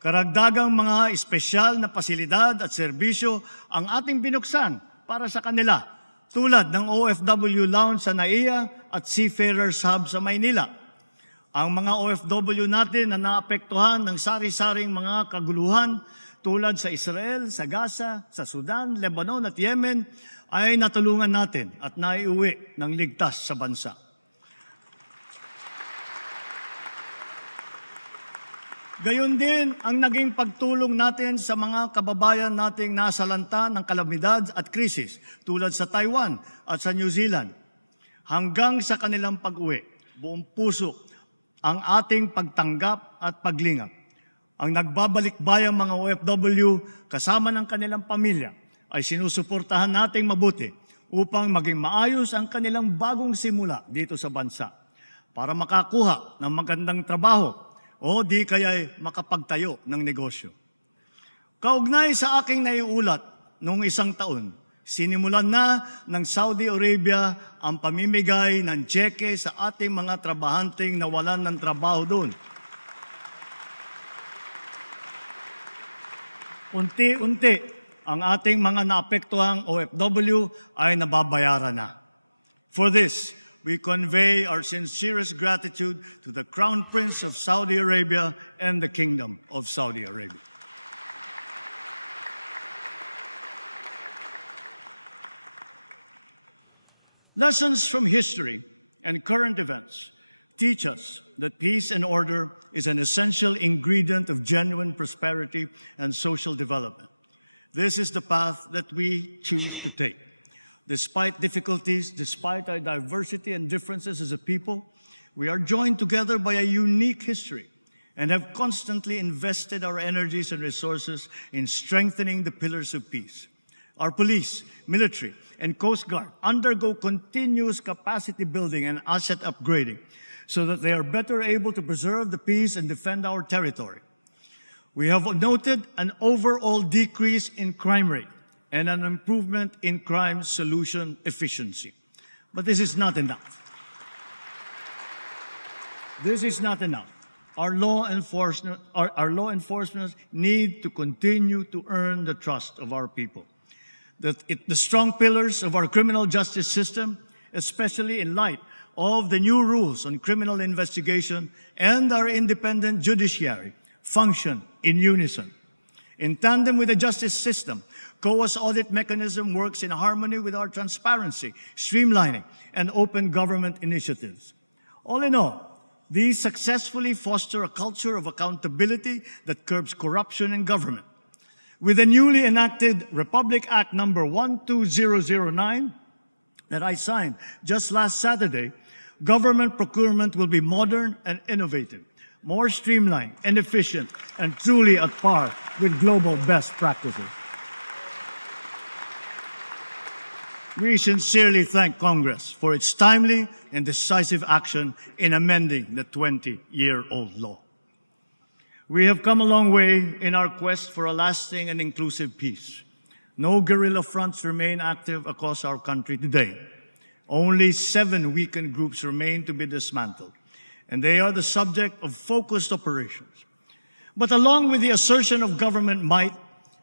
Karagdagang mga espesyal na pasilidad at serbisyo ang ating binuksan para sa kanila, tulad ng OFW Lounge sa NAIA at Seafarers Hub sa Maynila. Ang mga OFW natin na naapektuhan ng sari-saring mga kaguluhan tulad sa Israel, sa Gaza, sa Sudan, Lebanon at Yemen ay natulungan natin at naiuwi ng ligtas sa bansa. Gayon din ang naging pagtulong natin sa mga kababayan nating nasalanta ng kalamidad at krisis tulad sa Taiwan at sa New Zealand. Hanggang sa kanilang pag-uwi, buong puso ang ating pagtanggap at paglingap. Ang nagbabalik-bayang mga OFW kasama ng kanilang pamilya ay sinusuportahan nating mabuti upang maging maayos ang kanilang bagong simula dito sa bansa para makakuha ng magandang trabaho o di kaya'y makapagtayo ng negosyo. Kaugnay sa aking naiulat noong isang taon, sinimulan na ng Saudi Arabia ang pamimigay ng tseke sa ating mga trabahanteng nawalan ng trabaho doon. Unti-unti, ang ating mga naapektuhang OFW ay nababayaran na. For this, we convey our sincerest gratitude to the Crown Prince of Saudi Arabia and the Kingdom of Saudi Arabia. Lessons from history and current events teach us that peace and order is an essential ingredient of genuine prosperity and social development. This is the path that we choose to take. Despite difficulties, despite our diversity and differences as a people, we are joined together by a unique history and have constantly invested our energies and resources in strengthening the pillars of peace. Our police, military, and Coast Guard undergo continuous capacity building and asset upgrading so that they are better able to preserve the peace and defend our territory. We have noted an overall decrease in crime rate and an improvement in crime solution efficiency. But this is not enough. This is not enough. Our law enforcement need to continue to earn the trust of our people. The strong pillars of our criminal justice system, especially in light of the new rules on criminal investigation and our independent judiciary, function in unison. In tandem with the justice system, COA's audit mechanism works in harmony with our transparency, streamlining, and open government initiatives. All in all, these successfully foster a culture of accountability that curbs corruption in government. With the newly enacted Republic Act number 12009 that I signed just last Saturday, government procurement will be modern and innovative, more streamlined and efficient, and truly at par with global best practices. We sincerely thank Congress for its timely and decisive action in amending the 20-year-old law. We have come a long way in our quest for a lasting and inclusive peace. No guerrilla fronts remain active across our country today. Only 7 weakened groups remain to be dismantled, and they are the subject of focused operations. But along with the assertion of government might,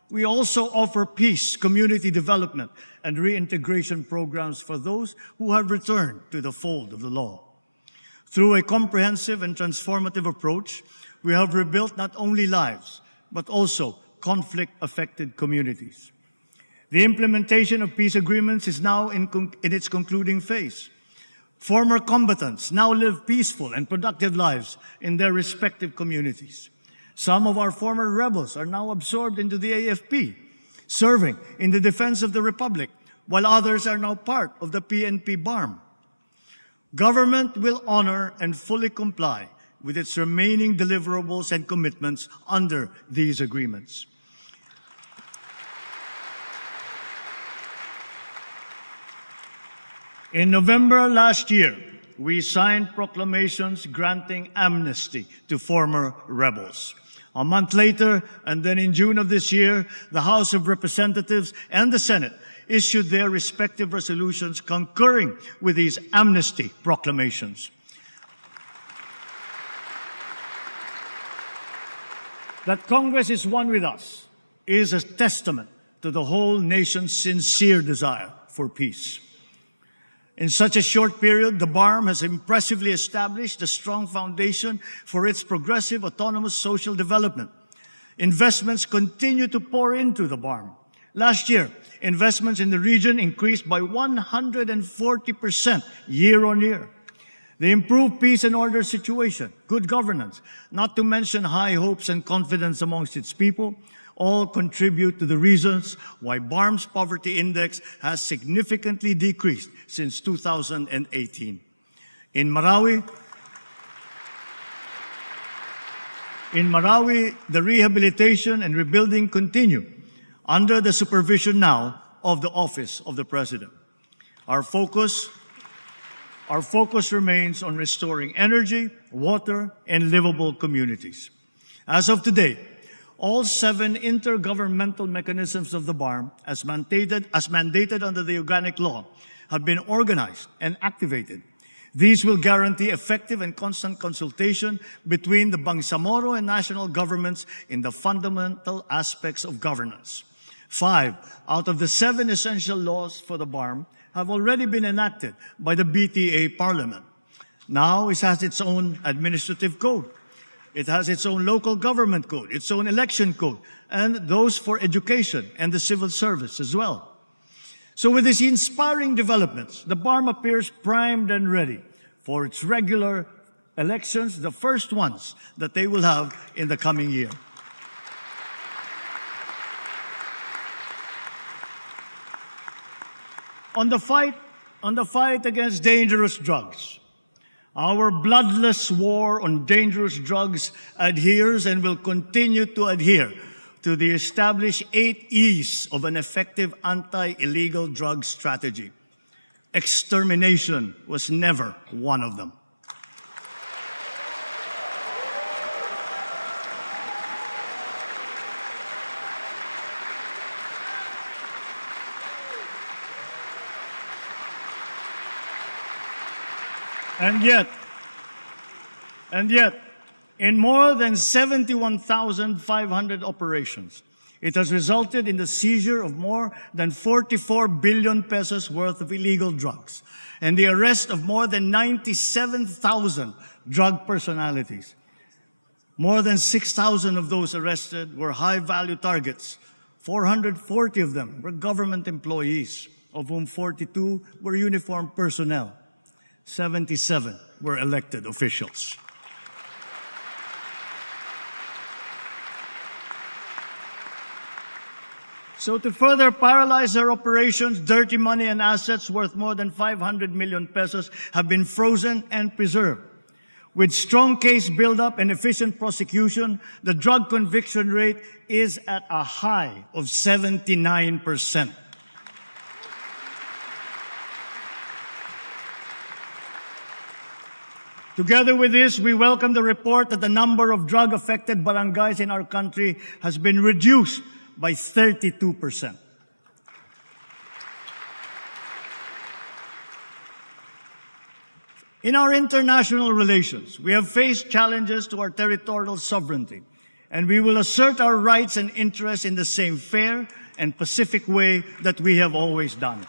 we also offer peace, community development, and reintegration programs for those who have returned to the fold of the law. Through a comprehensive and transformative approach, we have rebuilt not only lives, but also conflict-affected communities. The implementation of peace agreements is now in its concluding phase. Former combatants now live peaceful and productive lives in their respective communities. Some of our former rebels are now absorbed into the AFP, serving in the defense of the Republic, while others are now part of the PNP BARM. Government will honor and fully comply with its remaining deliverables and commitments under these agreements. In November last year, we signed proclamations granting amnesty to former rebels. A month later, and then in June of this year, the House of Representatives and the Senate issued their respective resolutions concurring with these amnesty proclamations. That Congress is one with us is a testament to the whole nation's sincere desire for peace. In such a short period, the BARM has impressively established a strong foundation for its progressive, autonomous social development. Investments continue to pour into the BARM. Last year, investments in the region increased by 140% year on year. The improved peace and order situation, good governance, not to mention high hopes and confidence amongst its people, all contribute to the reasons why BARM's poverty index has significantly decreased since 2018. In Marawi, the rehabilitation and rebuilding continue under the supervision now of the Office of the President. Our focus remains on restoring energy, water, and livable communities. As of today, all 7 intergovernmental mechanisms of the BARM, as mandated under the organic law, have been organized and activated. These will guarantee effective and constant consultation between the Bangsamoro and national governments in the fundamental aspects of governance. 5 out of the 7 essential laws for the BARM have already been enacted by the BTA Parliament. Now it has its own administrative code. It has its own local government code, its own election code, and those for education and the civil service as well. So with these inspiring developments, the BARM appears primed and ready for its regular elections, the first ones that they will have in the coming year. On the fight against dangerous drugs, our bloodless war on dangerous drugs adheres and will continue to adhere to the established 8 E's of an effective anti-illegal drug strategy. Extermination was never one of them. And yet, in more than 71,500 operations, it has resulted in the seizure of more than 44 billion pesos worth of illegal drugs and the arrest of more than 97,000 drug personalities. More than 6,000 of those arrested were high-value targets. 440 of them were government employees, of whom 42 were uniformed personnel. 77 were elected officials. So to further paralyze their operations, dirty money and assets worth more than 500 million pesos have been frozen and preserved. With strong case buildup and efficient prosecution, the drug conviction rate is at a high of 79%. Together with this, we welcome the report that the number of drug-affected barangays in our country has been reduced by 32%. In our international relations, we have faced challenges to our territorial sovereignty, and we will assert our rights and interests in the same fair and pacific way that we have always done.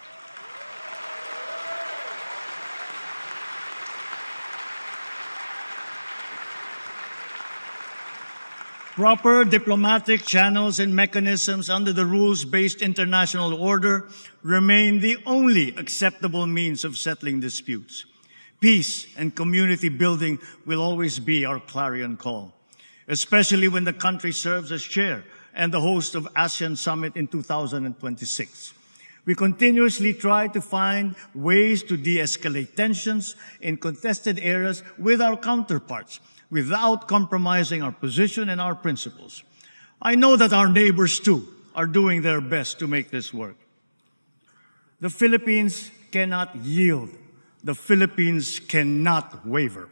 Proper diplomatic channels and mechanisms under the rules-based international order remain the only acceptable means of settling disputes. Peace and community building will always be our clarion call, especially when the country serves as chair and the host of ASEAN Summit in 2026. We continuously try to find ways to de-escalate tensions in contested areas with our counterparts, without compromising our position and our principles. I know that our neighbors, too, are doing their best to make this work. The Philippines cannot yield. The Philippines cannot waver.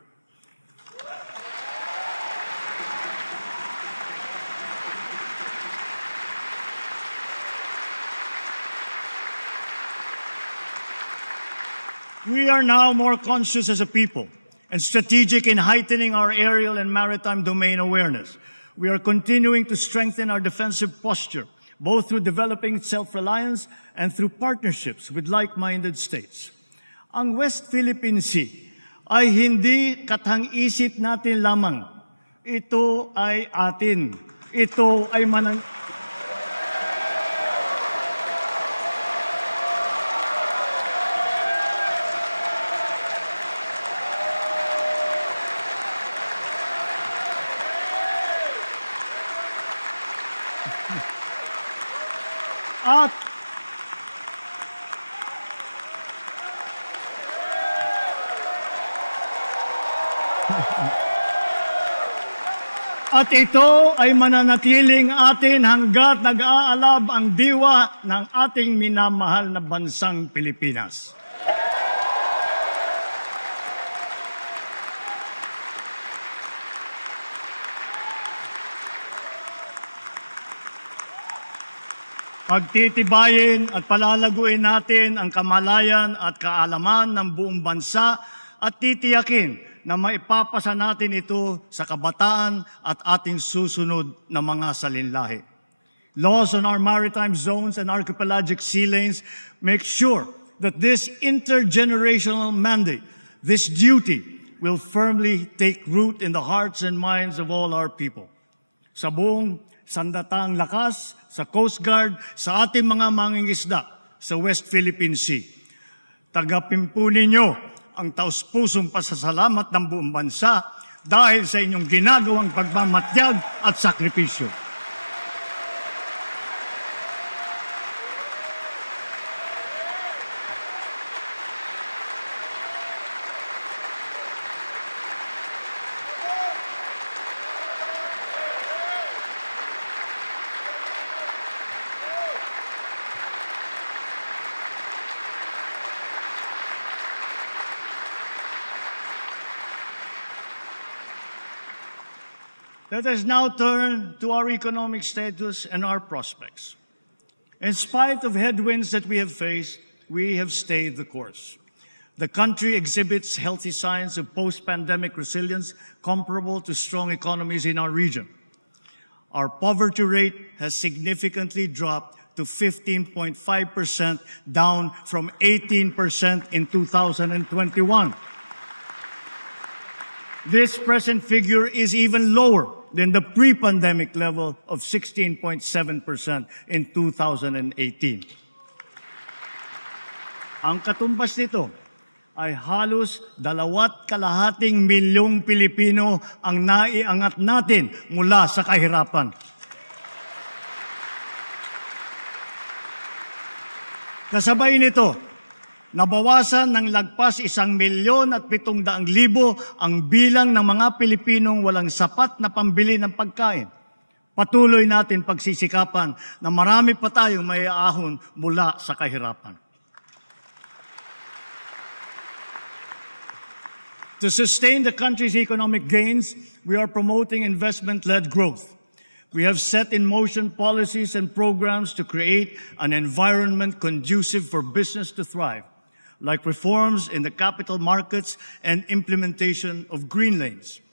We are now more conscious as a people and strategic in heightening our aerial and maritime domain awareness. We are continuing to strengthen our defensive posture, both through developing self-reliance and through partnerships with like-minded states. Ang West Philippine Sea ay hindi katang-isip natin lamang. Ito ay atin. Ito ay At ito ay mananatiling atin hanggat nag-aalab ang diwa ng ating minamahal na bansang Pilipinas. Pagtitibayin at palalaguin natin ang kamalayan at kaalaman ng buong bansa at titiyakin na maipapasa natin ito sa kabataan at ating susunod na mga salinlahi. Laws on our maritime zones and archipelagic sea lanes make sure that this intergenerational mandate, this duty, will firmly take root in the hearts and minds of all our people. Sa buong sandatang lakas, sa Coast Guard, sa ating mga mangingisda sa West Philippine Sea. Tagapin po ninyo ang taus-pusong pasasalamat ng buong bansa dahil sa inyong ginagawang pagmamatyag at sakripisyo. Let us now turn to our economic status and our prospects. In spite of headwinds that we have faced, we have stayed the course. The country exhibits healthy signs of post-pandemic resilience comparable to strong economies in our region. Our poverty rate has significantly dropped to 15.5%, down from 18% in 2021. This present figure is even lower than the pre-pandemic level of 16.7% in 2018. Ang katumbas nito ay halos 2.5 milyong Pilipino ang naiangat natin mula sa kahirapan. Kasabay nito, nabawasan ng lagpas 1,700,000 ang bilang ng mga Pilipinong walang sapat na pambili ng pagkain. Patuloy natin pagsisikapan na marami pa tayong maiaahon mula sa kahirapan. To sustain the country's economic gains, we are promoting investment-led growth. We have set in motion policies and programs to create an environment conducive for business to thrive, like reforms in the capital markets and implementation of green lanes.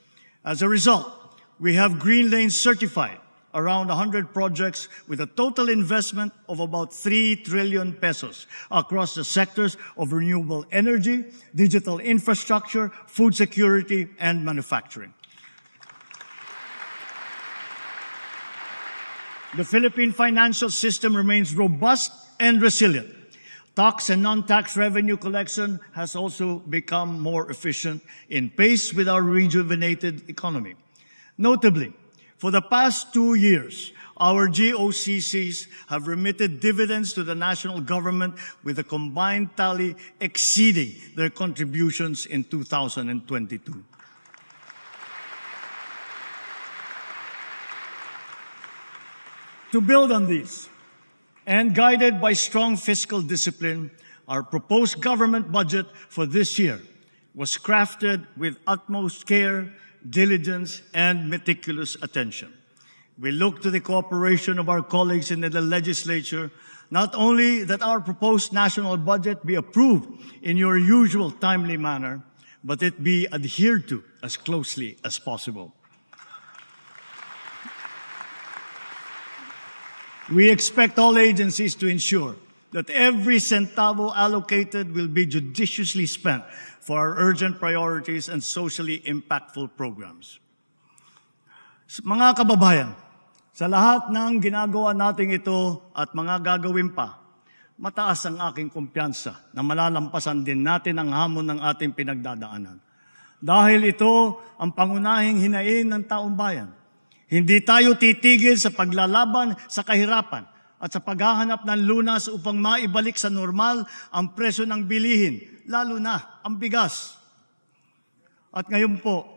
As a result, we have green lanes certified, around 100 projects with a total investment of about 3 trillion pesos across the sectors of renewable energy, digital infrastructure, food security, and manufacturing. The Philippine financial system remains robust and resilient. Tax and non-tax revenue collection has also become more efficient in pace with our rejuvenated economy. Notably, for the past 2 years, our GOCCs have remitted dividends to the national government with a combined tally exceeding their contributions in 2022. To build on these, and guided by strong fiscal discipline, our proposed government budget for this year was crafted with utmost care, diligence, and meticulous attention. We look to the cooperation of our colleagues in the legislature, not only that our proposed national budget be approved in your usual timely manner, but it be adhered to as closely as possible. We expect all agencies to ensure that every centavo allocated will be judiciously spent for our urgent priorities and socially impactful programs. Mga kababayan, sa lahat ng ginagawa natin ito at mga gagawin pa, mataas ang aking kumpiyansa na malalampasan din natin ang hamon ng ating pinagdadaanan. Dahil ito ang pangunahing hinaing ng taong bayan. Hindi tayo titigil sa paglalaban sa kahirapan at sa paghahanap ng lunas upang maibalik sa normal ang presyo ng bilihin, lalo na ang bigas. At ngayon po,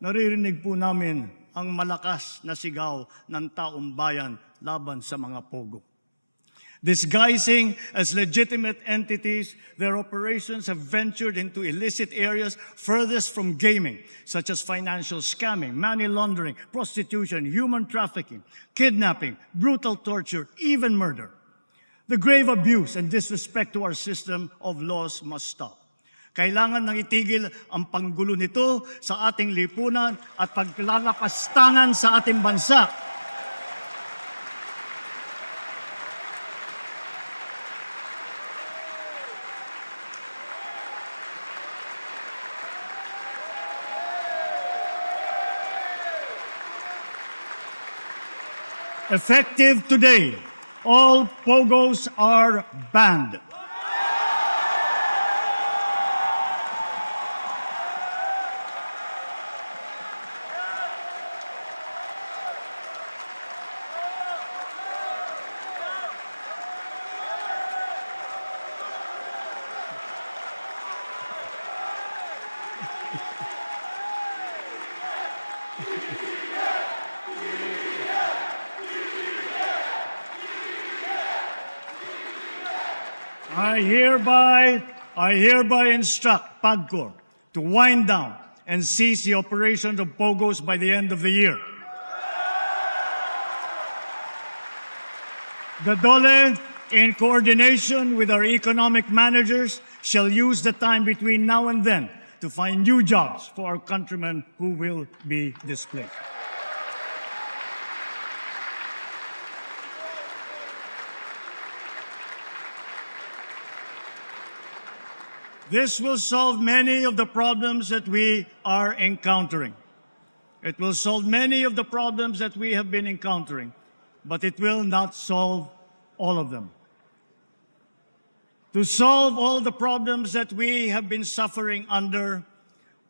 naririnig po namin ang malakas na sigaw ng taong bayan laban sa mga Pogo. Disguising as legitimate entities, their operations have ventured into illicit areas furthest from gaming, such as financial scamming, money laundering, prostitution, human trafficking, kidnapping, brutal torture, even murder. The grave abuse and disrespect to our system of laws must stop. Kailangan nang itigil ang panggulo nito sa ating lipunan at paglalapastangan sa ating bansa. Effective today, all Pogos are banned. I hereby instruct PAGCOR to wind down and cease the operations of Pogos by the end of the year. The DOLE, in coordination with our economic managers, shall use the time between now and then to find new jobs for our countrymen who will be displaced. This will solve many of the problems that we are encountering. It will solve many of the problems that we have been encountering, but it will not solve all of them. To solve all the problems that we have been suffering under,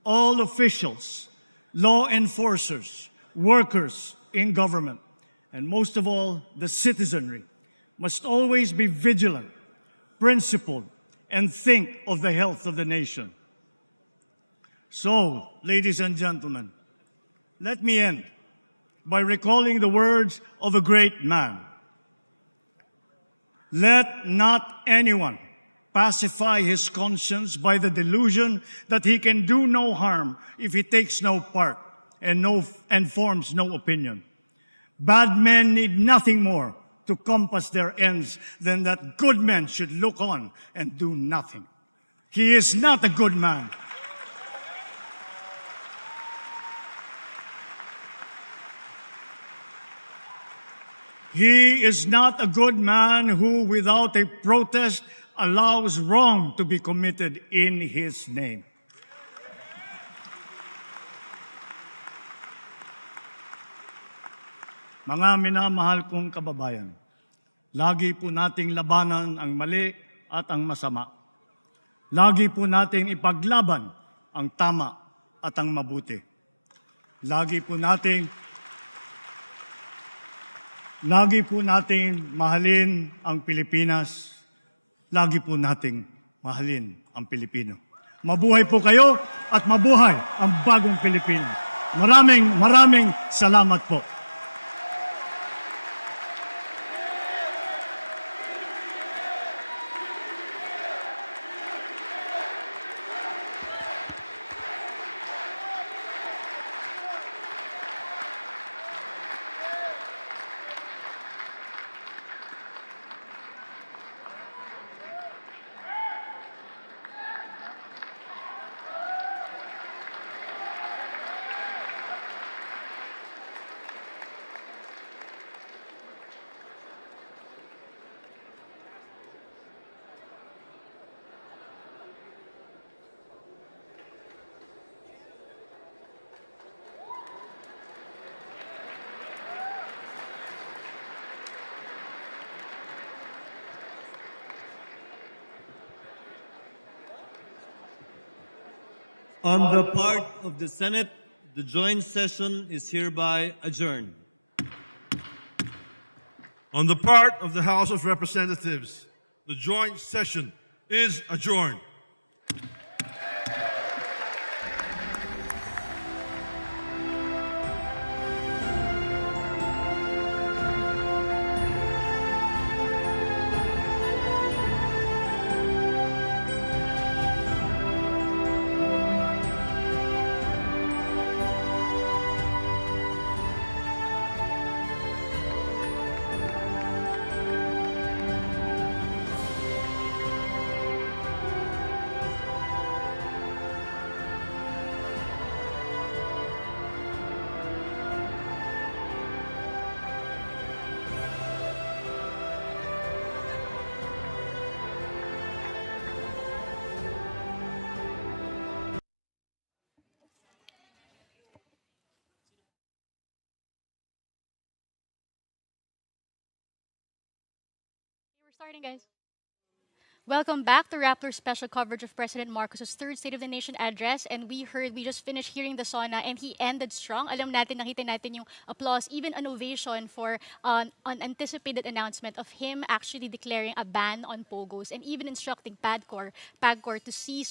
all officials, law enforcers, workers in government, and most of all, the citizenry, must always be vigilant, principled, and think of the health of the nation. So, ladies and gentlemen, let me end by recalling the words of a great man. Let not anyone pacify his conscience by the delusion that he can do no harm if he takes no part and forms no opinion. Bad men need nothing more to compass their ends than that good men should look on and do nothing. He is not a good man. He is not a good man who, without a protest, allows wrong to be committed in his name. Mga minamahal kong kababayan, lagi po nating labanan ang mali at ang masama. Lagi po nating ipaglaban ang tama at ang mabuti. Lagi po nating mahalin ang Pilipinas. Lagi po nating mahalin ang Pilipino. Mabuhay po kayo at mabuhay ang bagong Pilipinas. Maraming salamat po. On the part of the Senate, the joint session is hereby adjourned. On the part of the House of Representatives, the joint session is adjourned. Starting, guys. Welcome back to Rappler's special coverage of President Marcos's third State of the Nation address. And we just finished hearing the Sona and he ended strong. Alam natin, nakita natin yung applause, even an ovation for an anticipated announcement of him actually declaring a ban on Pogos and even instructing PAGCOR to cease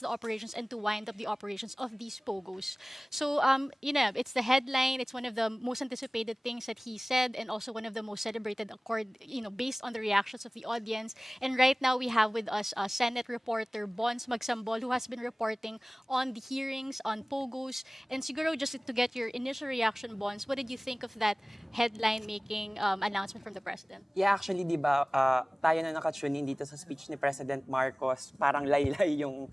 the operations and to wind up the operations of these Pogos. So, it's the headline. It's one of the most anticipated things that he said and also one of the most celebrated based on the reactions of the audience. And right now, we have with us Senate reporter Bons Magsambol, who has been reporting on the hearings on Pogos. And siguro just to get your initial reaction, Bons, what did you think of that headline-making announcement from the President? Yeah, actually, di ba, tayo na nakatune in dito sa speech ni President Marcos, parang laylay yung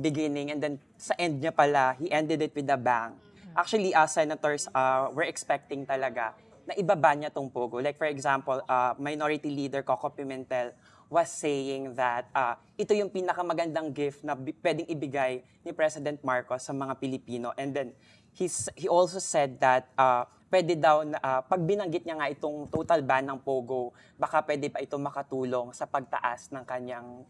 beginning and then sa end niya pala, he ended it with a bang. Actually, senators were expecting talaga na ibaba niya tong Pogo. Like for example, Minority Leader Coco Pimentel was saying that ito yung pinakamagandang gift na pwedeng ibigay ni President Marcos sa mga Pilipino. And then he also said that pwede daw na pag binanggit niya nga itong total ban ng Pogo, baka pwede pa ito makatulong sa pagtaas ng kanyang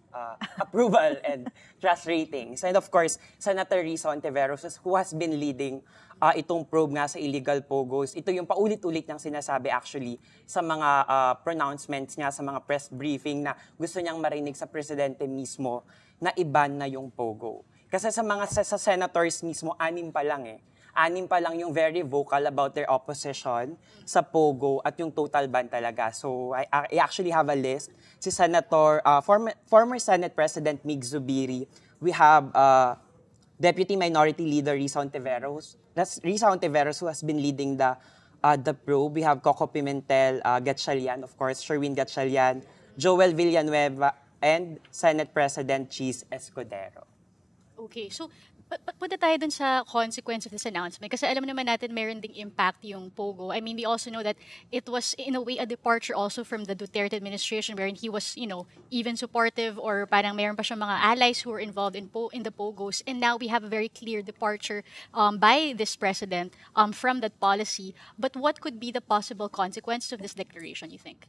approval and trust ratings. And of course, Senator Risa Ontiveros, who has been leading itong probe nga sa illegal Pogos, ito yung paulit-ulit niyang sinasabi actually sa mga pronouncements niya, sa mga press briefing na gusto niyang marinig sa presidente mismo na iban na yung Pogo. Kasi sa senators mismo, 6 pa lang eh. 6 pa lang yung very vocal about their opposition sa Pogo at yung total ban talaga. So I actually have a list. Si Senator, former Senate President Mig Zubiri, we have Deputy Minority Leader Risa Ontiveros. That's Risa Ontiveros, who has been leading the probe. We have Coco Pimentel, Gatchalian, of course, Sherwin Gatchalian, Joel Villanueva, and Senate President Cheese Escudero. Okay, so punta tayo dun sa consequence of this announcement kasi alam naman natin meron ding impact yung Pogo. I mean, we also know that it was in a way a departure also from the Duterte administration wherein he was, even supportive or parang meron pa siyang mga allies who were involved in the Pogos. And now we have a very clear departure by this president from that policy. But what could be the possible consequences of this declaration, you think?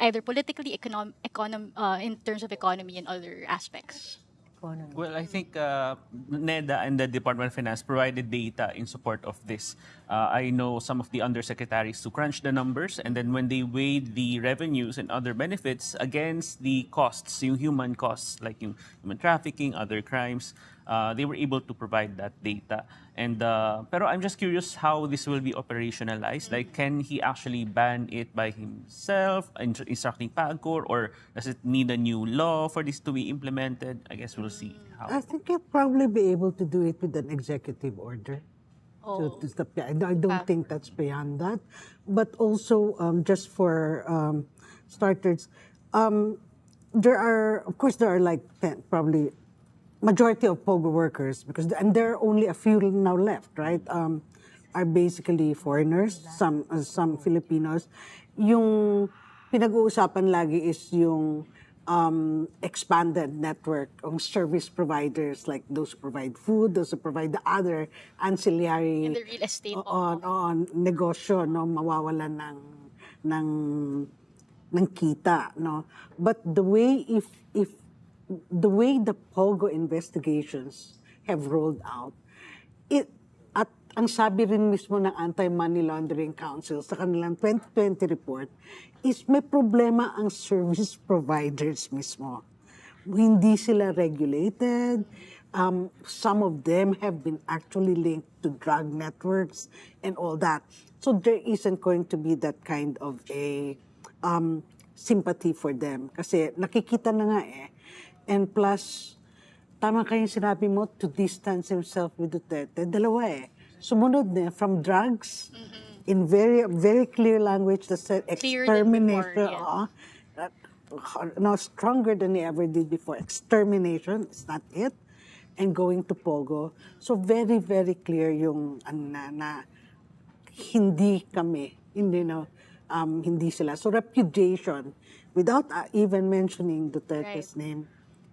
Either politically, in terms of economy and other aspects. Well, I think NEDA and the Department of Finance provided data in support of this. I know some of the undersecretaries to crunch the numbers, and then when they weighed the revenues and other benefits against the costs, yung human costs, like yung human trafficking, other crimes, they were able to provide that data. And pero I'm just curious how this will be operationalized. Like, can he actually ban it by himself, instructing PAGCOR, or does it need a new law for this to be implemented? I guess we'll see how. I think he'll probably be able to do it with an executive order. Oh. I don't think that's beyond that. But also, just for starters, there are like 10, probably majority of Pogo workers, and there are only a few now left, right? Are basically foreigners, some Filipinos. Yung pinag-uusapan lagi is yung expanded network of service providers, like those who provide food, those who provide the other ancillary In the real estate on negosyo, no, mawawalan ng kita, no. But the way the way the Pogo investigations have rolled out, at ang sabi rin mismo ng Anti-Money Laundering Council sa kanilang 2020 report, is may problema ang service providers mismo. Hindi sila regulated. Some of them have been actually linked to drug networks and all that. So there isn't going to be that kind of a sympathy for them. Kasi nakikita na nga eh. And plus, tama kayong sinabi mo, to distance himself with Duterte. Dalawa eh. Sumunod na from drugs, in very very clear language that said extermination. Now stronger than he ever did before. Extermination is not it. And going to Pogo. So very, very clear yung na hindi kami, hindi sila. So repudiation, without even mentioning Duterte's name.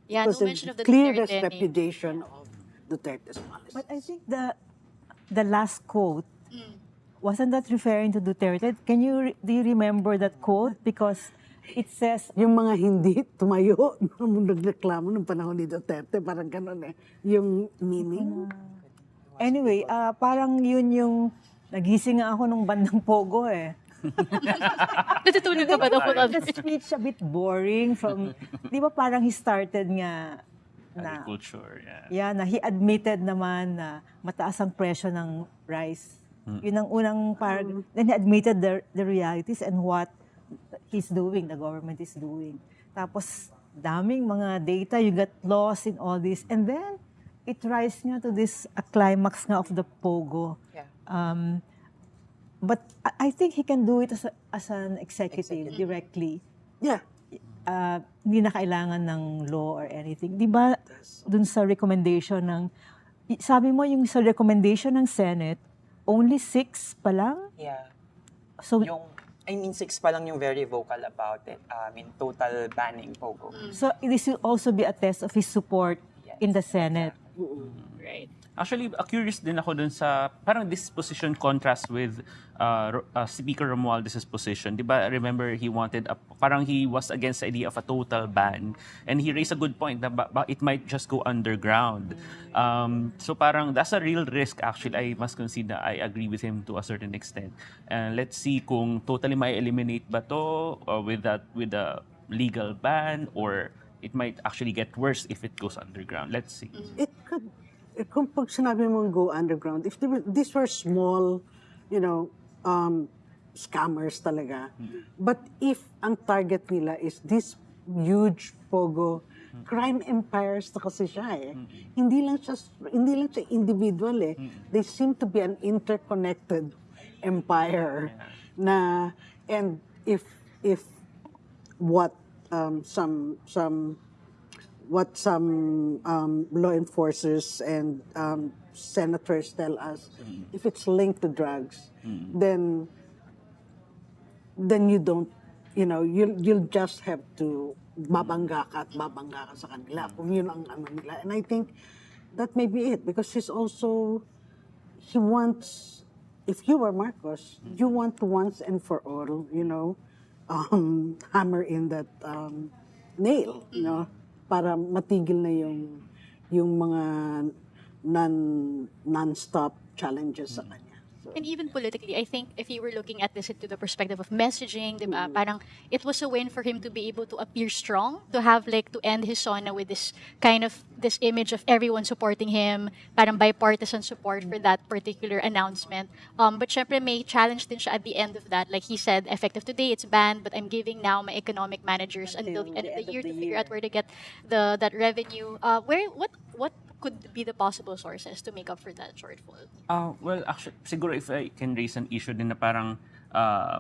Yeah, no mention of the clearest Duterte repudiation of Duterte's policy. But I think the last quote wasn't that referring to Duterte? Do you remember that quote? Because it says... Yung mga hindi tumayo, nagreklamo ng panahon ni Duterte, parang ganun eh. Yung meaning. Anyway, parang yun yung... Nagising nga ako nung bandang Pogo eh. Natutulog ka ba daw? The speech a bit boring from... Di ba parang he started nga na... Agriculture, yeah. Yeah, na he admitted naman na mataas ang presyo ng rice. Yun ang unang parang... Then he admitted the realities and what he's doing, the government is doing. Tapos, daming mga data, you get lost in all this. And then, it rise nga to this climax nga of the Pogo. Yeah. But I think he can do it as an executive directly. Yeah. Hindi na kailangan ng law or anything. Di ba, dun sa recommendation ng... Sabi mo yung sa recommendation ng Senate, only 6 pa lang? Yeah. So, 6 pa lang yung very vocal about it. Total banning Pogo. So, this will also be a test of his support in the Senate. Right. Actually, curious din ako dun sa, parang this position contrast with Speaker Romualdez's position. Di ba, remember, parang he was against the idea of a total ban. And he raised a good point na it might just go underground. So parang, that's a real risk actually. I must concede na I agree with him to a certain extent. And let's see kung totally may eliminate ba to with a legal ban, or it might actually get worse if it goes underground. Let's see. It could, kung pag sinabi mong go underground, if these were small, scammers talaga, but if ang target nila is this huge Pogo, crime empires na kasi siya eh. Hindi lang siya individual eh. They seem to be an interconnected empire na, and if what some law enforcers and senators tell us, if it's linked to drugs, then you don't, you'll just have to babangga ka sa kanila kung yun ang ano nila. And I think that may be it, because he wants, if you were Marcos, you want to once and for all, hammer in that nail, para matigil na yung mga non-stop challenges sa kanya. And even politically, I think if you were looking at this into the perspective of messaging, diba, parang it was a win for him to be able to appear strong, to have to end his Sona with this image of everyone supporting him, parang bipartisan support for that particular announcement. But syempre may challenge din siya at the end of that. Like he said, effective today, it's banned, but I'm giving now my economic managers until the end of the year to figure out where to get that revenue. What could be the possible sources to make up for that shortfall? Well, actually, siguro if I can raise an issue din na parang,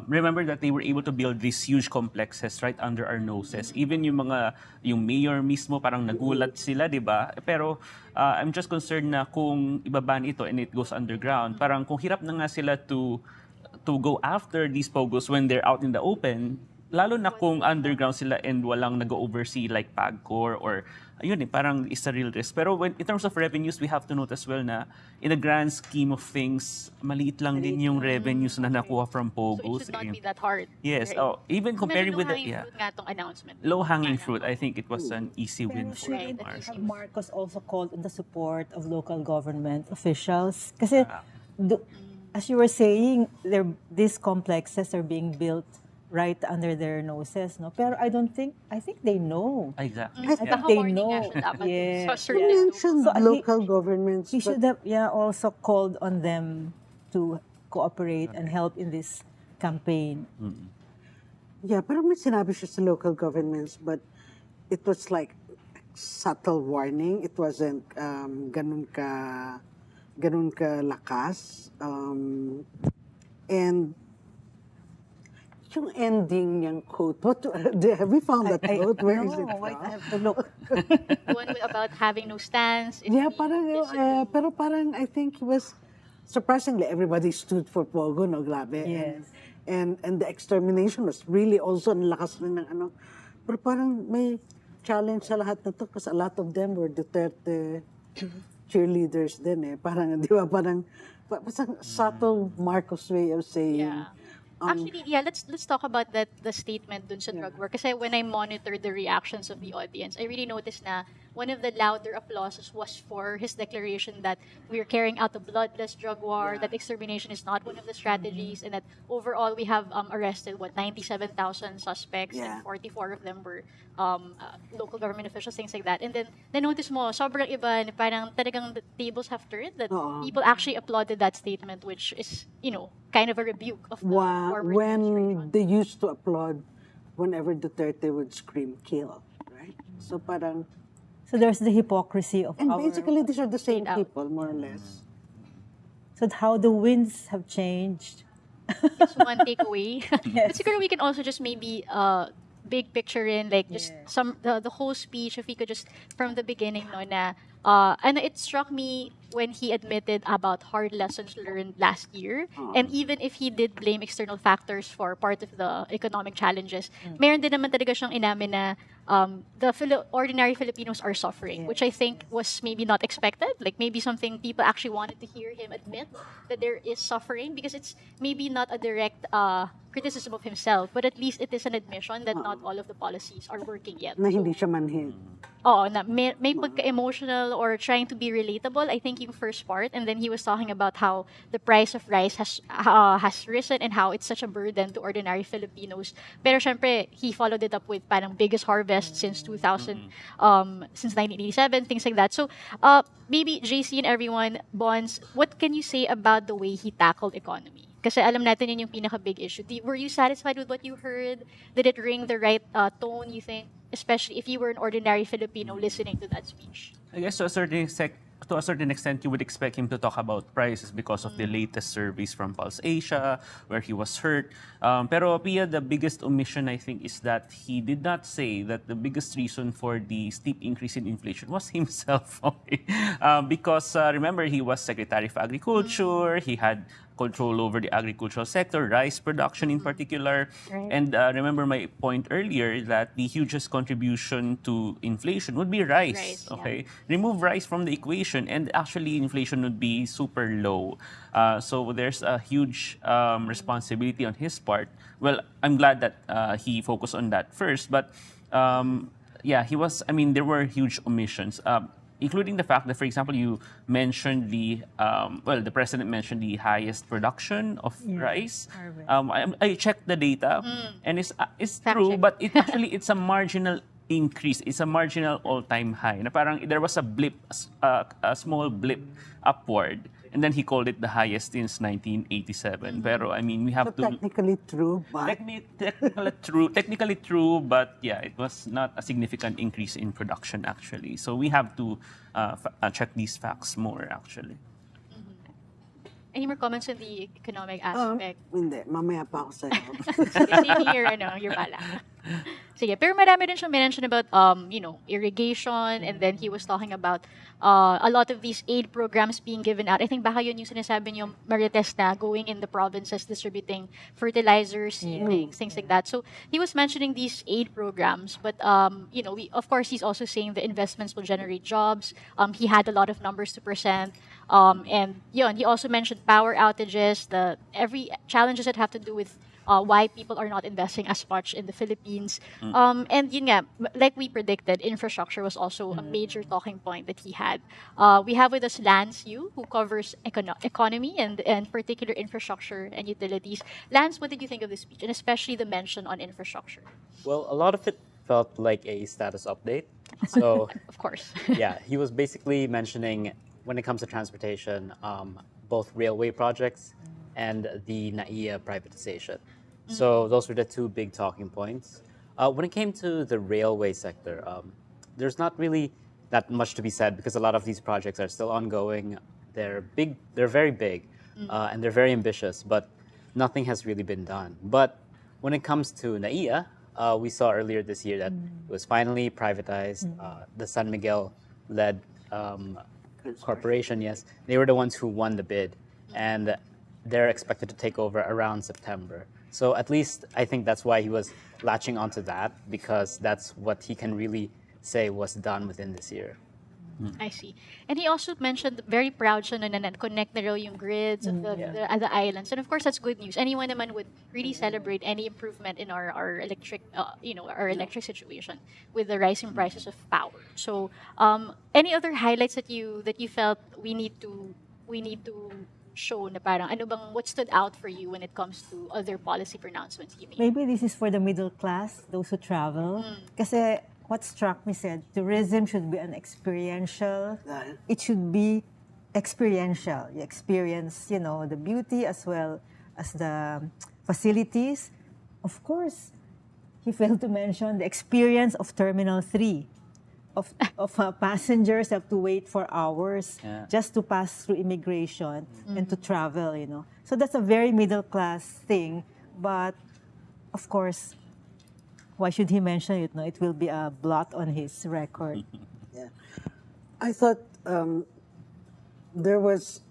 remember that they were able to build these huge complexes right under our noses. Even yung mayor mismo, parang nagulat sila, di ba? Pero I'm just concerned na kung ibaban ito and it goes underground, parang kung hirap na nga sila to go after these Pogos when they're out in the open, lalo na kung underground sila and walang nag-oversee like PAGCOR or ayun parang is a real risk. Pero in terms of revenues, we have to note as well na in the grand scheme of things, maliit lang din yung revenues na nakuha from Pogos. So it should not be that hard. Yes. Right? Even comparing with the fruit nga tong announcement. Low-hanging fruit, I think it was an easy win for Marcos also called on the support of local government officials. Kasi, as you were saying, these complexes are being built right under their noses, no? Pero I think they know. Exactly. I think they know. He mentioned local governments. He should have also called on them to cooperate and help in this campaign. Yeah, parang may sinabi siya sa local governments, but it was like subtle warning. It wasn't ganun ka lakas. And yung ending niyang quote, have we found that quote? Where is it from? Wait, I have to look. The one about having no stance. Yeah, pero parang I think he was, surprisingly, everybody stood for Pogo, no, grabe. Yes. And the extermination was really also ang lakas rin ng ano. Pero parang may challenge sa lahat na to because a lot of them were Duterte cheerleaders din eh. Parang, di ba, parang But it's a subtle Marcos way of saying. Yeah. Actually, yeah, let's talk about the statement dun sa drug war. Kasi when I monitored the reactions of the audience, I really noticed na one of the louder applauses was for his declaration that we are carrying out a bloodless drug war, that extermination is not one of the strategies, and that overall we have arrested 97,000 suspects, and 44 of them were local government officials, things like that. And then na-notice mo, sobrang iba, na parang talagang the tables have turned, that people actually applauded that statement, which is, kind of a rebuke of the former when they used to applaud whenever Duterte would scream kill, right? So parang. So there's the hypocrisy of and our. basically these are the same people, more or less. So how the winds have changed. It's one takeaway. But siguro we can also just maybe big picture in like just the whole speech, if we could just from the beginning no na and it struck me when he admitted about hard lessons learned last year, and even if he did blame external factors for part of the economic challenges, meron din naman talaga siyang inamin na ordinary Filipinos are suffering, which I think was maybe not expected. Like maybe something people actually wanted to hear him admit that there is suffering, because it's maybe not a direct criticism of himself, but at least it is an admission that not all of the policies are working yet. Na hindi siya manhid. Oo, na may pagka-emotional or trying to be relatable, I think yung first part. And then he was talking about how the price of rice has risen and how it's such a burden to ordinary Filipinos. Pero syempre, he followed it up with parang biggest harvest since 2000, since 1987, things like that. So maybe JC and everyone, Bonds, what can you say about the way he tackled economy? Kasi alam natin yun yung pinaka-big issue. Were you satisfied with what you heard? Did it ring the right tone, you think? Especially if you were an ordinary Filipino listening to that speech. I guess to a certain extent, you would expect him to talk about prices because of the latest surveys from Pulse Asia, where he was hurt. Pero Pia, the biggest omission, I think, is that he did not say that the biggest reason for the steep increase in inflation was himself. Okay? Because remember, he was Secretary of Agriculture, he had control over the agricultural sector, rice production in particular. Right. And remember my point earlier that the hugest contribution to inflation would be rice. Okay, remove rice from the equation, and actually inflation would be super low. So there's a huge responsibility on his part. Well, I'm glad that he focused on that first, but yeah, he was. I mean, there were huge omissions. Including the fact that, for example, you mentioned the president mentioned the highest production of rice. I checked the data, and it's true, but it's a marginal increase. It's a marginal all-time high. Na parang there was a blip, a small blip upward. And then he called it the highest since 1987. Pero I mean, we have to technically true, but technically true, but yeah, it was not a significant increase in production actually. So we have to check these facts more actually. Any more comments on the economic aspect? Hindi, mamaya pa ako sa'yo. Sige, your bala. Sige, pero marami din siyang mention about, irrigation, and then he was talking about a lot of these aid programs being given out. I think baka yun yung sinasabi niyo, Marites, na going in the provinces, distributing fertilizers, seedlings, things like that. So he was mentioning these aid programs, but, of course, he's also saying the investments will generate jobs. He had a lot of numbers to present. And he also mentioned power outages, every challenges that have to do with why people are not investing as much in the Philippines. And yun nga, like we predicted, infrastructure was also a major talking point that he had. We have with us Lance Yu, who covers economy and particular infrastructure and utilities. Lance, what did you think of this speech, and especially the mention on infrastructure? Well, a lot of it felt like a status update. So, of course. Yeah, he was basically mentioning, when it comes to transportation, both railway projects and the NAIA privatization. So those were the two big talking points. When it came to the railway sector, there's not really that much to be said because a lot of these projects are still ongoing. They're big, they're very big, and they're very ambitious, but nothing has really been done. But when it comes to NAIA, we saw earlier this year that it was finally privatized. The San Miguel-led corporation, yes, they were the ones who won the bid, and they're expected to take over around September. So at least I think that's why he was latching onto that, because that's what he can really say was done within this year. I see. And he also mentioned very proud siya na connect na raw yung grids of the islands. And of course, that's good news. Anyone naman would really celebrate any improvement in our electric, our electric situation with the rising prices of power. So, any other highlights that you felt we need to show na parang ano bang what stood out for you when it comes to other policy pronouncements you made? Maybe this is for the middle class, those who travel. Kasi what struck me said, tourism should be an experiential. It should be experiential. You experience, the beauty as well as the facilities. Of course, he failed to mention the experience of Terminal 3. Of passengers have to wait for hours just to pass through immigration and to travel, So that's a very middle class thing. But, of course, why should he mention it? No, it will be a blot on his record. I thought there was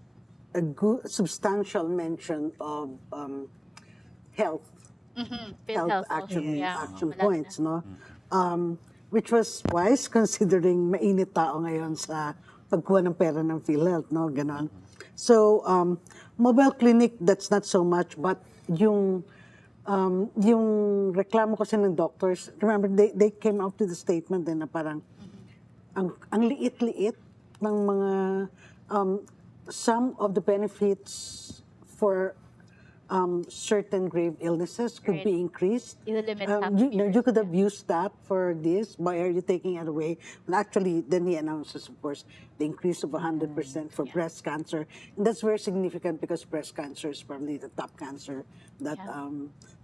a good, substantial mention of health, health action points, no? Which was wise considering mainit tao ngayon sa pagkuha ng pera ng PhilHealth, no? Ganon. So, mobile clinic, that's not so much, but yung reklamo kasi ng doctors, remember, they came out with a statement din na parang, ang liit-liit ng mga, some of the benefits for certain grave illnesses could be increased. You could have used that for this. Why are you taking it away? And actually, then he announces, of course, the increase of 100% for breast cancer. And that's very significant because breast cancer is probably the top cancer that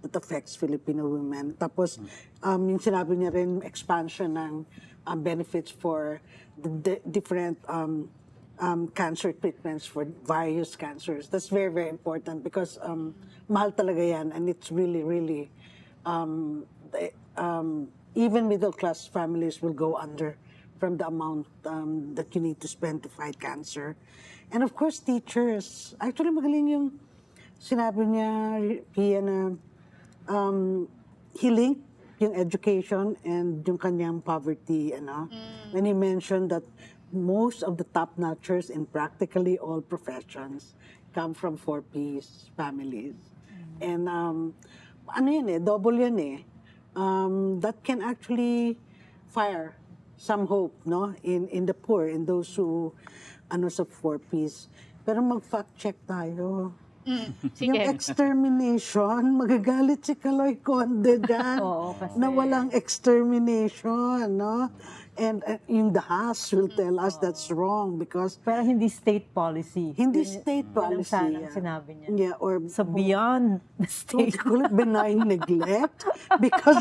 that affects Filipino women. Tapos, yung sinabi niya rin, expansion ng benefits for the different cancer treatments for various cancers. That's very, very important because mahal talaga yan, and it's really, really, even middle-class families will go under from the amount that you need to spend to fight cancer. And of course, teachers. Actually, magaling yung sinabi niya, Pia, na he linked yung education and yung kanyang poverty, when he mentioned that most of the top-notchers in practically all professions come from 4Ps families. And ano yan double yan that can actually fire some hope, no, in the poor, in those who sa 4Ps. Pero mag-fact check tayo. Yung extermination, magagalit si Kaloy Conde dyan na walang extermination, no? And yung dahas will tell us that's wrong because pero hindi state policy. Hindi state policy. Sanang sinabi niya. Yeah, or so beyond the state. Call it benign neglect because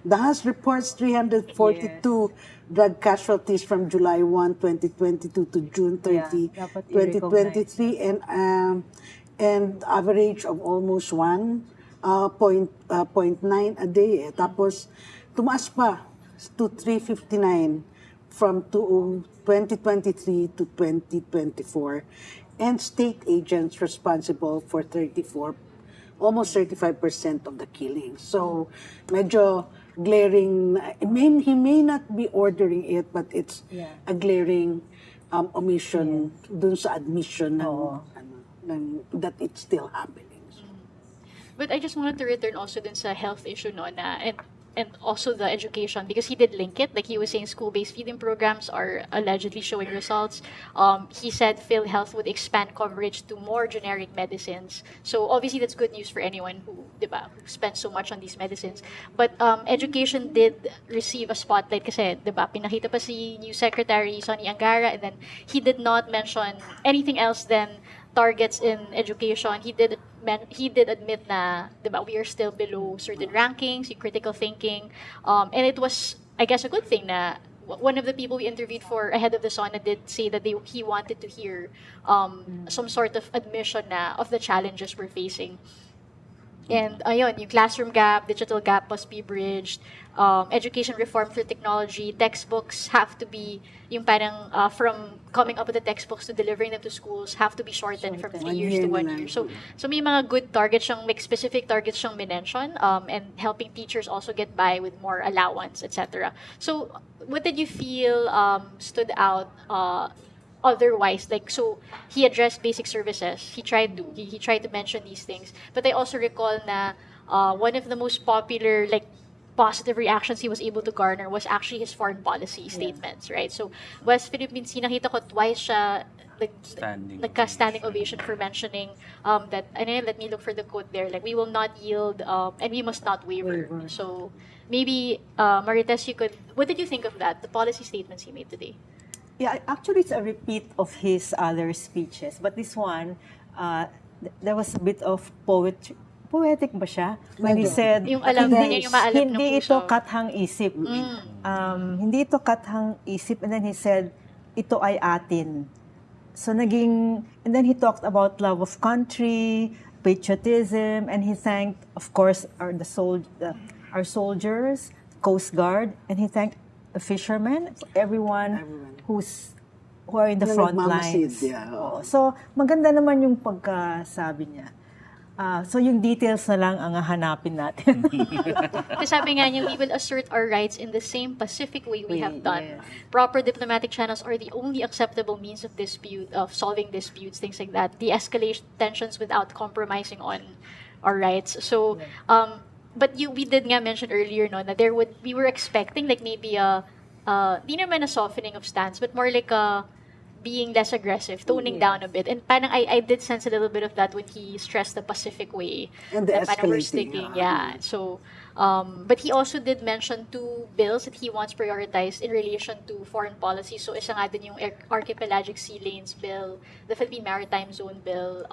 dahas reports 342 drug casualties from July 1, 2022 to June 30, 2023 and average of almost 1.9 a day. Tapos tumaas pa to 359 from 2023 to 2024. And state agents responsible for almost 35% of the killings. So, medyo glaring, he may not be ordering it, but it's a glaring omission dun sa admission that it's still happening. So. But I just wanted to return also dun sa health issue and also the education, because he did link it. Like he was saying, school-based feeding programs are allegedly showing results. He said PhilHealth would expand coverage to more generic medicines. So obviously that's good news for anyone who spends so much on these medicines. But education did receive a spotlight kasi, pinakita pa si new Secretary Sonny Angara, and then he did not mention anything else than targets in education. He did admit na, we are still below certain rankings, critical thinking, and it was, I guess, a good thing na one of the people we interviewed for ahead of the Sona did say that he wanted to hear some sort of admission of the challenges we're facing. And ayun, yung classroom gap, digital gap must be bridged. Education reform through technology, textbooks have to be, yung parang from coming up with the textbooks to delivering them to schools have to be shortened from 3 years to 1 year. So may mga good targets siyang, may specific targets siyang minention, and helping teachers also get by with more allowance, etc. So what did you feel stood out otherwise? Like, so he addressed basic services, he tried to mention these things, but I also recall na one of the most popular, like, positive reactions he was able to garner was actually his foreign policy statements, right? So West Philippine Sea, nakita ko twice siya standing ovation for mentioning that, and then let me look for the quote there, like, we will not yield and we must not waver. So maybe Marites, what did you think of that, the policy statements he made today? Yeah, actually, it's a repeat of his other speeches. But this one, there was a bit of poetic ba siya? When he said, yung alam niya, yung maalap ng hindi puso. ito kathang isip. Hindi ito kathang isip. And then he said, ito ay atin. So and then he talked about love of country, patriotism, and he thanked, of course, our soldiers, Coast Guard, and he thanked the fishermen, everyone who are in the front lines. So maganda naman yung pagkasabi niya. So yung details na lang ang hanapin natin. Kasi sabi nga niya, we will assert our rights in the same pacific way we have done. Proper diplomatic channels are the only acceptable means of solving disputes, things like that. De-escalate tensions without compromising on our rights. So, but we did nga mention earlier, no, that we were expecting like maybe di naman a softening of stance, but more like being less aggressive, toning down a bit. And parang I did sense a little bit of that when he stressed the Pacific way. And the parang we're escalating. sticking. Yeah. So, but he also did mention 2 bills that he wants prioritized in relation to foreign policy. So, isa nga din yung Archipelagic Sea Lanes Bill, the Philippine Maritime Zone Bill.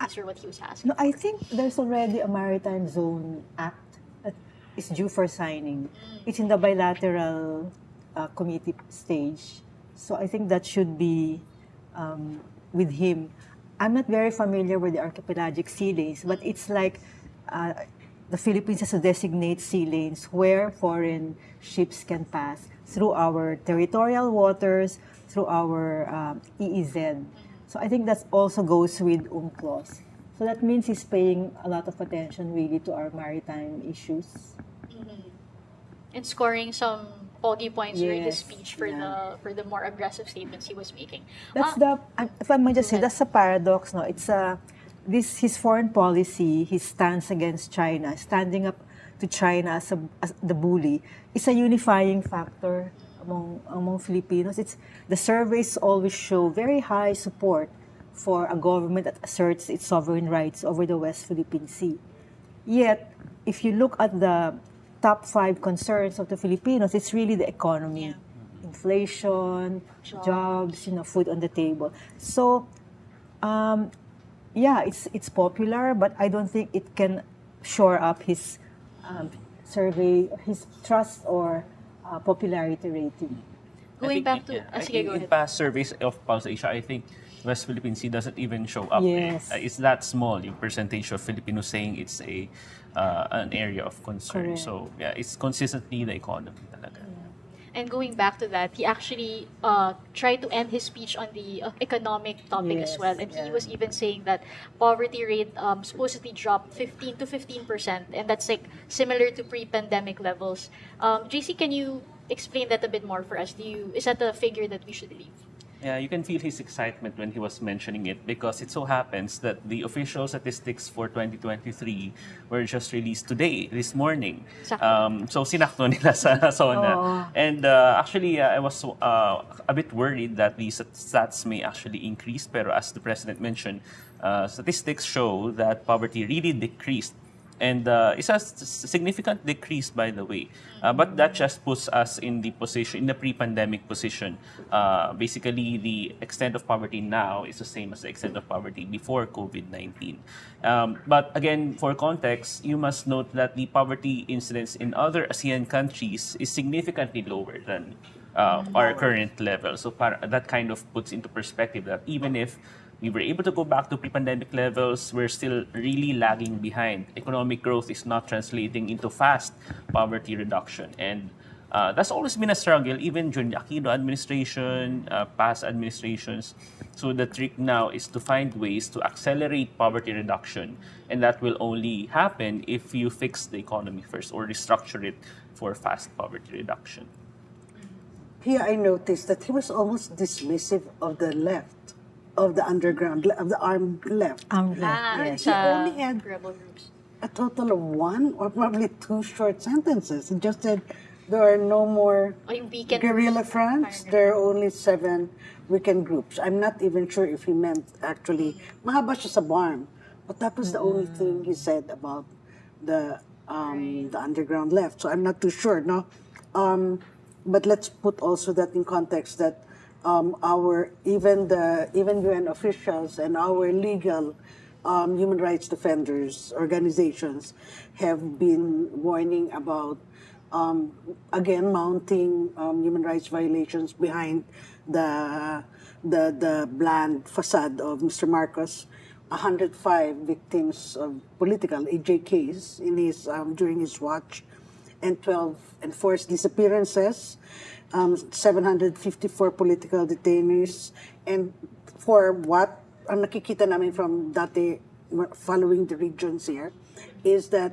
These are what he was asking. No, I think there's already a Maritime Zone Act that is due for signing. It's in the bilateral committee stage. So I think that should be with him. I'm not very familiar with the Archipelagic Sea Lanes, but it's like the Philippines has to designate sea lanes where foreign ships can pass through our territorial waters, through our EEZ. So I think that also goes with UNCLOS. So that means he's paying a lot of attention really to our maritime issues. And scoring some pogi points during his speech for the more aggressive statements he was making. That's if I might just say, that's a paradox, no? It's his foreign policy, his stance against China, standing up to China as the bully, is a unifying factor among Filipinos. The surveys always show very high support for a government that asserts its sovereign rights over the West Philippine Sea. Yet, if you look at the top 5 concerns of the Filipinos, it's really the economy, inflation, jobs, food on the table. So, it's popular, but I don't think it can shore up his his trust or popularity rating. Going back to, in past surveys of Pulse Asia, I think West Philippine Sea doesn't even show up. Yes. It's that small, yung percentage of Filipinos saying it's an area of concern. Correct. So, it's consistently the economy talaga. And going back to that, he actually tried to end his speech on the economic topic as well. And he was even saying that poverty rate supposedly dropped 15% to 15%. And that's like similar to pre-pandemic levels. JC, can you explain that a bit more for us? Is that a figure that we should believe? Yeah, you can feel his excitement when he was mentioning it because it so happens that the official statistics for 2023 were just released today, this morning. So sinakto nila sa Sona. And actually, I was a bit worried that the stats may actually increase. Pero as the President mentioned, statistics show that poverty really decreased. And it's a significant decrease, by the way. But that just puts us in the pre-pandemic position. Basically, the extent of poverty now is the same as the extent of poverty before COVID-19. But again, for context, you must note that the poverty incidence in other ASEAN countries is significantly lower than our current level. So that kind of puts into perspective that even if We were able to go back to pre-pandemic levels. We're still really lagging behind. Economic growth is not translating into fast poverty reduction. And that's always been a struggle, even during the Aquino administration, past administrations. So the trick now is to find ways to accelerate poverty reduction. And that will only happen if you fix the economy first or restructure it for fast poverty reduction. Here I noticed that he was almost dismissive of the left, of the underground, of the armed left. Yes. He only had rebel groups. a total of 1 or probably 2 short sentences. He just said there are no more guerrilla fronts, there are only 7 weekend groups. I'm not even sure if he meant actually, mahaba siya sa BARM, but that was the only thing he said about the underground left. So I'm not too sure, no? But let's put also that in context that even UN officials and our legal human rights defenders organizations have been warning about again mounting human rights violations behind the bland facade of Mr. Marcos. 105 victims of political EJKs in his during his watch, and 12 enforced disappearances, 754 political detainees, and for what ang nakikita namin from dati following the regions here is that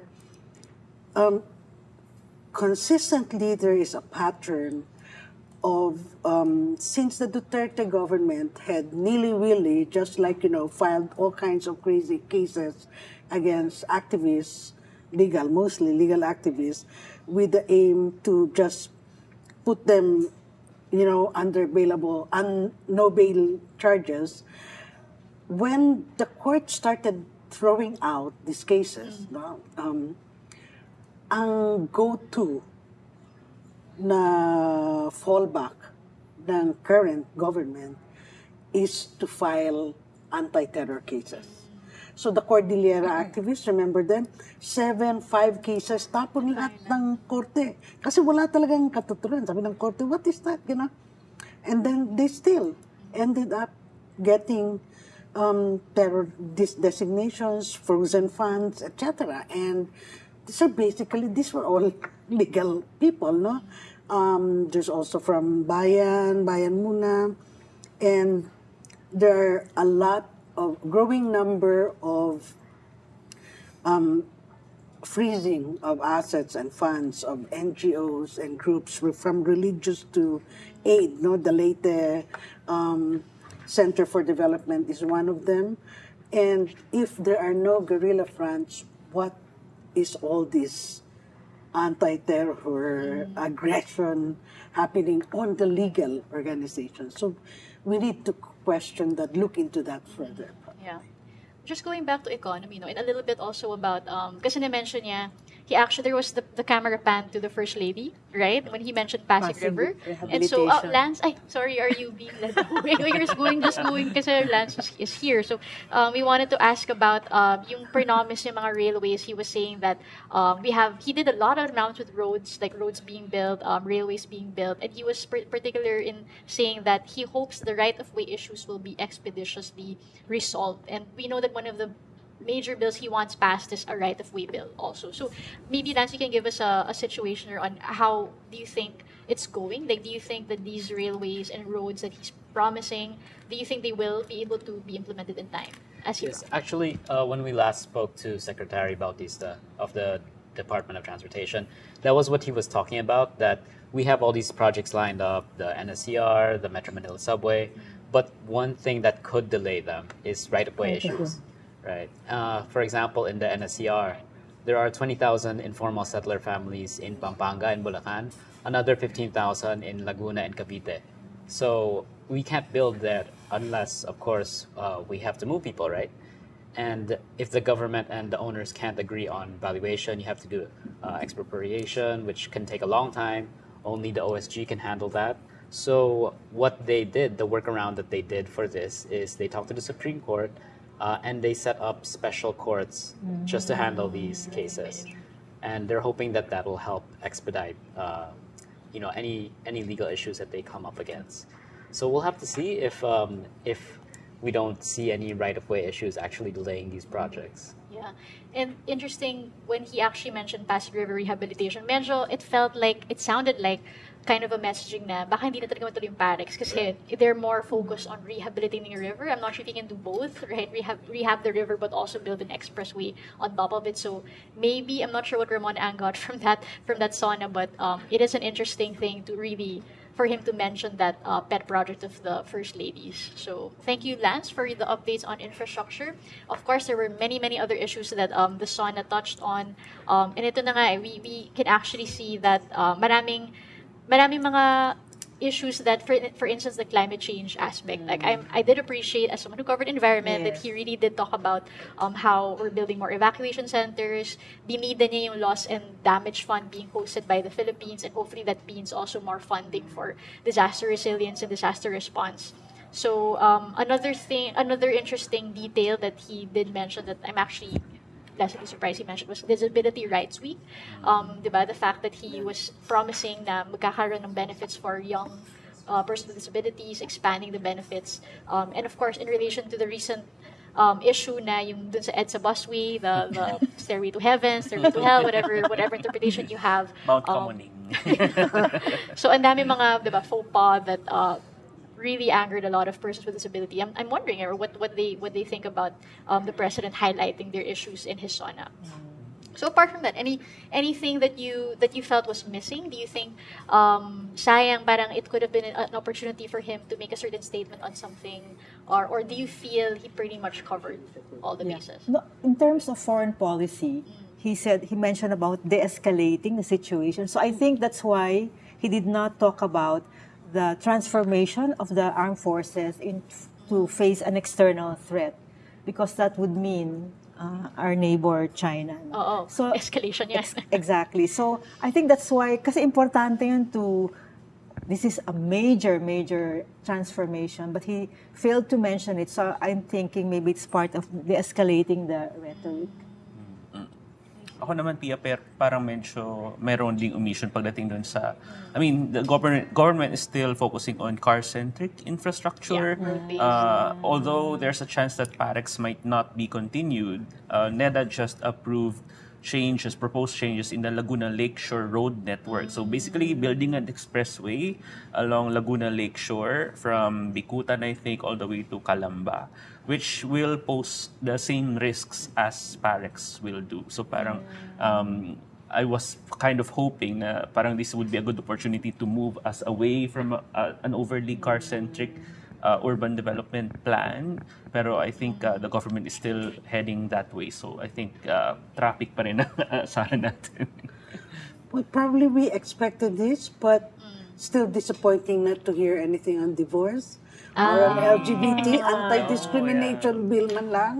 consistently there is a pattern of since the Duterte government had nilly-willy, just like, filed all kinds of crazy cases against activists, mostly legal activists, with the aim to just put them, under bailable, no bail charges. When the court started throwing out these cases, ang go-to na fallback ng current government is to file anti-terror cases. So the Cordillera activists, remember them? 5 cases, tapon lahat ng korte. Kasi wala talagang katuturan. Sabi ng korte, what is that? And then they still ended up getting terror designations, frozen funds, etc. And so basically, these were all legal people, no? There's also from Bayan Muna, and there are a lot of growing number of freezing of assets and funds of NGOs and groups from religious to aid. No, the Leyte Center for Development is one of them. And if there are no guerrilla fronts, what is all this anti-terror aggression happening on the legal organizations? So we need to question that, look into that further. Yeah. Just going back to economy, and a little bit also about, kasi na-mention niya, there was the camera pan to the First Lady, right? When he mentioned Pasig River. And so, Lance, sorry, are you being led away? You're just going kasi Lance is here. So, we wanted to ask about yung promise ng mga railways. He was saying that he did a lot of announcements with roads, like roads being built, railways being built. And he was particular in saying that he hopes the right-of-way issues will be expeditiously resolved. And we know that one of the major bills he wants passed is a right-of-way bill also. So maybe, Lance, you can give us a situation on how do you think it's going? Like, do you think that these railways and roads that he's promising, do you think they will be able to be implemented in time? Yes, actually, when we last spoke to Secretary Bautista of the Department of Transportation, that was what he was talking about, that we have all these projects lined up, the NSCR, the Metro Manila Subway, but one thing that could delay them is right-of-way issues. Right. For example, in the NSCR, there are 20,000 informal settler families in Pampanga and Bulacan, another 15,000 in Laguna and Cavite. So we can't build that unless, of course, we have to move people, right? And if the government and the owners can't agree on valuation, you have to do expropriation, which can take a long time. Only the OSG can handle that. So what they did, the workaround that they did for this is they talked to the Supreme Court, and they set up special courts just to handle these cases, and they're hoping that that will help expedite, any legal issues that they come up against. So we'll have to see if we don't see any right-of-way issues actually delaying these projects. Yeah. And interesting, when he actually mentioned Pasig River rehabilitation, medyo it sounded like kind of a messaging na baka hindi na talaga matuloy yung Parex kasi they're more focused on rehabilitating the river. I'm not sure if you can do both, right? Rehab the river but also build an expressway on top of it. So maybe, I'm not sure what Ramon Ang got from that Sona, but it is an interesting thing to really for him to mention that pet project of the First Ladies. So thank you, Lance, for the updates on infrastructure. Of course, there were many other issues that the Sona touched on. And ito na nga, we can actually see that maraming mga issues that, for instance, the climate change aspect. Like I did appreciate, as someone who covered environment, that he really did talk about how we're building more evacuation centers. Binida niya yung loss and damage fund being hosted by the Philippines, and hopefully that means also more funding for disaster resilience and disaster response. So another interesting detail that he did mention that I'm actually pleasantly surprised he mentioned was Disability Rights Week. Diba? The fact that he was promising na magkakaroon ng benefits for young persons with disabilities, expanding the benefits. And of course, in relation to the recent issue na yung dun sa EDSA busway, the stairway to heaven, stairway to hell, whatever interpretation you have. Mount Commoning. So ang dami mga diba, faux pas that really angered a lot of persons with disability. I'm wondering what they think about the president highlighting their issues in his Sona. So apart from that, anything that you felt was missing? Do you think sayang parang it could have been an opportunity for him to make a certain statement on something, or do you feel he pretty much covered all the bases? No, in terms of foreign policy, he mentioned about de-escalating the situation. So I think that's why he did not talk about the transformation of the armed forces to face an external threat, because that would mean our neighbor China. So escalation, yes. Exactly. So I think that's why, kasi importante yun this is a major transformation, but he failed to mention it. So I'm thinking maybe it's part of de-escalating the rhetoric. Ako naman, Pia, parang medyo meron ding omission pagdating doon sa... I mean, the government is still focusing on car-centric infrastructure. Although there's a chance that Parex might not be continued, NEDA just approved proposed changes in the Laguna Lakeshore Road network. So basically, building an expressway along Laguna Lakeshore from Bikutan, I think, all the way to Calamba, which will pose the same risks as Parex will do. So parang I was kind of hoping na parang this would be a good opportunity to move us away from an overly car-centric urban development plan. Pero I think the government is still heading that way. So I think traffic pa rin sana natin. Well, probably we expected this, but still disappointing not to hear anything on divorce. Or an LGBT anti-discrimination bill man lang.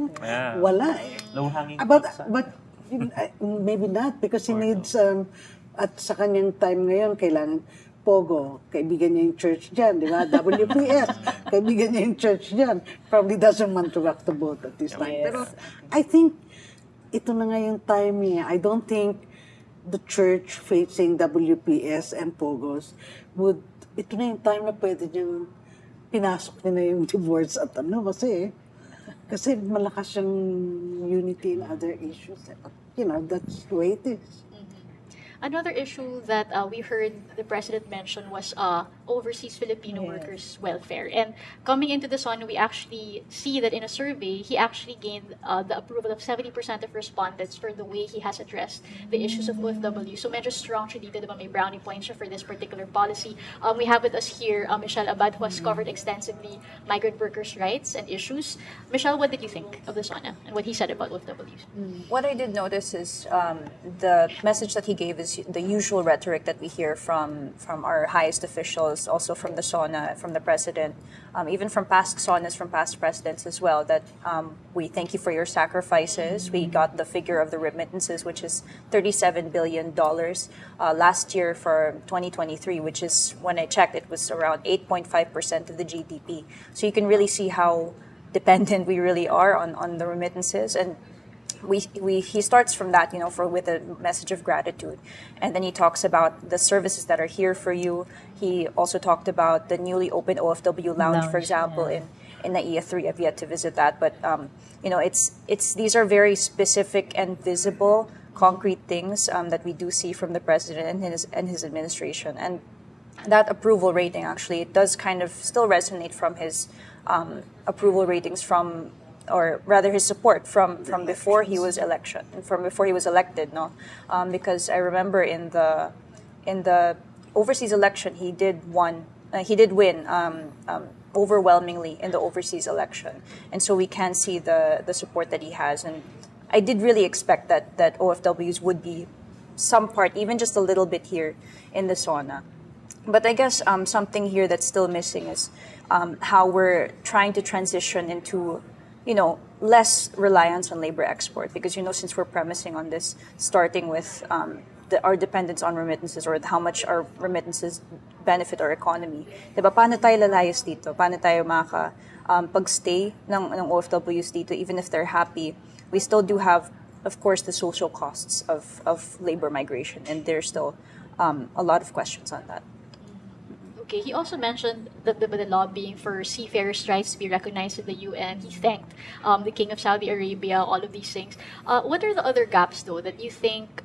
Wala eh. But maybe not, because he needs, at sa kanyang time ngayon, kailangan Pogo, kaibigan niya yung church dyan, di ba? WPS, kaibigan niya yung church dyan. Probably doesn't want to rock the boat at this time. Pero I think ito na nga yung time niya. I don't think the church facing WPS and Pogos ito na yung time na pwede niyang pinasok niya na yung divorce at kasi malakas yung unity in other issues. You know, that's the way it is. Another issue that we heard the president mention was overseas Filipino workers' welfare. And coming into the Sona, we actually see that in a survey, he actually gained the approval of 70% of respondents for the way he has addressed the issues of OFW. So medyo strong siya dito, diba? May brownie points siya for this particular policy. We have with us here Michelle Abad, who has covered extensively migrant workers' rights and issues. Michelle, what did you think of the Sona and what he said about OFWs? What I did notice is the message that he gave is the usual rhetoric that we hear from our highest officials, also from the Sona, from the president, even from past Sonas, from past presidents as well, that we thank you for your sacrifices. We got the figure of the remittances, which is $37 billion last year for 2023, which is, when I checked, it was around 8.5% of the GDP. So you can really see how dependent we really are on the remittances. And he starts from that, with a message of gratitude, and then he talks about the services that are here for you. He also talked about the newly opened OFW lounge, for example, in NAIA 3. I've yet to visit that, but it's these are very specific and visible, concrete things that we do see from the president and his administration, and that approval rating actually it does kind of still resonate from his approval ratings from, or rather his support from before he was elected, no, because I remember in the overseas election he did win overwhelmingly in the overseas election, and so we can see the support that he has, and I did really expect that OFWs would be some part, even just a little bit here in the SONA. But I guess something here that's still missing is how we're trying to transition into, less reliance on labor export. Because, since we're premising on this, starting with our dependence on remittances, or how much our remittances benefit our economy. Diba? Paano tayo lalayas dito? Paano tayo pag-stay ng OFWs dito, even if they're happy? We still do have, of course, the social costs of labor migration, and there's still a lot of questions on that. Okay, he also mentioned the lobbying for seafarers' rights to be recognized in the UN. He thanked the King of Saudi Arabia, all of these things. What are the other gaps, though, that you think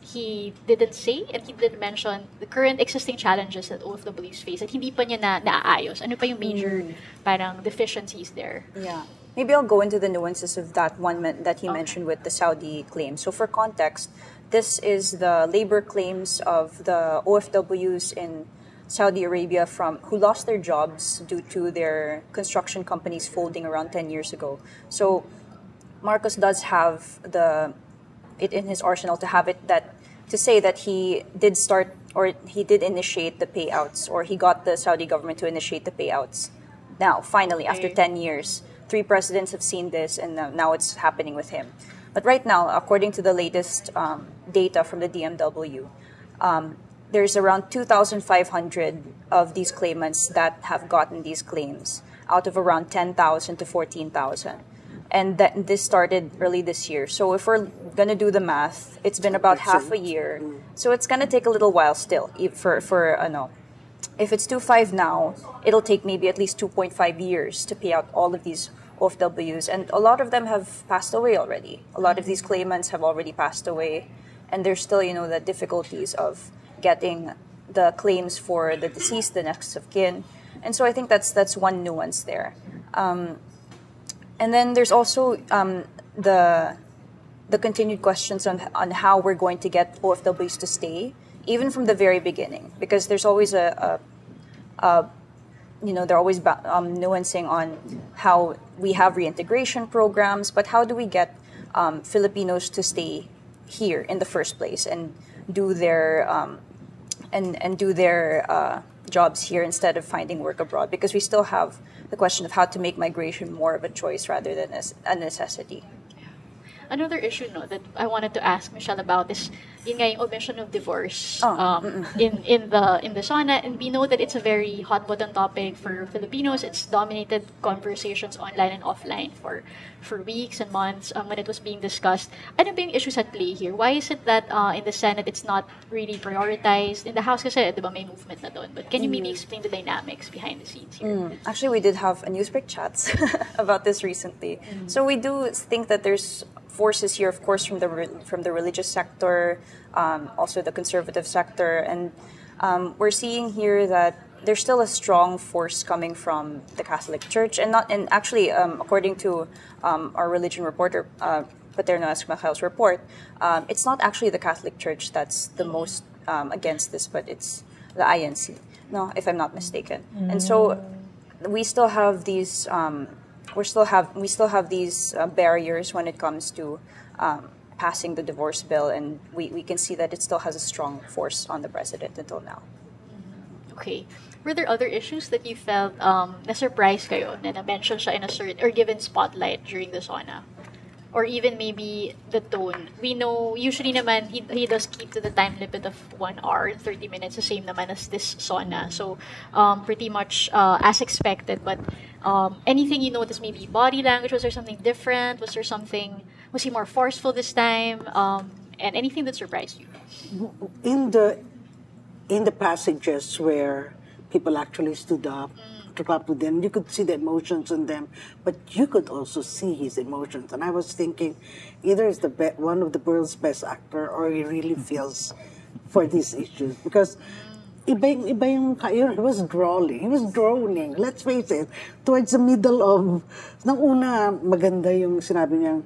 he didn't say and he didn't mention the current existing challenges that OFWs face at hindi pa niya naaayos? Ano pa yung major parang deficiencies there? Yeah. Maybe I'll go into the nuances of that one that he mentioned with the Saudi claim. So for context, this is the labor claims of the OFWs in Saudi Arabia who lost their jobs due to their construction companies folding around 10 years ago. So Marcos does have it in his arsenal to say that he did start, or he did initiate the payouts, or he got the Saudi government to initiate the payouts. Now, finally, after 10 years, 3 presidents have seen this, and now it's happening with him. But right now, according to the latest data from the DMW, there's around 2,500 of these claimants that have gotten these claims out of around 10,000 to 14,000. And this started early this year. So if we're going to do the math, it's been about half a year. So it's going to take a little while still if it's 2.5 now, it'll take maybe at least 2.5 years to pay out all of these OFWs. And a lot of them have passed away already. A lot of these claimants have already passed away. And there's still, the difficulties of getting the claims for the deceased, the next of kin. And so I think that's one nuance there. And then there's also the continued questions on how we're going to get OFWs to stay, even from the very beginning, because there's always they're always nuancing on how we have reintegration programs, but how do we get Filipinos to stay here in the first place and do their jobs here instead of finding work abroad? Because we still have the question of how to make migration more of a choice rather than a necessity. Another issue that I wanted to ask Michelle about is yung omission of divorce in the SONA, and we know that it's a very hot button topic for Filipinos. It's dominated conversations online and offline for weeks and months when it was being discussed. Ano ba yung issues at play here? Why is it that in the Senate it's not really prioritized? In the House kasi, di ba, may movement na doon. But can you maybe explain the dynamics behind the scenes here? Actually, we did have a newsbreak chats about this recently. So we do think that there's forces here, of course, from the religious sector, also the conservative sector, and we're seeing here that there's still a strong force coming from the Catholic Church, and actually, according to our religion reporter, Paterno Esmajel's report, it's not actually the Catholic Church that's the most against this, but it's the INC, no, if I'm not mistaken. And so we still have these. We still have these barriers when it comes to passing the divorce bill, and we can see that it still has a strong force on the president until now. Okay. Were there other issues that you felt na-surprise kayo na na-mention siya in a certain or given spotlight during the SONA? Or even maybe the tone. We know, usually naman, he does keep to the time limit of 1 hour and 30 minutes, the same naman as this SONA. So, pretty much as expected. But anything you noticed, maybe body language, was there something different? Was there something Was he more forceful this time? And anything that surprised you? In the passages where people actually stood up to clap with them, you could see the emotions in them, but you could also see his emotions. And I was thinking, either he's one of the world's best actor, or he really feels for these issues. Because iba yung he was drawling. He was droning. Let's face it, towards the middle of, nang una, maganda yung sinabi niyang,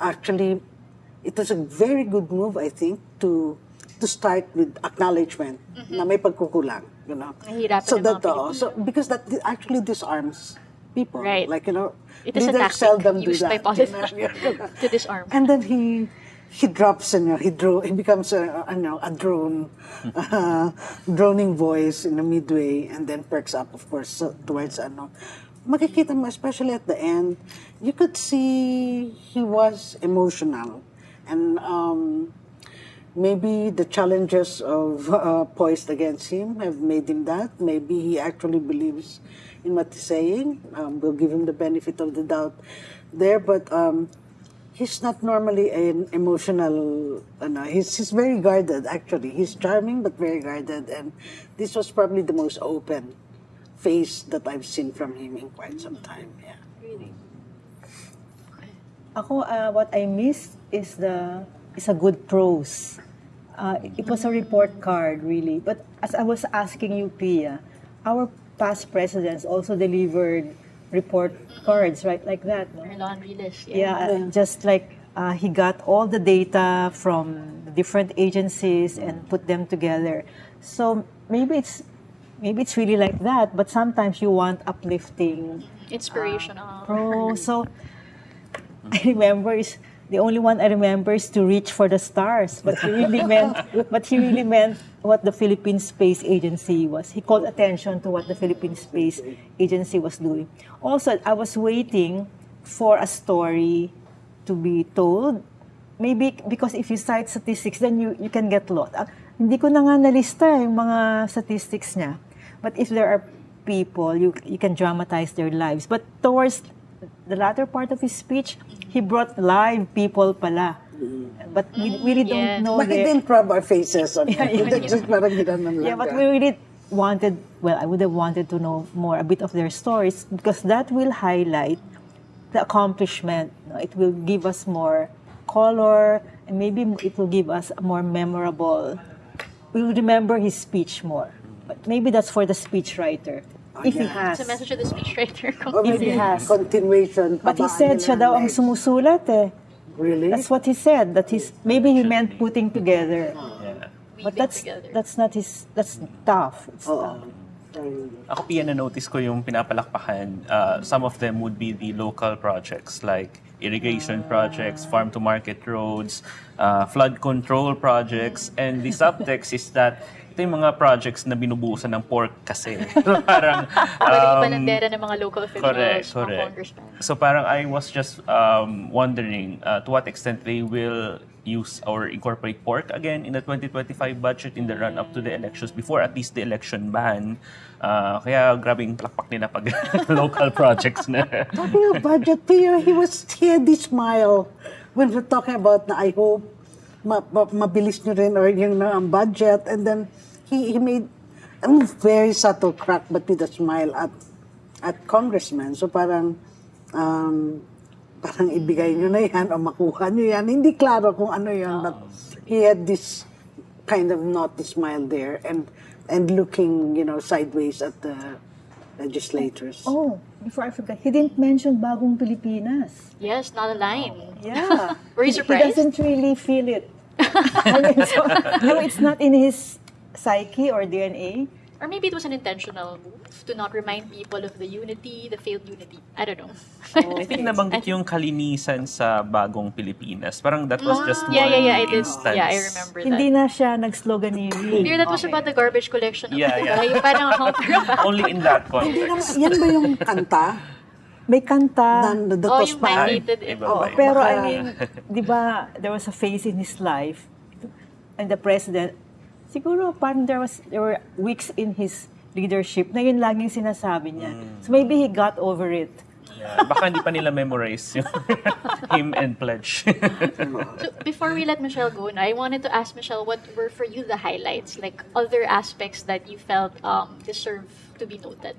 actually, it was a very good move, I think, to start with acknowledgement na may pagkukulang, you know. So because that actually disarms people. Right. Like, you know, it is a leaders tactic seldom do used by that. politicians to disarm. And then he drops, you know, he becomes a drone, droning voice in the midway, and then perks up, of course, towards makikita mo, especially at the end, you could see he was emotional. And maybe the challenges of poised against him have made him that. Maybe he actually believes in what he's saying. We'll give him the benefit of the doubt there. But he's not normally an emotional, he's very guarded, actually. He's charming but very guarded. And this was probably the most open face that I've seen from him in quite some time. Yeah. Really? Ako, what I missed is a good prose. It was a report card, really. But as I was asking you, Pia, our past presidents also delivered report cards, right? Like that, no? Our laundry list, Yeah, just like he got all the data from the different agencies and put them together. So maybe it's really like that, but sometimes you want uplifting, inspirational prose. So I remember the only one I remember is to reach for the stars, but he really meant what the Philippine Space Agency was. He called attention to what the Philippine Space Agency was doing. Also, I was waiting for a story to be told. Maybe because if you cite statistics, then you can get lost. Hindi ko na nga nalista yung mga statistics niya. But if there are people, you can dramatize their lives. But towards the latter part of his speech, he brought live people pala. But we really don't know. But he didn't rub our faces on it. Just parang ginanon lang. Yeah, but we really wanted, I would have wanted to know a bit of their stories, because that will highlight the accomplishment. It will give us more color, and maybe it will give us a more memorable, we will remember his speech more. But maybe that's for the speechwriter. If he has. It's a message of the speechwriter. Or maybe he has. Continuation. But he said siya daw ang sumusulat eh. Really? That's what he said. Maybe he meant putting together. But that's tough. It's tough. Ako, Pia, na-notice ko yung pinapalakpakan. Some of them would be the local projects like irrigation projects, farm-to-market roads, flood control projects. And the subtext is that ito yung mga projects na binubuhusan ng pork kasi. Parang panandera ng mga local officials, mga congressmen. So parang I was just wondering to what extent they will use or incorporate pork again in the 2025 budget in the run-up to the elections before at least the election ban. Kaya grabing palakpak nila pag local projects na. Talking of budget, Pia, he had this smile when we're talking about na I hope mabilis nyo rin or yung budget, and then he made a very subtle crack but with a smile at congressmen. So parang ibigay nyo na yan o makuha nyo yan. Hindi klaro kung ano yan, but he had this kind of naughty smile there and looking, sideways at the legislators. Oh, before I forgot, he didn't mention Bagong Pilipinas. Yes, not a line. Yeah. Were you surprised? He doesn't really feel it. It's not in his psyche or DNA. Or maybe it was an intentional move to not remind people of the unity, the failed unity. I don't know. I think nabanggit yung kalinisan sa Bagong Pilipinas. Parang that was just one I did. instance. Yeah, I remember that. Hindi na siya nag-sloganeering. That was about the garbage collection. Yeah. Parang only in that context. Yan ba yung kanta? May kanta. Yung mandated. Pero I mean, di ba, there was a phase in his life, and the president, siguro parang there were weeks in his leadership na yun laging sinasabi niya. So maybe he got over it. Yeah, baka hindi pa nila memorize yung hymn and pledge. So before we let Michelle go, I wanted to ask Michelle, what were for you the highlights, like other aspects that you felt deserve to be noted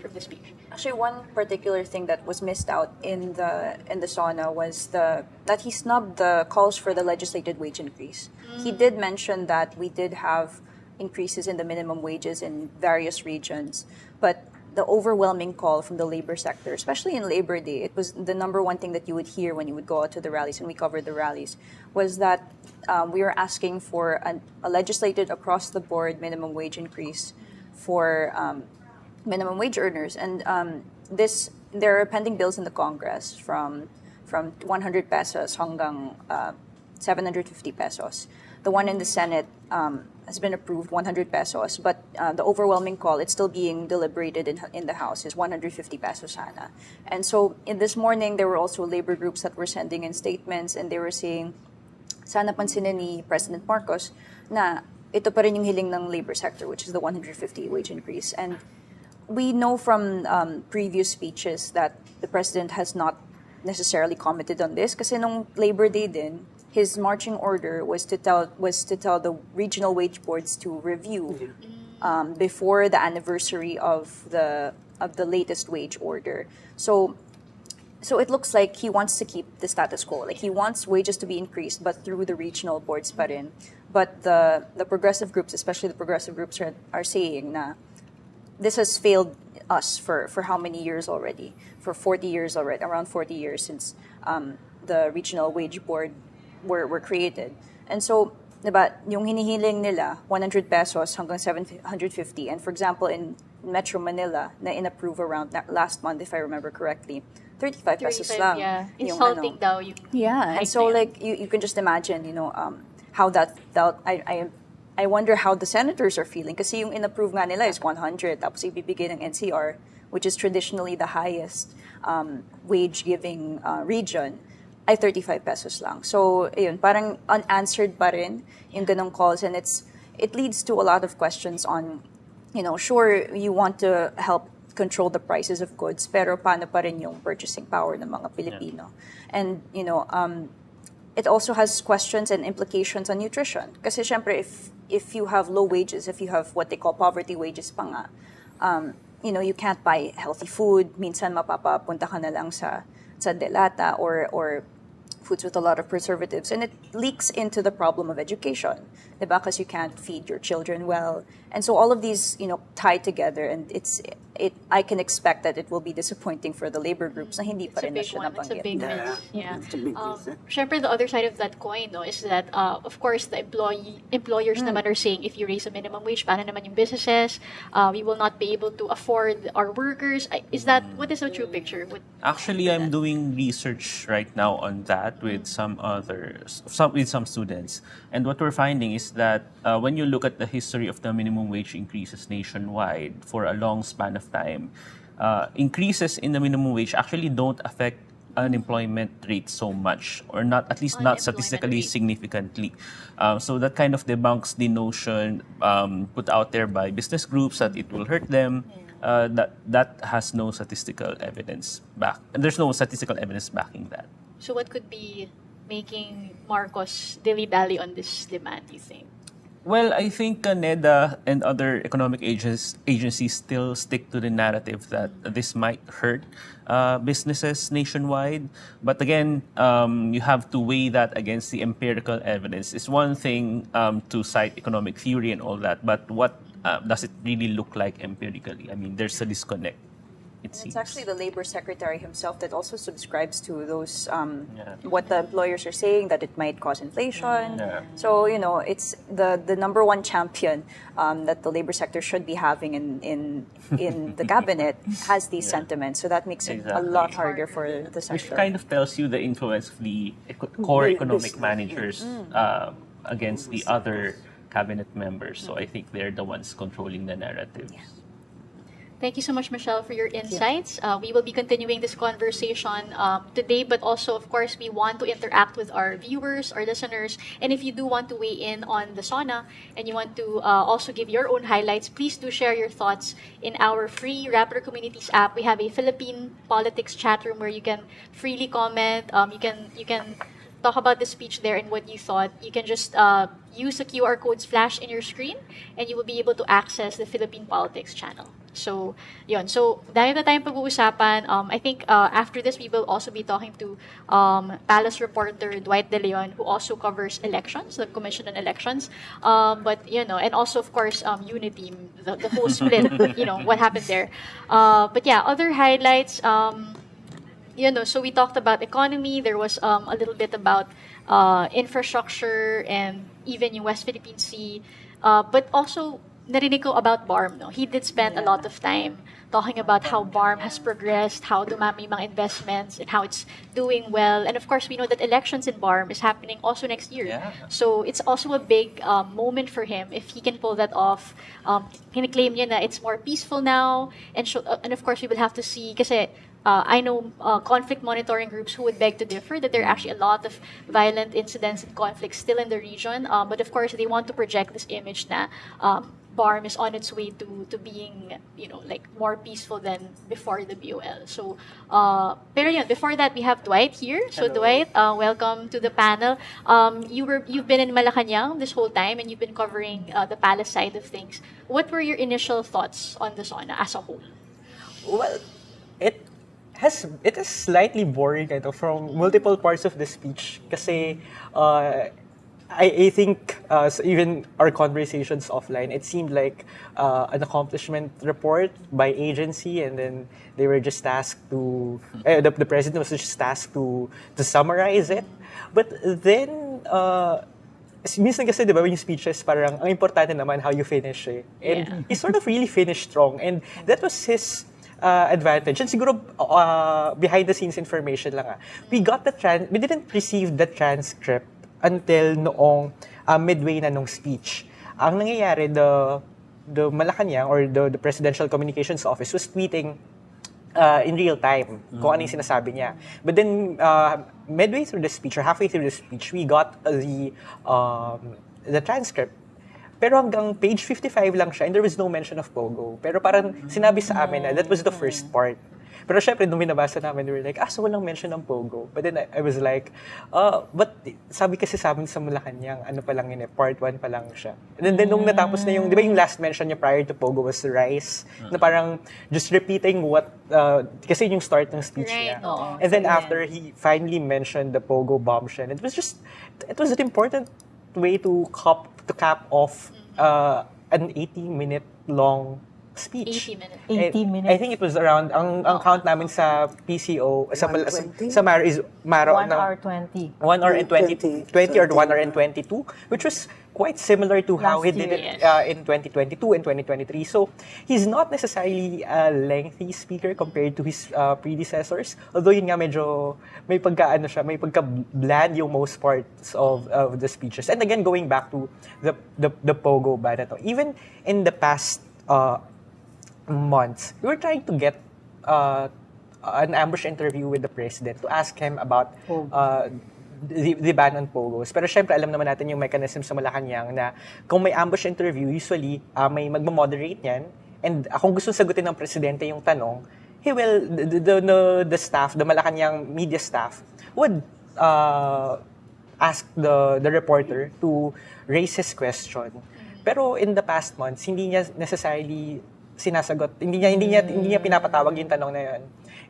from the speech? Actually, one particular thing that was missed out in the SONA was that he snubbed the calls for the legislated wage increase. He did mention that we did have increases in the minimum wages in various regions, but the overwhelming call from the labor sector, especially in Labor Day, it was the number one thing that you would hear when you would go out to the rallies, and we covered the rallies, was that we were asking for a legislated across-the-board minimum wage increase for minimum wage earners. And there are pending bills in the Congress from 100 pesos hanggang 750 pesos. The one in the Senate has been approved, 100 pesos, but the overwhelming call, it's still being deliberated in the House, is 150 pesos sana. And so in this morning, there were also labor groups that were sending in statements, and they were saying, sana pansinin ni President Marcos na ito pa rin yung hiling ng labor sector, which is the 150 wage increase. And we know from previous speeches that the President has not necessarily commented on this, kasi nung Labor Day din, his marching order was to tell the regional wage boards to review before the anniversary of the latest wage order. So it looks like he wants to keep the status quo. Like he wants wages to be increased, but through the regional boards pa rin. But the progressive groups, especially the progressive groups, are saying na this has failed us for how many years already? For 40 years already, around 40 years since the regional wage board were created. And so, diba, yung hinihiling nila, 100 pesos hanggang 750. And for example, in Metro Manila, na inapprove around last month, if I remember correctly, 35 pesos lang. Yeah. Insulting daw yung yeah, and so like you can just imagine, how that felt. I wonder how the senators are feeling kasi yung inapprove nga nila is 100 tapos ibibigay ng NCR, which is traditionally the highest wage-giving region, ay 35 pesos lang. So, ayun, parang unanswered pa rin yung ganong calls, and it leads to a lot of questions on, sure, you want to help control the prices of goods, pero paano pa rin yung purchasing power ng mga Pilipino? Yeah. And, it also has questions and implications on nutrition. Kasi syempre, if you have low wages, if you have what they call poverty wages pa nga, you can't buy healthy food. Minsan mapapapunta ka na lang sa delata or foods with a lot of preservatives, and it leaks into the problem of education, diba? Because you can't feed your children well, and so all of these, tie together, and I can expect that it will be disappointing for the labor groups na hindi pa rin na siya nabanggit. It's a big miss. Yeah. It's a big miss. Syempre, the other side of that coin, is that of course the employers naman are saying, if you raise a minimum wage, paano naman yung businesses? We will not be able to afford our workers. What is the true picture? Actually, I'm doing research right now on that with some students, and what we're finding is that when you look at the history of the minimum wage increases nationwide for a long span of time, increases in the minimum wage actually don't affect unemployment rate so much, or not, at least not statistically significantly. So that kind of debunks the notion put out there by business groups that it will hurt them. That has no statistical evidence back. And there's no statistical evidence backing that. So what could be making Marcos dilly-dally on this demand, you think? Well, I think NEDA and other economic agencies still stick to the narrative that this might hurt businesses nationwide. But again, you have to weigh that against the empirical evidence. It's one thing to cite economic theory and all that, but what does it really look like empirically? I mean, there's a disconnect. It's actually the labor secretary himself that also subscribes to those what the employers are saying, that it might cause inflation. Yeah. So it's the number one champion that the labor sector should be having in the cabinet has these sentiments. So that makes it a lot harder for the sector. Which kind of tells you the influence of the core economic managers against the other cabinet members. So I think they're the ones controlling the narrative. Yeah. Thank you so much, Michelle, for your insights. We will be continuing this conversation today, but also, of course, we want to interact with our viewers, our listeners. And if you do want to weigh in on the SONA and you want to also give your own highlights, please do share your thoughts in our free Rappler Communities app. We have a Philippine politics chat room where you can freely comment. You can talk about the speech there and what you thought. You can just use the QR codes flash in your screen and you will be able to access the Philippine Politics channel. So, yun. So, dahil na tayong pag-uusapan, I think after this, we will also be talking to Palace reporter Dwight De Leon, who also covers elections, the Commission on Elections. But, and also, of course, Unity, the whole split, what happened there. But yeah, other highlights, so we talked about economy. There was a little bit about infrastructure and even yung West Philippine Sea. But also, narinig ko about BARM. No? He did spend a lot of time talking about how BARM has progressed, how dumami mga investments, and how it's doing well. And of course, we know that elections in BARM is happening also next year. Yeah. So it's also a big moment for him if he can pull that off. Kiniklaim niya na it's more peaceful now. And of course, we will have to see kasi I know conflict monitoring groups who would beg to differ that there are actually a lot of violent incidents and conflicts still in the region. But of course, they want to project this image na BARM is on its way to being, like more peaceful than before the BOL. So, pero yun, before that, we have Dwight here. So, Hello. Dwight, welcome to the panel. You've been in Malacanang this whole time and you've been covering the palace side of things. What were your initial thoughts on the SONA as a whole? Well, it is slightly boring from multiple parts of the speech kasi I think even our conversations offline, it seemed like an accomplishment report by agency, and then they were just tasked to the president was just tasked to summarize it. But then minsan kasi, di ba, yung speeches, parang ang importante naman how you finish eh. And he sort of really finished strong, and that was his advantage. And siguro behind the scenes information lang we didn't receive the transcript until noong midway na nung speech. Ang nangyayari, the Malacanang or the Presidential Communications Office was tweeting in real time kung ano yung sinasabi niya. But then midway through the speech or halfway through the speech, we got the transcript. Pero hanggang page 55 lang siya and there was no mention of Pogo. Pero parang sinabi sa amin na that was the first part. Pero syempre, nung binabasa namin, we were like, so walang mention ng Pogo. But then I was like, but sabi kasi sa amin sa Malacanang, ano pa lang yun part 1 pa lang siya. And then nung natapos na yung, di ba yung last mention niya prior to Pogo was rice, na parang just repeating what, kasi yung start ng speech niya. And then after, he finally mentioned the Pogo bombshell. It was an important way to cap off an 80-minute long speech. 80 minutes. I think it was around, ang count namin sa PCO, sa Mara is 1 hour 20. 1 hour and 20 or 1 hour and 22, which was quite similar to how he did it in 2022 and 2023. So, he's not necessarily a lengthy speaker compared to his predecessors. Although yun nga medyo may pagka-bland yung most parts of the speeches. And again, going back to the Pogo ban na to. Even in the past months, we were trying to get an ambush interview with the president to ask him about the ban on Pogos. Pero syempre, alam naman natin yung mechanism sa Malacanang na kung may ambush interview, usually may magmamoderate yan. And kung gusto sagutin ng presidente yung tanong, he will, the staff, the Malacanang media staff, would ask the reporter to raise his question. Pero in the past months, hindi niya necessarily sinasagot, hindi niya pinapatawag yung tanong na yun.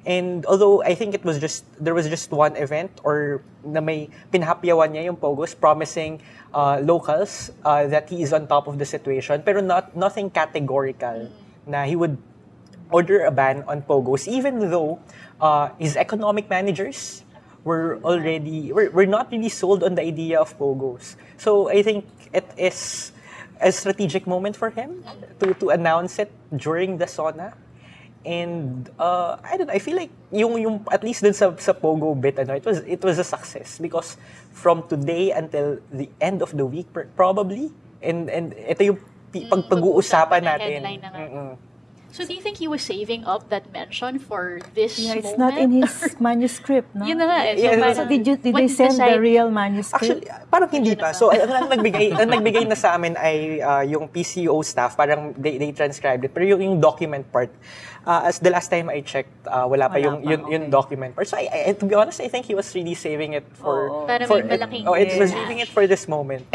And although I think there was just one event or na may pinahapyawan niya yung Pogos promising locals that he is on top of the situation, pero nothing categorical na he would order a ban on Pogos, even though his economic managers were not really sold on the idea of Pogos. So I think it is a strategic moment for him to announce it during the SONA. And I don't know, I feel like yung at least dun sa Pogo bit, it was a success because from today until the end of the week probably, and ito yung pag-uusapan natin. So do you think he was saving up that mention for this Yeah, moment? it's not in his manuscript, no? Yun na nga eh. So, Yeah, parang, So did what they send the decide- real manuscript? Actually, parang hindi pa. So, ang nagbigay na sa amin ay yung PCO staff, parang they transcribed it. Pero yung document part, as the last time I checked, wala pa yung document part. So, to be honest, I think he was really saving it for... Para for may malaking it was cash. saving it for this moment.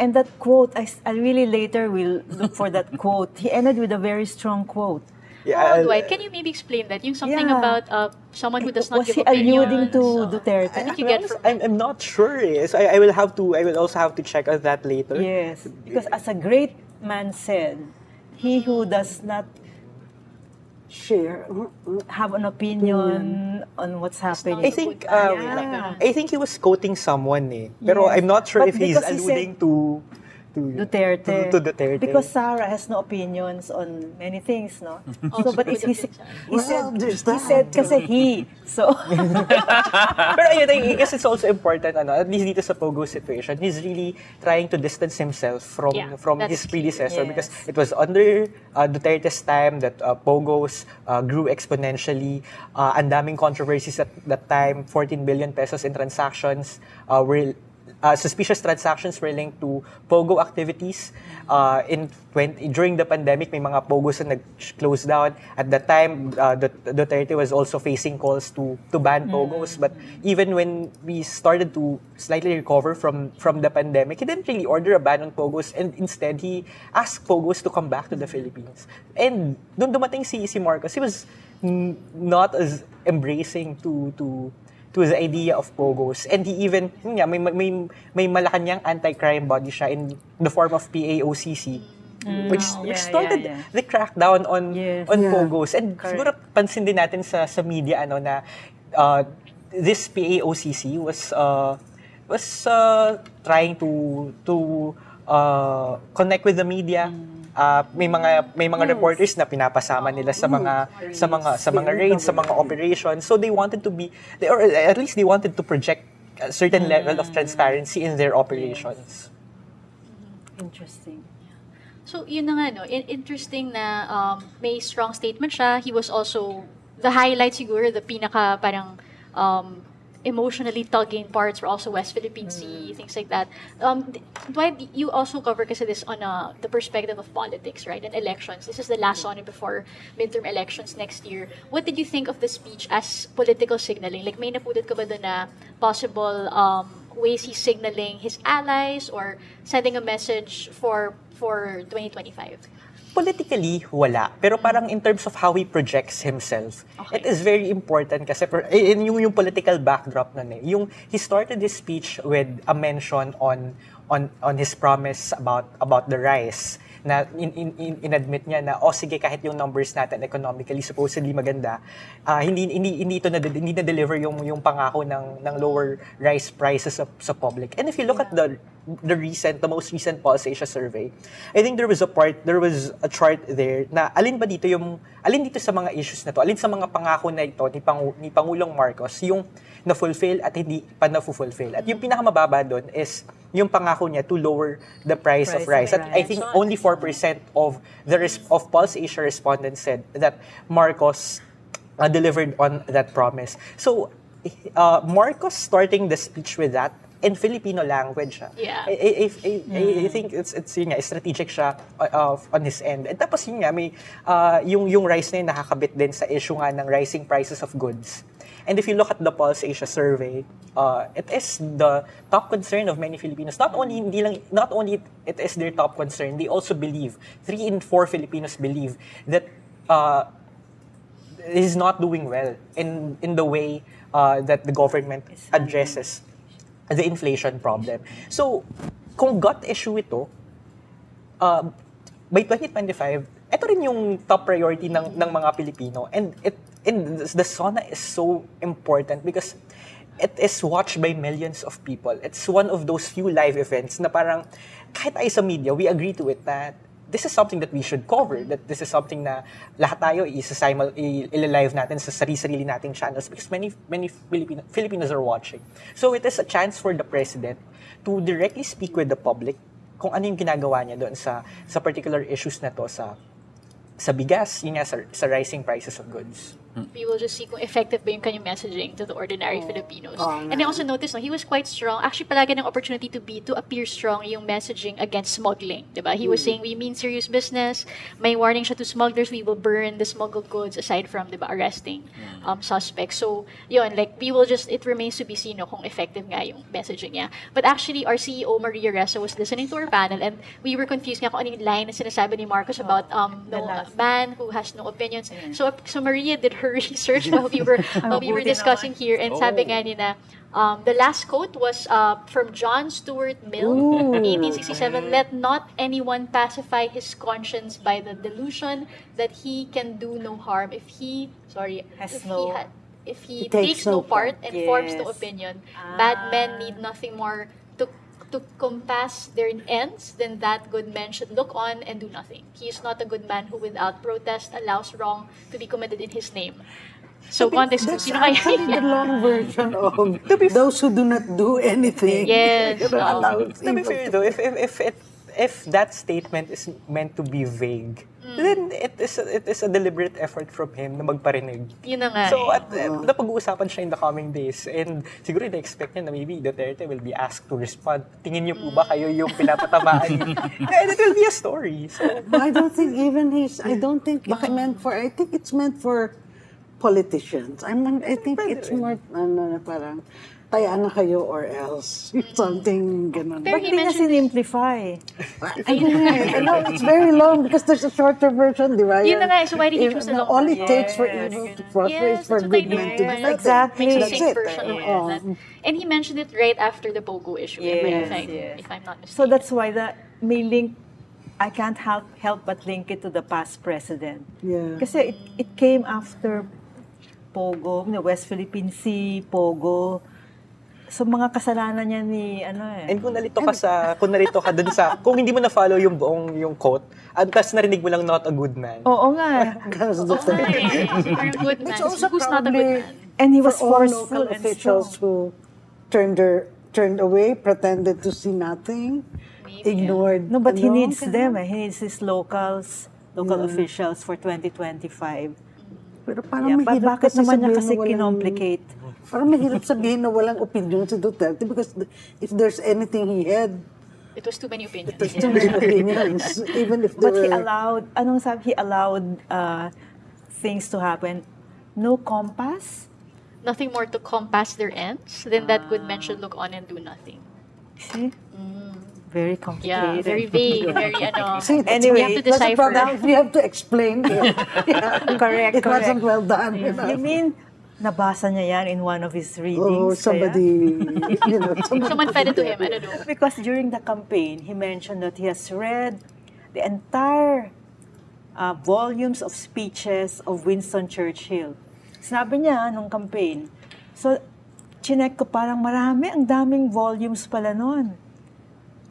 And that quote, I really later will look for that quote. He ended with a very strong quote. Oh, Dwight, can you maybe explain that? Yung something about someone who does not Was give he opinions. alluding to Duterte? I think you get from I'm not sure. So I will also have to check on that later. Yes, because as a great man said, he who does not have an opinion on what's happening. I think I think he was quoting someone Pero Yes. I'm not sure But if he's because he alluding to Duterte. to Duterte. Because Sarah has no opinions on many things, no? So, but if he said kasi he. So, Pero I guess it's also important, at least dito sa Pogo situation, he's really trying to distance himself from his predecessor because it was under Duterte's time that Pogos grew exponentially. Ang daming controversies at that time, 14 billion pesos in transactions were suspicious transactions were linked to Pogo activities. During the pandemic, may mga Pogos na nag-close down. At that time, Duterte was also facing calls to ban Pogos. But even when we started to slightly recover from the pandemic, he didn't really order a ban on Pogos. And instead, he asked Pogos to come back to the Philippines. And doon dumating si Marcos, he was not as embracing to the idea of Pogos. And he even, may Malacanang anti-crime body siya in the form of PAOCC, which started the crackdown on Pogos. And siguro pansin din natin sa media na this PAOCC was trying to connect with the media. May mga reporters na pinapasama nila sa mga raids, sa mga operations. So they wanted to be, or at least they wanted to project a certain level of transparency in their operations. Interesting. So, yun na nga, no? Interesting na may strong statement siya. He was also, the highlight siguro, the pinaka parang emotionally tugging parts were also West Philippine Sea, things like that. Dwight, you also cover kasi this on the perspective of politics, right, and elections. This is the last Sona before midterm elections next year. What did you think of the speech as political signaling? Like, may napulot ka ba doon na possible ways he's signaling his allies or sending a message for 2025? Politically, wala. Pero parang in terms of how he projects himself, it is very important kasi yung political backdrop nun he started his speech with a mention on his promise about the rice. Na in-admit niya na sige, kahit yung numbers natin economically supposedly maganda, hindi na deliver yung pangako ng lower rice prices sa public. And if you look at the most recent Post-Sona survey, I think there was a chart there na alin dito sa mga issues na to, alin sa mga pangako na ito ni Pangulong Marcos yung na-fulfill at hindi pa na-fulfill. At yung pinakamababa doon is yung pangako niya to lower the price of rice. At I think only 4% of Pulse-Asia respondents said that Marcos delivered on that promise. So, Marcos starting the speech with that in Filipino language. I think it's strategic siya on his end. And tapos may yung rice na yun nakakabit din sa issue nga ng rising prices of goods. And if you look at the Pulse Asia survey, it is the top concern of many Filipinos. Not only it is their top concern, they also believe, 3 in 4 Filipinos believe that it is not doing well in the way that the government addresses the inflation problem. So, kung gut issue ito, by 2025, ito rin yung top priority ng mga Pilipino. And the Sona is so important because it is watched by millions of people. It's one of those few live events na parang kahit ay sa media, we agree to it that this is something that we should cover, that this is something na lahat tayo i-live natin sa sarili nating channels because many Filipinos are watching. So it is a chance for the president to directly speak with the public kung ano yung ginagawa niya doon sa particular issues na to sa bigas, yun nga sa rising prices of goods. We will just see kung effective ba yung kanyang messaging to the ordinary Filipinos. And I also noticed, no, he was quite strong. Actually, palagi ng opportunity to appear strong yung messaging against smuggling. Diba? He was saying, we mean serious business. May warning siya to smugglers, we will burn the smuggled goods aside from, diba, arresting suspects. So, yun, like, it remains to be seen, no, kung effective nga yung messaging niya. But actually, our CEO, Maria Ressa, was listening to our panel and we were confused nga kung ano yung line na sinasabi ni Marcos about no man who has no opinions. So Maria did her research while we were discussing here, and sabi nga niya na the last quote was from John Stuart Mill, 1867. Let not anyone pacify his conscience by the delusion that he can do no harm if he takes no part and forms no opinion. Bad men need nothing more to compass their ends, then that good man should look on and do nothing. He is not a good man who without protest allows wrong to be committed in his name. So context, that's actually the long version of those who do not do anything. Yes. To be fair though, if that statement is meant to be vague, then it is a deliberate effort from him na magparinig. Yun na nga. So, napag-uusapan siya in the coming days. And siguro na-expect niya na maybe Duterte will be asked to respond. Tingin niyo po ba kayo yung pinapatamaan niyo? And it will be a story. So, I don't think I think it's meant for politicians. I think it's more, parang, tayaan na kayo or else. Something ganun. But he mentioned simplify. I know, it's very long because there's a shorter version, di ba? Yun na nga, so why did he choose the long All it takes for evil to prosper is for good men to do exactly. That's it. And he mentioned it right after the Pogo issue, if I'm not mistaken. So that's why may link, I can't help but link it to the past president. Yeah. Kasi it came after Pogo, West Philippine Sea, Pogo. So mga kasalanan niya ni And kung nalito ka dun sa kung hindi mo na follow yung buong yung quote, at tapos narinig mo lang not a good man. Oo nga. Good man. Who's not a good man? And he was for all forceful local officials who turned away, pretended to see nothing, ignored. No, but he needs them. He needs his local officials for 2025. Pero parang mahirap bakit naman niya kasi walang, kinomplicate? Parang mahirap sabihin na walang opinion si Duterte because if there's anything he had, it was too many opinions. It was too many opinions. Even if But he allowed, he allowed things to happen. No compass? Nothing more to compass their ends, then that good man should look on and do nothing. See? Very complicated. Yeah, very vague, very See, anyway, you have to decipher. You have to explain it. Correct. It wasn't well done. You mean, nabasa niya yan in one of his readings? Oh, somebody, someone fed it to him, I don't know. Because during the campaign, he mentioned that he has read the entire volumes of speeches of Winston Churchill. Sabi niya nung campaign. So, chinek ko parang ang daming volumes pala nun.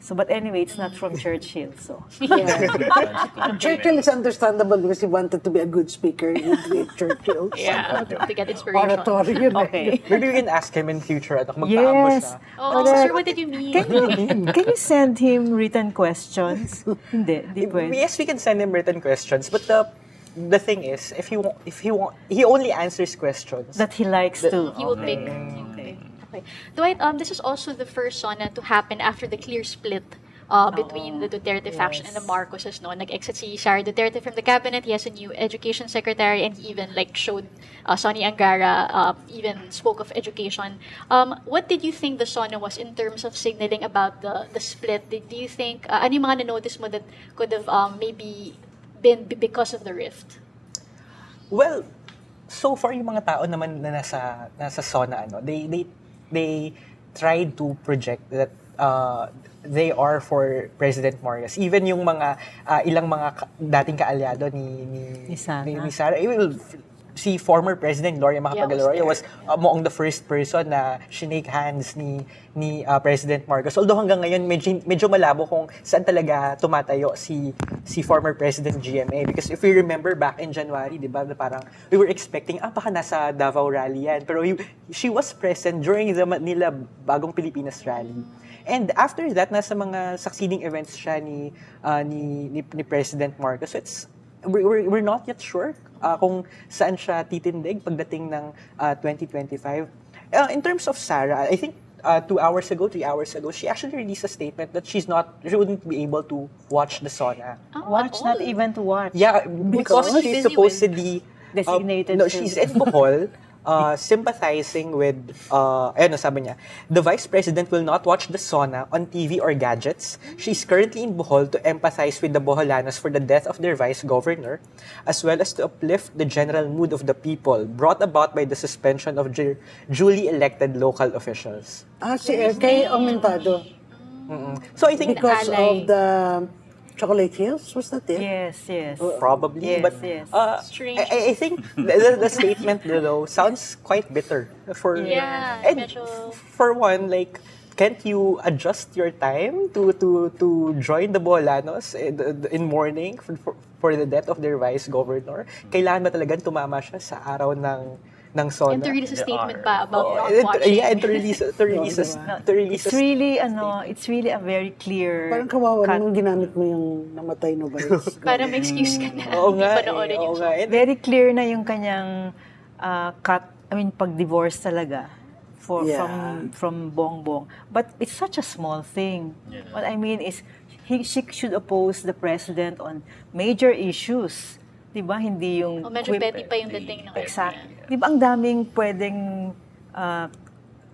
So, but anyway, it's not from Churchill. So, Churchill is understandable because he wanted to be a good speaker. He would Churchill. Yeah, to get inspiration. Oratory. Okay. Maybe we can ask him in future. Magpaambos siya. Oh, sir, what did you mean? Can you send him written questions? Hindi pwede. Yes, we can send him written questions. But the thing is, if he only answers questions that he likes to. He will pick. Okay. Dwight, this is also the first SONA to happen after the clear split between the Duterte faction and the Marcoses. No? Nag-exit si Sara Duterte from the cabinet. He has a new education secretary, and he even showed Sonny Angara even spoke of education. What did you think the SONA was in terms of signaling about the split? Do you think ano yung mga na-notice mo that could have maybe been because of the rift? Well, so far yung mga tao naman na nasa SONA, they tried to project that they are for President Marcos. Even yung mga ilang mga dating kaalyado ni Sara. Si former President Gloria Macapagal-Arroyo was among the first person na shinake hands ni President Marcos. Although hanggang ngayon medyo malabo kung saan talaga tumatayo si former President GMA. Because if we remember back in January, di ba, parang we were expecting baka nasa Davao rally yan. Pero she was present during the Manila Bagong Pilipinas rally. And after that, nasa mga succeeding events siya ni President Marcos. So we're not yet sure kung saan siya titindig pagdating ng 2025. In terms of Sara, I think 2 hours ago, 3 hours ago, she actually released a statement that she wouldn't be able to watch the Sona. Watch, not even to watch. Yeah, because she's supposedly designated. No, she's in Bohol. Sympathizing with, sabi niya, the Vice President will not watch the Sona on TV or gadgets. She's currently in Bohol to empathize with the Boholanos for the death of their Vice Governor, as well as to uplift the general mood of the people brought about by the suspension of duly elected local officials. Si kay aumentado. So I think because of the Chocolate Hills, was that it? Yes. Probably, Yes, but yes. I think the statement though sounds quite bitter for for one, like, can't you adjust your time to join the Boholanos in mourning for the death of their vice governor? Kailangan ba talagang tumama siya sa araw ng Sona? And to release a statement pa about not watching. Yeah, and to release It's really a very clear. Parang kawawa naman ginamit mo yung namatay no vice. Para may excuse ka na. Oo nga, very clear na yung kanyang pag-divorce talaga from Bongbong. But it's such a small thing. What I mean is she should oppose the president on major issues. Diba? Hindi yung... medyo petty pa yung dating ng Exact. Diba ang daming pwedeng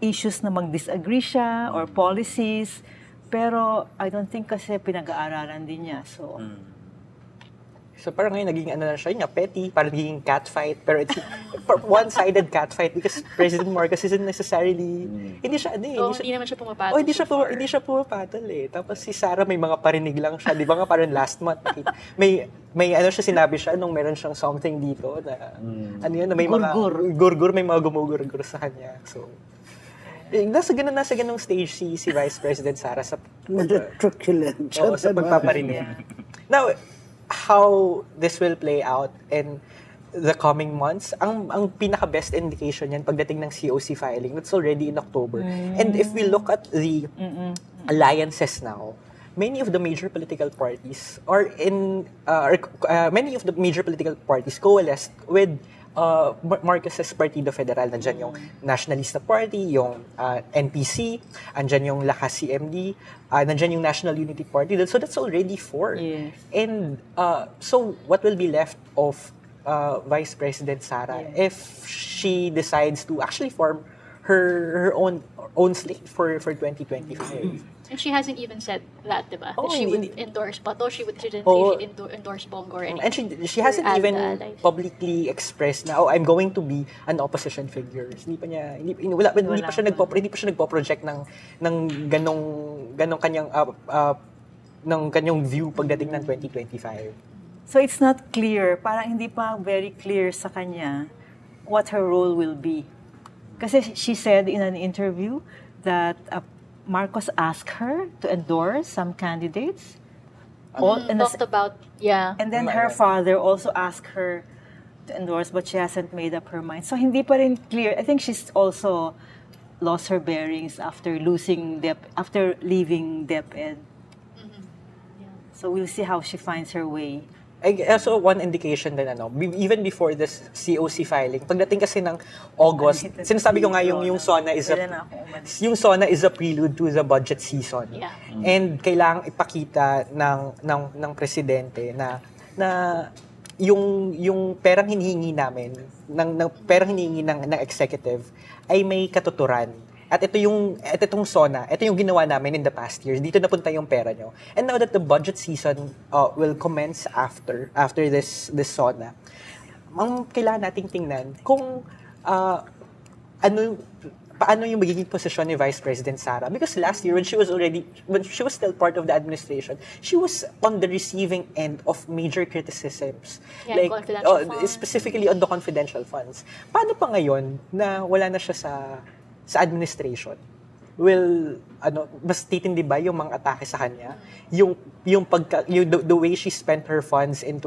issues na mag-disagree siya or policies, pero I don't think kasi pinag-aaralan din niya. So parang ngayon naging siya, petty, parang naging catfight, pero it's one-sided catfight because President Marcos isn't necessarily, hindi naman siya pumapatol. Hindi siya pumapatol eh. Tapos si Sara may mga parinig lang siya, di ba nga parang last month, may sinabi siya nung meron siyang something dito na, na may mga gurgur, may mga gumugurgur sa kanya. So, nasa ganung stage si Vice President Sara sa truculent. Sa pagpaparinig. Now, how this will play out in the coming months, ang pinaka-best indication yan pagdating ng COC filing, that's already in October. And if we look at the alliances now, many of the major political parties coalesced with Marcos's Partido Federal. Nandyan yung Nationalista Party, yung NPC, andyan yung Lakas CMD, nandyan yung National Unity Party. So that's already 4. Yes. And so what will be left of Vice President Sara if she decides to actually form her own slate for 2025? And she hasn't even said that, diba? That she would endorse Bato, she didn't say she'd endorse Bongo or anything. And she hasn't even publicly expressed na, I'm going to be an opposition figure. Hindi pa siya nagpo-project ng ganong kanyang view pagdating ng 2025. So it's not clear, parang hindi pa very clear sa kanya what her role will be. Kasi she said in an interview that Marcos asked her to endorse some candidates. Talked about, And then her father also asked her to endorse, but she hasn't made up her mind. So hindi pa rin clear. I think she's also lost her bearings after leaving DepEd. So we'll see how she finds her way. Also, one indication din, even before this COC filing, pagdating kasi ng August, sinasabi ko nga yung Sona is a prelude to the budget season. Yeah. And kailangang ipakita ng presidente na yung perang hinihingi namin, perang hinihingi ng executive ay may katuturan. At itong Sona, ito yung ginawa namin in the past years. Dito napunta yung pera nyo. And now that the budget season will commence after this Sona, ang kailangan nating tingnan kung paano yung magiging posisyon ni Vice President Sara. Because last year, when she was still part of the administration, she was on the receiving end of major criticisms. Specifically on the confidential funds. Paano pa ngayon na wala na siya sa administration? Mas titindi ba yung mga atake sa kanya? The way she spent her funds in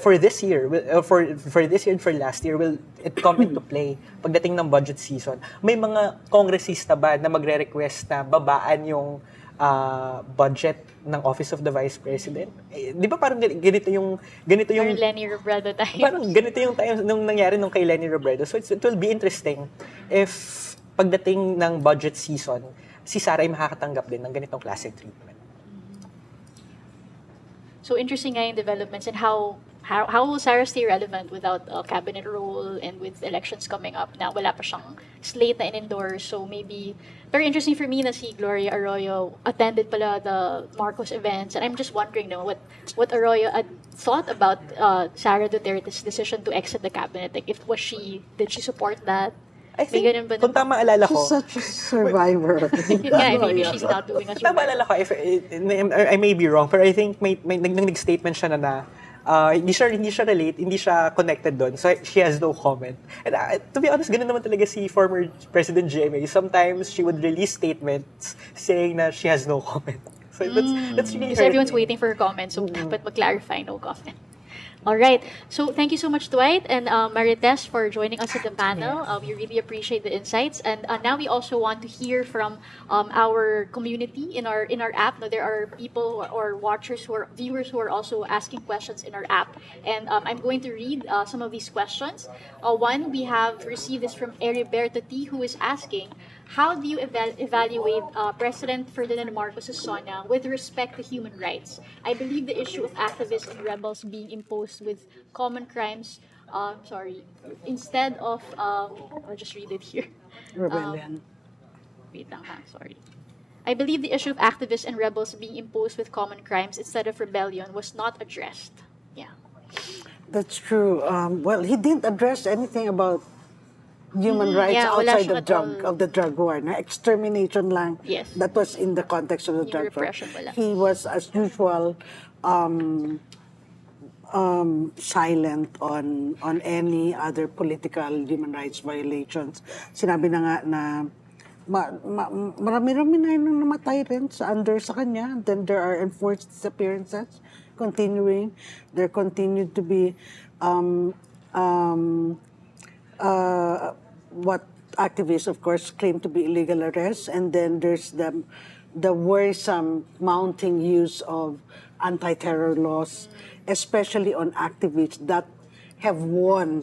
for this year and for last year, will it come into play pagdating ng budget season? May mga kongresista ba na magre-request na babaan yung budget ng Office of the Vice President. Di ba parang ganito yung Or Lenny Robredo tayo. parang ganito yung time nung nangyari nung kay Lenny Robredo. So it will be interesting if pagdating ng budget season, si Sara ay makakatanggap din ng ganitong klase treatment. So interesting nga yung developments and how will Sarah stay relevant without a cabinet role and with elections coming up na wala pa siyang slate na in-endorse. So maybe, very interesting for me na si Gloria Arroyo attended pala the Marcos events, and I'm just wondering what Arroyo had thought about Sara Duterte's decision to exit the cabinet. Like, did she support that? I think, kung tama alala ko, she's such a survivor. Yeah, maybe she's not doing a tama alala ko, I may be wrong, pero I think may nag-statement siya na hindi siya relate, hindi siya connected doon. So she has no comment. And to be honest, ganun naman talaga si former President GMA. Sometimes she would release statements saying na she has no comment. So that's really because everyone's waiting for her comment, so dapat mag-clarify, no comment. All right. So thank you so much, Dwight and Marites, for joining us at the panel. We really appreciate the insights. And now we also want to hear from our community in our app. Now, there are people or watchers viewers who are also asking questions in our app. And I'm going to read some of these questions. One, we have received this from Heriberto T, who is asking, how do you evaluate President Ferdinand Marcos' Sona with respect to human rights? I believe the issue of activists and rebels being imposed with common crimes, instead of, I'll just read it here. Rebellion. Wait lang ha, sorry. I believe the issue of activists and rebels being imposed with common crimes instead of rebellion was not addressed. Yeah. That's true. Well, he didn't address anything about human rights outside of the drug war. Na extermination lang. Yes. That was in the context of the drug war. Wala. He was, as usual, silent on any other political human rights violations. Sinabi na nga na marami-rami na yung namatay rin sa kanya. Then there are enforced disappearances continuing. There continued to be what activists, of course, claim to be illegal arrests, and then there's the worrisome mounting use of anti-terror laws, especially on activists that have won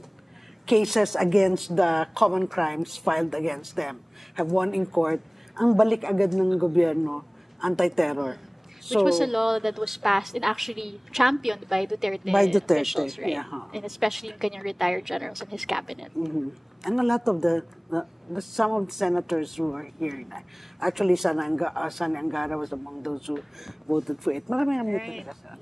cases against the common crimes filed against them, have won in court. Ang balik agad ng gobyerno, anti-terror. Which was a law that was passed and actually championed by Duterte officials, right? Yeah. And especially yung kanyang retired generals in his cabinet. Mm-hmm. And a lot of some of the senators who are here, actually Sani Angara was among those who voted for it. Marami talaga sa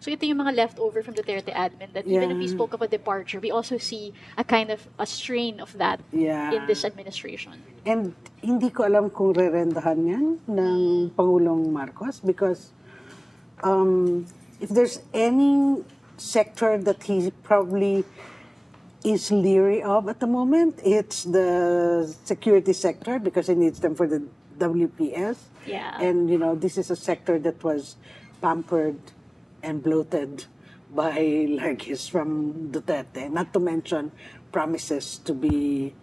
So ito yung mga leftover from Duterte admin that even if we spoke of a departure, we also see a kind of a strain of that in this administration. And hindi ko alam kung re-rendahan yan ng Pangulong Marcos because if there's any sector that he probably is leery of at the moment, it's the security sector because he needs them for the WPS. Yeah. And, this is a sector that was pampered and bloated by largesse from Duterte, not to mention promises to be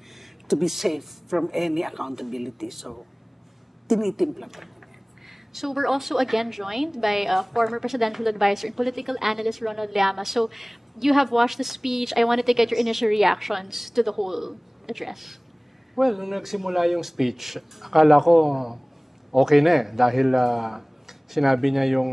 safe from any accountability. So, tinitimpla pa. So we're also again joined by former presidential advisor and political analyst Ronald Llama. So you have watched the speech. I wanted to get your initial reactions to the whole address. Well, nung nagsimula yung speech, akala ko okay na dahil sinabi niya yung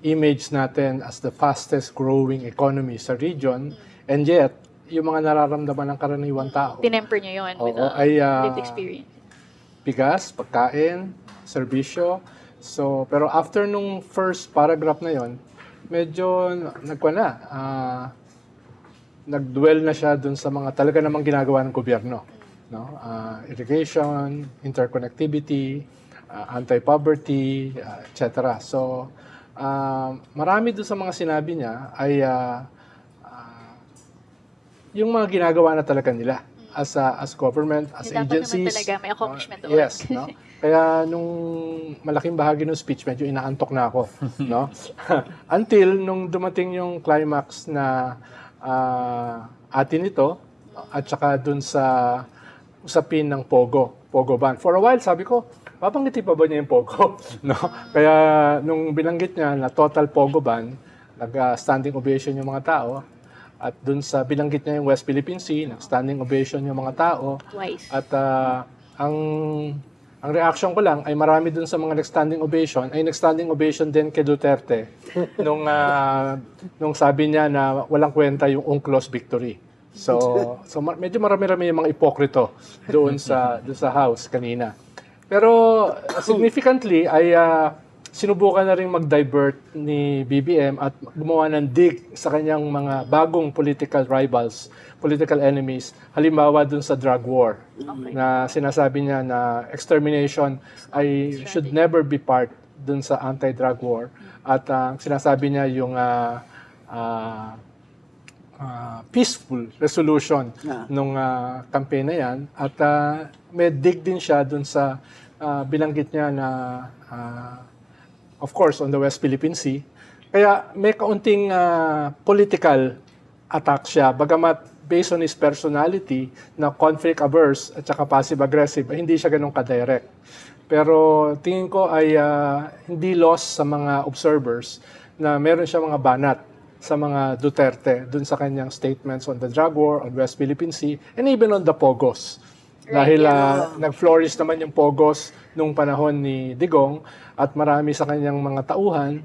image natin as the fastest growing economy sa region, and yet, yung mga nararamdaman ng karaniwang tao. Tinemper niya yun with lived experience. Bigas, pagkain, serbisyo. So, pero after nung first paragraph na yon, medyo nagdwell na siya dun sa mga talaga namang ginagawa ng gobyerno. No? Irrigation, interconnectivity, anti-poverty, etc. So, marami doon sa mga sinabi niya ay yung mga ginagawa na talaga nila as government, as agencies. Dapat naman talaga may accomplishment doon. Yes, no? Kaya nung malaking bahagi ng speech, medyo inaantok na ako, no? Until nung dumating yung climax na atin ito at saka dun sa usapin ng Pogo ban. For a while, sabi ko, papangiti pa ba niya yung Pogo? No? Kaya nung binanggit niya na total Pogo ban, nag-standing ovation yung mga tao. At dun sa binanggit niya yung West Philippine Sea, nag-standing ovation yung mga tao. Twice. At ang reaction ko lang ay marami dun sa mga nag-standing ovation ay nag-standing ovation din kay Duterte nung sabi niya na walang kwenta yung UNCLOS victory. So medyo marami-rami yung mga ipokrito doon sa House kanina. Pero significantly ay sinubukan na rin mag-divert ni BBM at gumawa ng dig sa kanyang mga bagong political rivals, political enemies. Halimbawa dun sa drug war na sinasabi niya na extermination ay should never be part dun sa anti-drug war. At sinasabi niya yung peaceful resolution nung campaign na yan. At may dig din siya dun sa binanggit niya na of course, on the West Philippine Sea. Kaya may kaunting political attack siya. Bagamat based on his personality na conflict averse at saka passive aggressive, hindi siya ganun ka-direct. Pero tingin ko ay hindi lost sa mga observers na meron siya mga banat sa mga Duterte dun sa kanyang statements on the drug war, on West Philippine Sea, and even on the Pogos. Dahil nag-flourish naman yung Pogos nung panahon ni Digong at marami sa kanyang mga tauhan,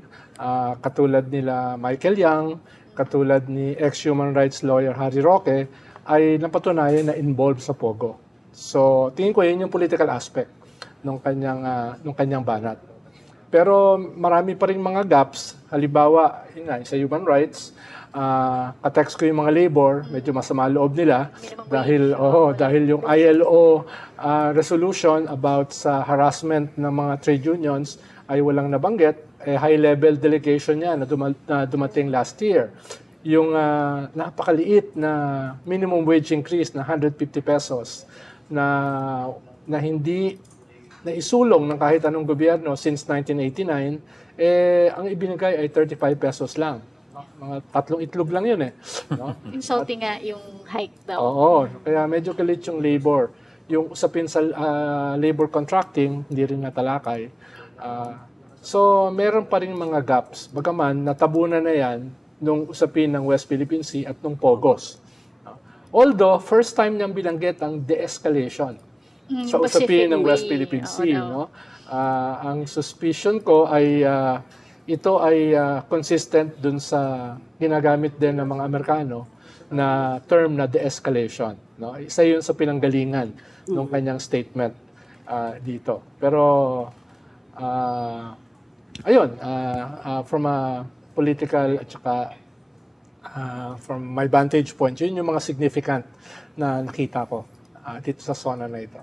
katulad nila Michael Yang, katulad ni ex-human rights lawyer Harry Roque, ay napatunayan na involved sa Pogo. So tingin ko yun yung political aspect nung kanyang banat. Pero marami pa rin mga gaps, halimbawa sa human rights, ka-text ko yung mga labor, medyo masama loob nila dahil yung ILO resolution about sa harassment ng mga trade unions ay walang nabanggit, high-level delegation niya na dumating last year. Yung napakaliit na minimum wage increase na 150 pesos na hindi naisulong ng kahit anong gobyerno since 1989, ang ibinigay ay 35 pesos lang. Mga 3 itlog lang yun no? Insulting nga yung hike daw. Oo, kaya medyo galit yung labor. Yung usapin sa labor contracting, hindi rin natalakay. So, meron pa rin mga gaps. Bagaman, natabunan na yan nung usapin ng West Philippine Sea at nung Pogos. Although, first time niyang binanggit ang de-escalation sa usapin ng West Philippine Sea. No? Ang suspicion ko ay ito ay consistent dun sa ginagamit din ng mga Amerikano na term na de-escalation. No? Isa yun sa pinanggalingan ng kanyang statement dito. Pero, from a political at saka from my vantage point, yun yung mga significant na nakita ko dito sa zona na ito.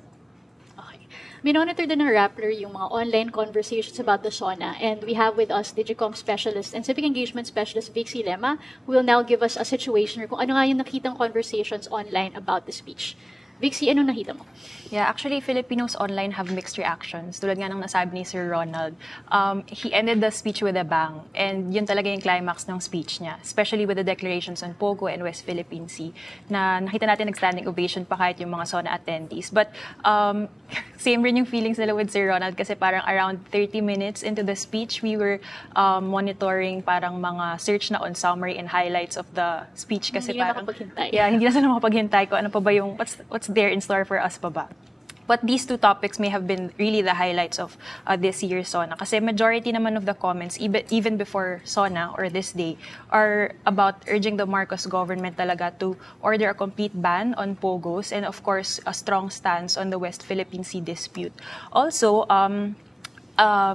Minonitor din ng Rappler yung mga online conversations about the SONA, and we have with us Digicom specialist and civic engagement specialist Vixie Lema, who will now give us a situation kung ano nga yung nakitang conversations online about the speech. Vixie, anong nakita mo? Yeah, actually, Filipinos online have mixed reactions. Tulad nga ng nasabi ni Sir Ronald, he ended the speech with a bang. And yun talaga yung climax ng speech niya, especially with the declarations on Pogo and West Philippine Sea, na nakita natin nag-standing ovation pa kahit yung mga SONA attendees. But same rin yung feelings nila with Sir Ronald kasi parang around 30 minutes into the speech, we were monitoring parang mga search na on summary and highlights of the speech kasi hindi parang... hindi na sila makapaghintay ko ano pa ba yung, what's there in store for us pa ba? But these two topics may have been really the highlights of this year's SONA. Kasi majority naman of the comments, even before SONA or this day, are about urging the Marcos government talaga to order a complete ban on Pogos and of course, a strong stance on the West Philippine Sea dispute. Also,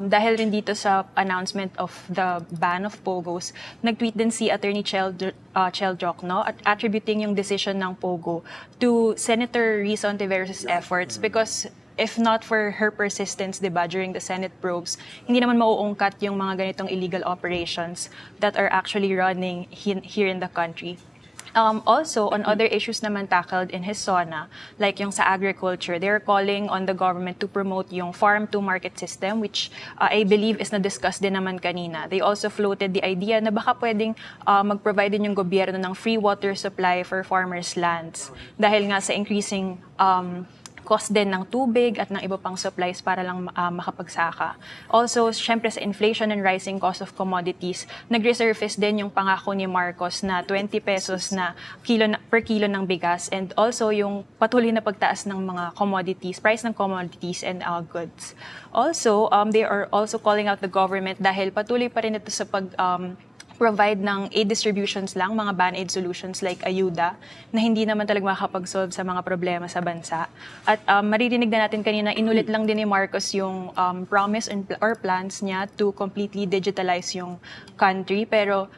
dahil rin dito sa announcement of the ban of Pogos, nag-tweet din si Attorney Cheldrock, no, attributing yung decision ng Pogo to Senator Risa Ontiveros' efforts because if not for her persistence, diba, during the Senate probes, hindi naman mauungkat yung mga ganitong illegal operations that are actually running here in the country. Also, on other issues naman tackled in his SONA, like yung sa agriculture, they're calling on the government to promote yung farm-to-market system, which I believe is na-discuss din naman kanina. They also floated the idea na baka pwedeng mag-provide din yung gobyerno ng free water supply for farmers' lands dahil nga sa increasing cost din ng tubig at ng iba pang supplies para lang makapagsaka. Also, syempre sa inflation and rising cost of commodities, nag-resurface din yung pangako ni Marcos na 20 pesos per kilo ng bigas, and also yung patuloy na pagtaas ng mga commodities, price ng commodities and goods. Also, they are also calling out the government dahil patuloy pa rin ito sa provide ng aid distributions lang, mga band-aid solutions like ayuda, na hindi naman talaga makakapag-solve sa mga problema sa bansa. At maririnig na natin kanina, inulit lang din ni Marcos yung promise or plans niya to completely digitalize yung country. Pero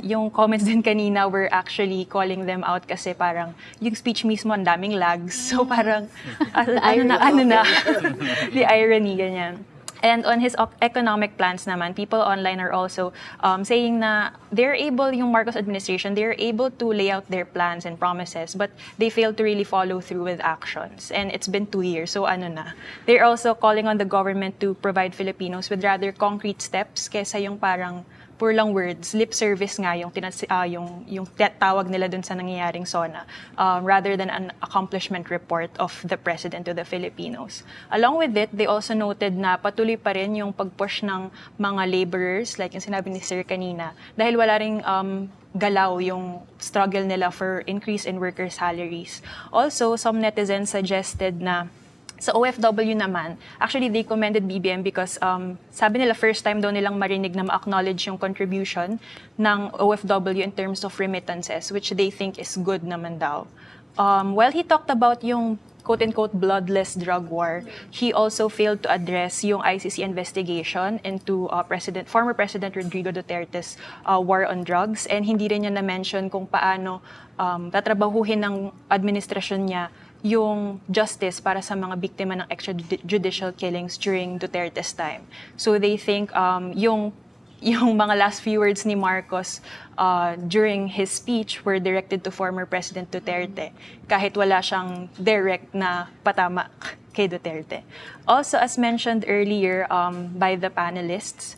yung comments din kanina were actually calling them out kasi parang yung speech mismo ang daming lags. So parang, the irony, ganyan. And on his economic plans naman, people online are also saying na yung Marcos administration, they're able to lay out their plans and promises, but they fail to really follow through with actions. And it's been 2 years, so They're also calling on the government to provide Filipinos with rather concrete steps kesa yung parang pure lang words, lip service nga yung tawag nila dun sa nangyayaring SONA, rather than an accomplishment report of the President to the Filipinos. Along with it, they also noted na patuloy pa rin yung pag-push ng mga laborers, like yung sinabi ni Sir kanina, dahil wala ring galaw yung struggle nila for increase in worker salaries. Also, some netizens suggested na sa OFW naman, actually they commended BBM because sabi nila first time daw nilang marinig na ma-acknowledge yung contribution ng OFW in terms of remittances, which they think is good naman daw. While he talked about yung quote-unquote bloodless drug war, he also failed to address yung ICC investigation into former President Rodrigo Duterte's war on drugs, and hindi rin niya na-mention kung paano tatrabahuhin ng administrasyon niya yung justice para sa mga biktima ng extrajudicial killings during Duterte's time. So they think yung mga last few words ni Marcos during his speech were directed to former President Duterte, kahit wala siyang direct na patama kay Duterte. Also, as mentioned earlier by the panelists,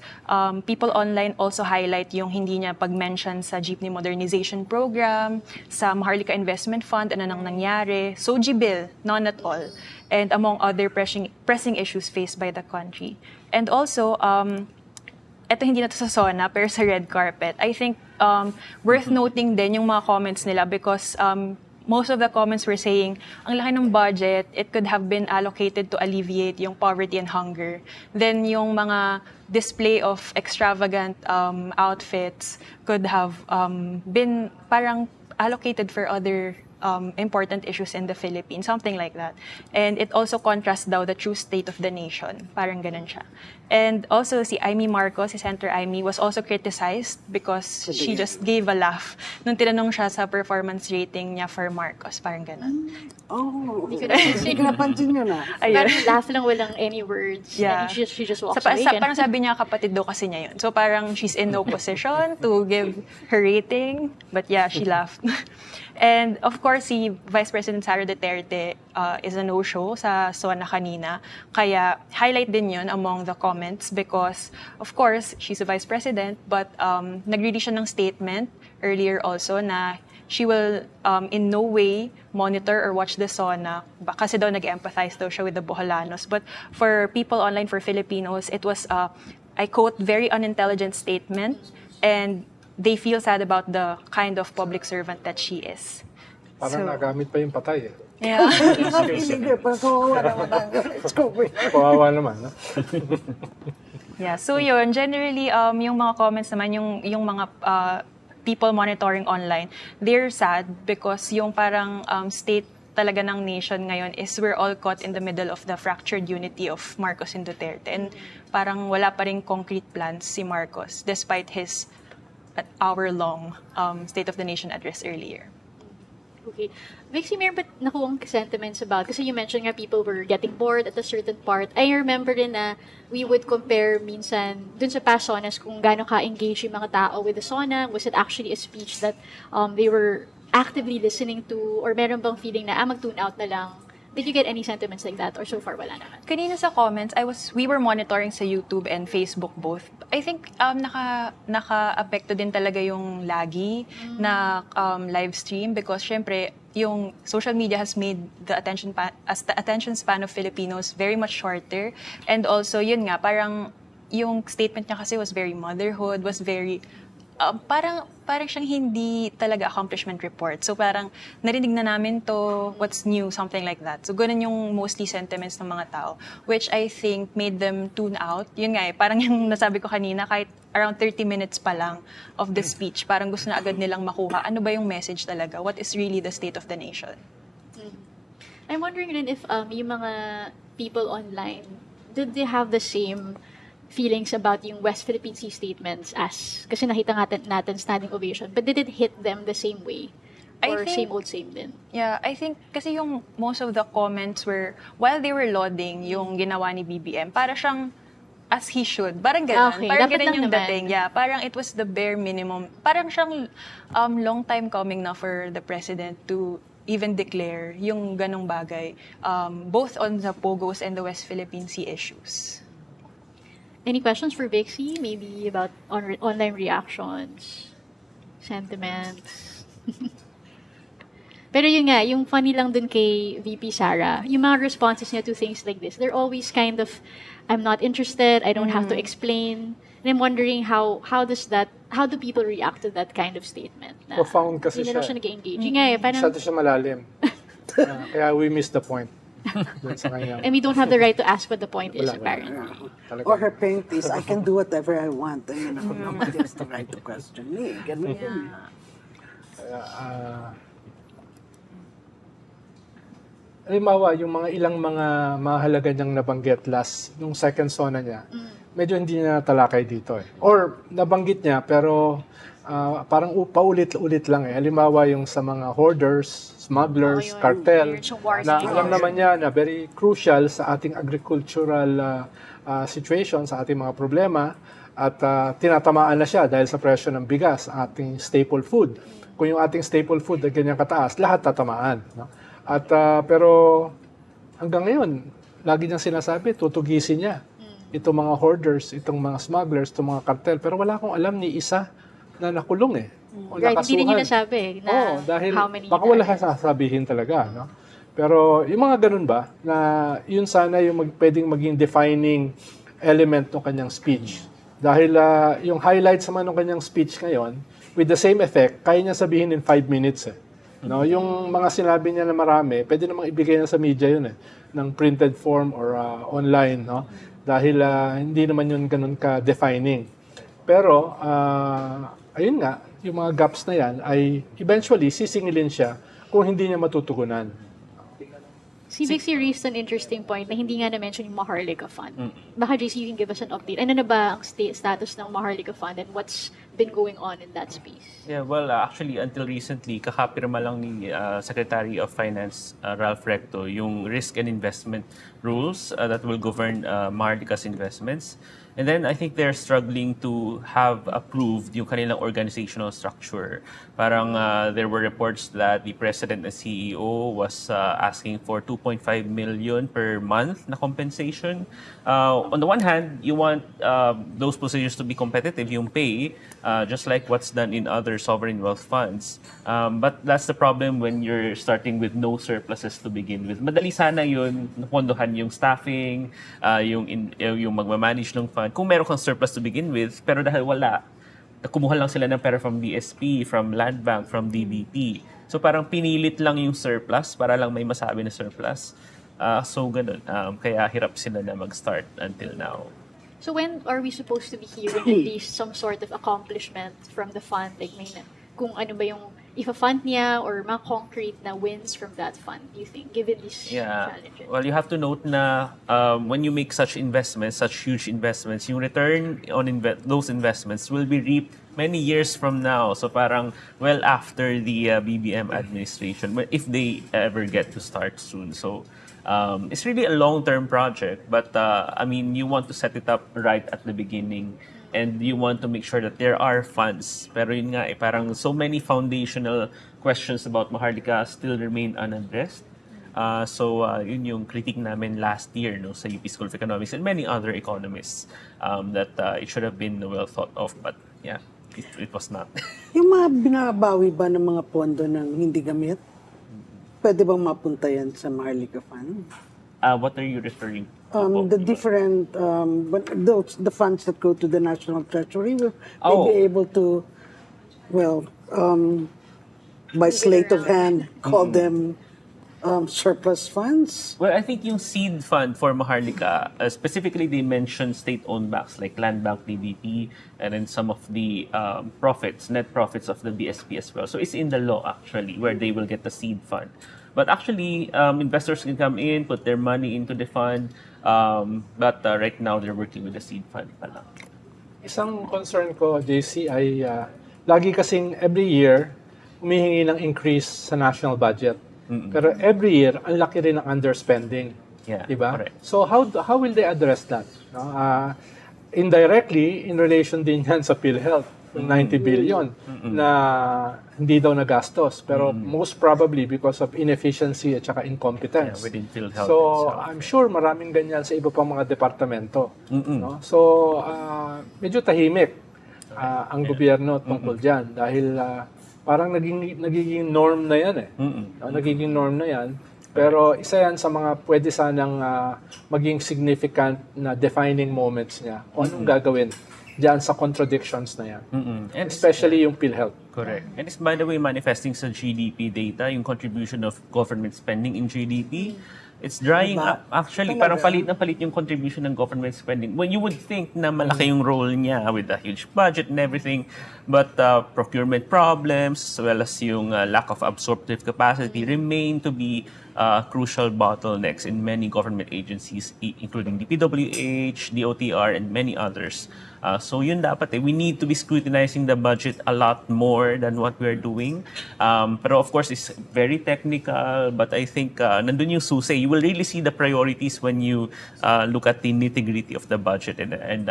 people online also highlight yung hindi niya pag-mention sa jeepney modernization program, sa Maharlika Investment Fund, ano nang nangyari, SOGI bill, none at all, and among other pressing issues faced by the country. And also, eto hindi na to sa SONA, pero sa red carpet, I think worth noting din yung mga comments nila because most of the comments were saying, ang laki ng budget, it could have been allocated to alleviate yung poverty and hunger. Then yung mga display of extravagant outfits could have been parang allocated for other important issues in the Philippines, something like that. And it also contrasts daw the true state of the nation. Parang ganun siya. And also, si Amy Marcos, si Senator Amy, was also criticized because she just gave a laugh nung tinanong siya sa performance rating niya for Marcos. Parang ganun. Oh, Hindi ko napansin nyo na. Parang laugh lang, walang any words. Yeah. And she just walks away. Parang sabi niya, kapatid daw kasi niya yun. So parang she's in no position to give her rating. But yeah, she laughed. And of course, si Vice President Sara Duterte is a no-show sa SONA kanina. Kaya highlight din yun among the comments because, of course, she's a Vice President, but nag-release siya ng statement earlier also na she will in no way monitor or watch the SONA kasi daw nag-empathize daw siya with the Boholanos. But for people online, for Filipinos, it was, I quote, very unintelligent statement, and they feel sad about the kind of public servant that she is. Parang nagamit pa yung patay eh. Yeah. Kawawa naman. No? Yeah, so yun, generally, yung mga comments naman, yung mga people monitoring online, they're sad because yung parang state talaga ng nation ngayon is we're all caught in the middle of the fractured unity of Marcos and Duterte. And parang wala pa ring concrete plans si Marcos despite his hour-long State of the Nation address earlier. Okay. Vixie, meron ba nakuwang sentiments about, kasi you mentioned nga people were getting bored at a certain part. I remember din na we would compare minsan dun sa past SONAs kung gaano ka-engage yung mga tao with the SONA. Was it actually a speech that they were actively listening to, or meron bang feeling na mag-tune out na lang? Did you get any sentiments like that, or so far wala naman? Kanina sa comments, we were monitoring sa YouTube and Facebook both. I think naka-apekto din talaga yung lagi na live stream because syempre yung social media has made the attention span of Filipinos very much shorter. And also, yun nga, parang yung statement niya kasi was very motherhood, was very parang siyang hindi talaga accomplishment report. So parang narinig na namin to, what's new, something like that. So ganun yung mostly sentiments ng mga tao, which I think made them tune out. Yun nga parang yung nasabi ko kanina, kahit around 30 minutes pa lang of the speech, parang gusto na agad nilang makuha. Ano ba yung message talaga? What is really the state of the nation? I'm wondering rin if yung mga people online, did they have the same feelings about yung West Philippine Sea statements kasi nakita natin standing ovation, but did it hit them the same way? Or same old same din? Yeah, I think kasi yung most of the comments were, while they were lauding yung ginawa ni BBM, para siyang as he should. Parang ganun. Okay, Parang dapat ganun lang yung naman. dating. Yeah, parang it was the bare minimum. Parang siyang long time coming na for the president to even declare yung ganong bagay, both on the Pogos and the West Philippine Sea issues. Any questions for Vixie? Maybe about online reactions, sentiments? Pero yun nga, yung funny lang dun kay VP Sara, yung mga responses niya to things like this, they're always kind of, I'm not interested, I don't have to explain. And I'm wondering how do people react to that kind of statement? Na Profound kasi hindi na siya. siya nag-engage. Yung nga parang, Masyado siya malalim. Kaya we missed the point. Sa kanya. and we don't have the right to ask what the point is, Wala. apparently. Or her paint is, I can do whatever I want. And, nobody has the right to question me. Ganun yun. Halimbawa, yung mga ilang mga mahalaga niyang nabanggit last, nung second Sona niya, medyo hindi niya natalakay dito eh. Or nabanggit niya, pero parang paulit-ulit lang eh. Halimbawa, yung sa mga hoarders, smugglers, cartel, na alam naman niya na very crucial sa ating agricultural situation, sa ating mga problema, at tinatamaan na siya dahil sa presyo ng bigas, ating staple food. Kung yung ating staple food ay ganyan kataas, lahat tatamaan. No? At pero hanggang ngayon, lagi niyang sinasabi, tutugisin niya itong mga hoarders, itong mga smugglers, itong mga cartel. Pero wala akong alam ni isa na nakulong eh. O Right, hindi nakasuhan. niya nasabi na dahil how many baka wala sasabihin talaga. No? Pero yung mga ganun ba, na yun sana yung pwedeng maging defining element ng kanyang speech. Dahil yung highlights naman ng kanyang speech ngayon, with the same effect, kaya niya sabihin in 5 minutes eh. No, yung mga sinabi niya na marami, pwede namang ibigay na sa media yun eh, ng printed form or online, no? Dahil hindi naman yun ganun ka-defining. Pero, ayun nga, yung mga gaps na yan ay eventually sisingilin siya kung hindi niya matutugunan. Si Vixie raised an interesting point na hindi nga na-mention yung Maharlika Fund. Baka JC, you can give us an update. Ano na ba ang status ng Maharlika Fund and what's been going on in that space? Yeah, well, actually, until recently, kakapirma lang ni Secretary of Finance Ralph Recto yung risk and investment rules that will govern Maharlika's investments. And then I think they're struggling to have approved yung kanilang organizational structure. Parang there were reports that the president and CEO was asking for 2.5 million per month na compensation. On the one hand, you want those positions to be competitive, yung pay, just like what's done in other sovereign wealth funds. But that's the problem when you're starting with no surpluses to begin with. Madali sana yun, napondohan yung staffing, yung magmamanage ng fund. Kung meron kang surplus to begin with, pero dahil wala, kumuha lang sila ng pera from BSP, from Land Bank, from DBP. So parang pinilit lang yung surplus para lang may masabi na surplus. So ganun. Kaya hirap sila na mag-start until now. So when are we supposed to be hearing at least some sort of accomplishment from the fund? Like kung ano ba yung ifa-fund niya or mga concrete na wins from that fund, do you think, given these challenges? Well, you have to note na when you make such investments, such huge investments, yung return on those investments will be reaped many years from now. So parang well after the BBM administration, if they ever get to start soon. So it's really a long-term project, but I mean, you want to set it up right at the beginning. And you want to make sure that there are funds. Pero yun nga, parang so many foundational questions about Maharlika still remain unaddressed. So yun yung critique namin last year no, sa UP School of Economics and many other economists that it should have been well thought of. But yeah, it was not. Yung mga binabawi ba ng mga pondo ng hindi gamit? pwede bang mapunta yan sa Maharlika Fund? What are you referring to? The different, the funds that go to the National Treasury, will they be able to, well, by sleight of hand, call them surplus funds? Well, I think yung seed fund for Maharlika, specifically they mentioned state-owned banks like Land Bank, DBP, and then some of the net profits of the BSP as well. So it's in the law actually where they will get the seed fund. But actually, investors can come in, put their money into the fund, but right now they're working with the seed fund pa lang. Isang concern ko, JC, ay lagi kasing every year, humihingi ng increase sa national budget. Pero every year, ang laki rin ng underspending. Yeah, diba? correct. So how will they address that? No? Indirectly, in relation din yan sa PhilHealth, 90 billion na hindi daw nagastos. Pero most probably because of inefficiency at saka incompetence. Within PhilHealth So itself. I'm sure maraming ganyan sa iba pang mga departamento. No? So medyo tahimik ang gobyerno tungkol dyan dahil parang nagiging norm na yan eh. Nagiging norm na yan. Pero isa yan sa mga pwede sanang maging significant na defining moments niya. Kung anong gagawin diyan sa contradictions na yan. And especially yung PhilHealth. Correct. And it's by the way manifesting sa GDP data, yung contribution of government spending in GDP. It's drying up. Actually, parang palit na palit yung contribution ng government spending. When you would think na malaki yung role niya with a huge budget and everything, but procurement problems as well as yung lack of absorptive capacity remain to be crucial bottlenecks in many government agencies, including DPWH, DOTR, and many others. So yun dapat we need to be scrutinizing the budget a lot more than what we're doing. Pero of course, it's very technical, but I think nandun yung susi. You will really see the priorities when you look at the nitty-gritty of the budget. And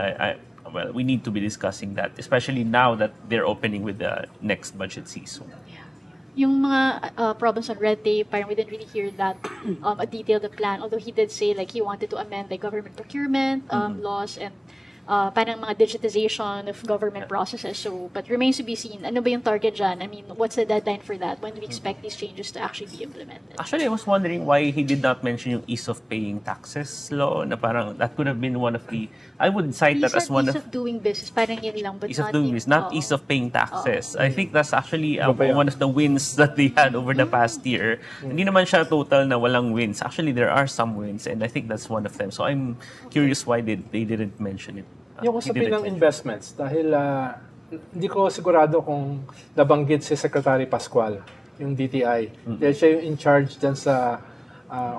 well, we need to be discussing that, especially now that they're opening with the next budget season. Yung mga problems on red tape, parang we didn't really hear that a detailed plan. Although he did say like he wanted to amend the government procurement laws and parang mga digitization of government processes. So, but remains to be seen. Ano ba yung target dyan? I mean, what's the deadline for that? When do we expect these changes to actually be implemented? Actually, I was wondering why he did not mention yung ease of paying taxes law. Na parang that could have been one of the. I would cite that as one Ease of doing business, parang yun lang, but ease of not doing yung- business, not ease of paying taxes. I think that's actually one of the wins that they had over the past year. Hindi naman siya total na walang wins. Actually, there are some wins, and I think that's one of them. So I'm curious why they didn't mention it. Yung usapin ng investments, dahil hindi ko sigurado kung nabanggit si Secretary Pascual, yung DTI. Dahil siya yung in charge dyan sa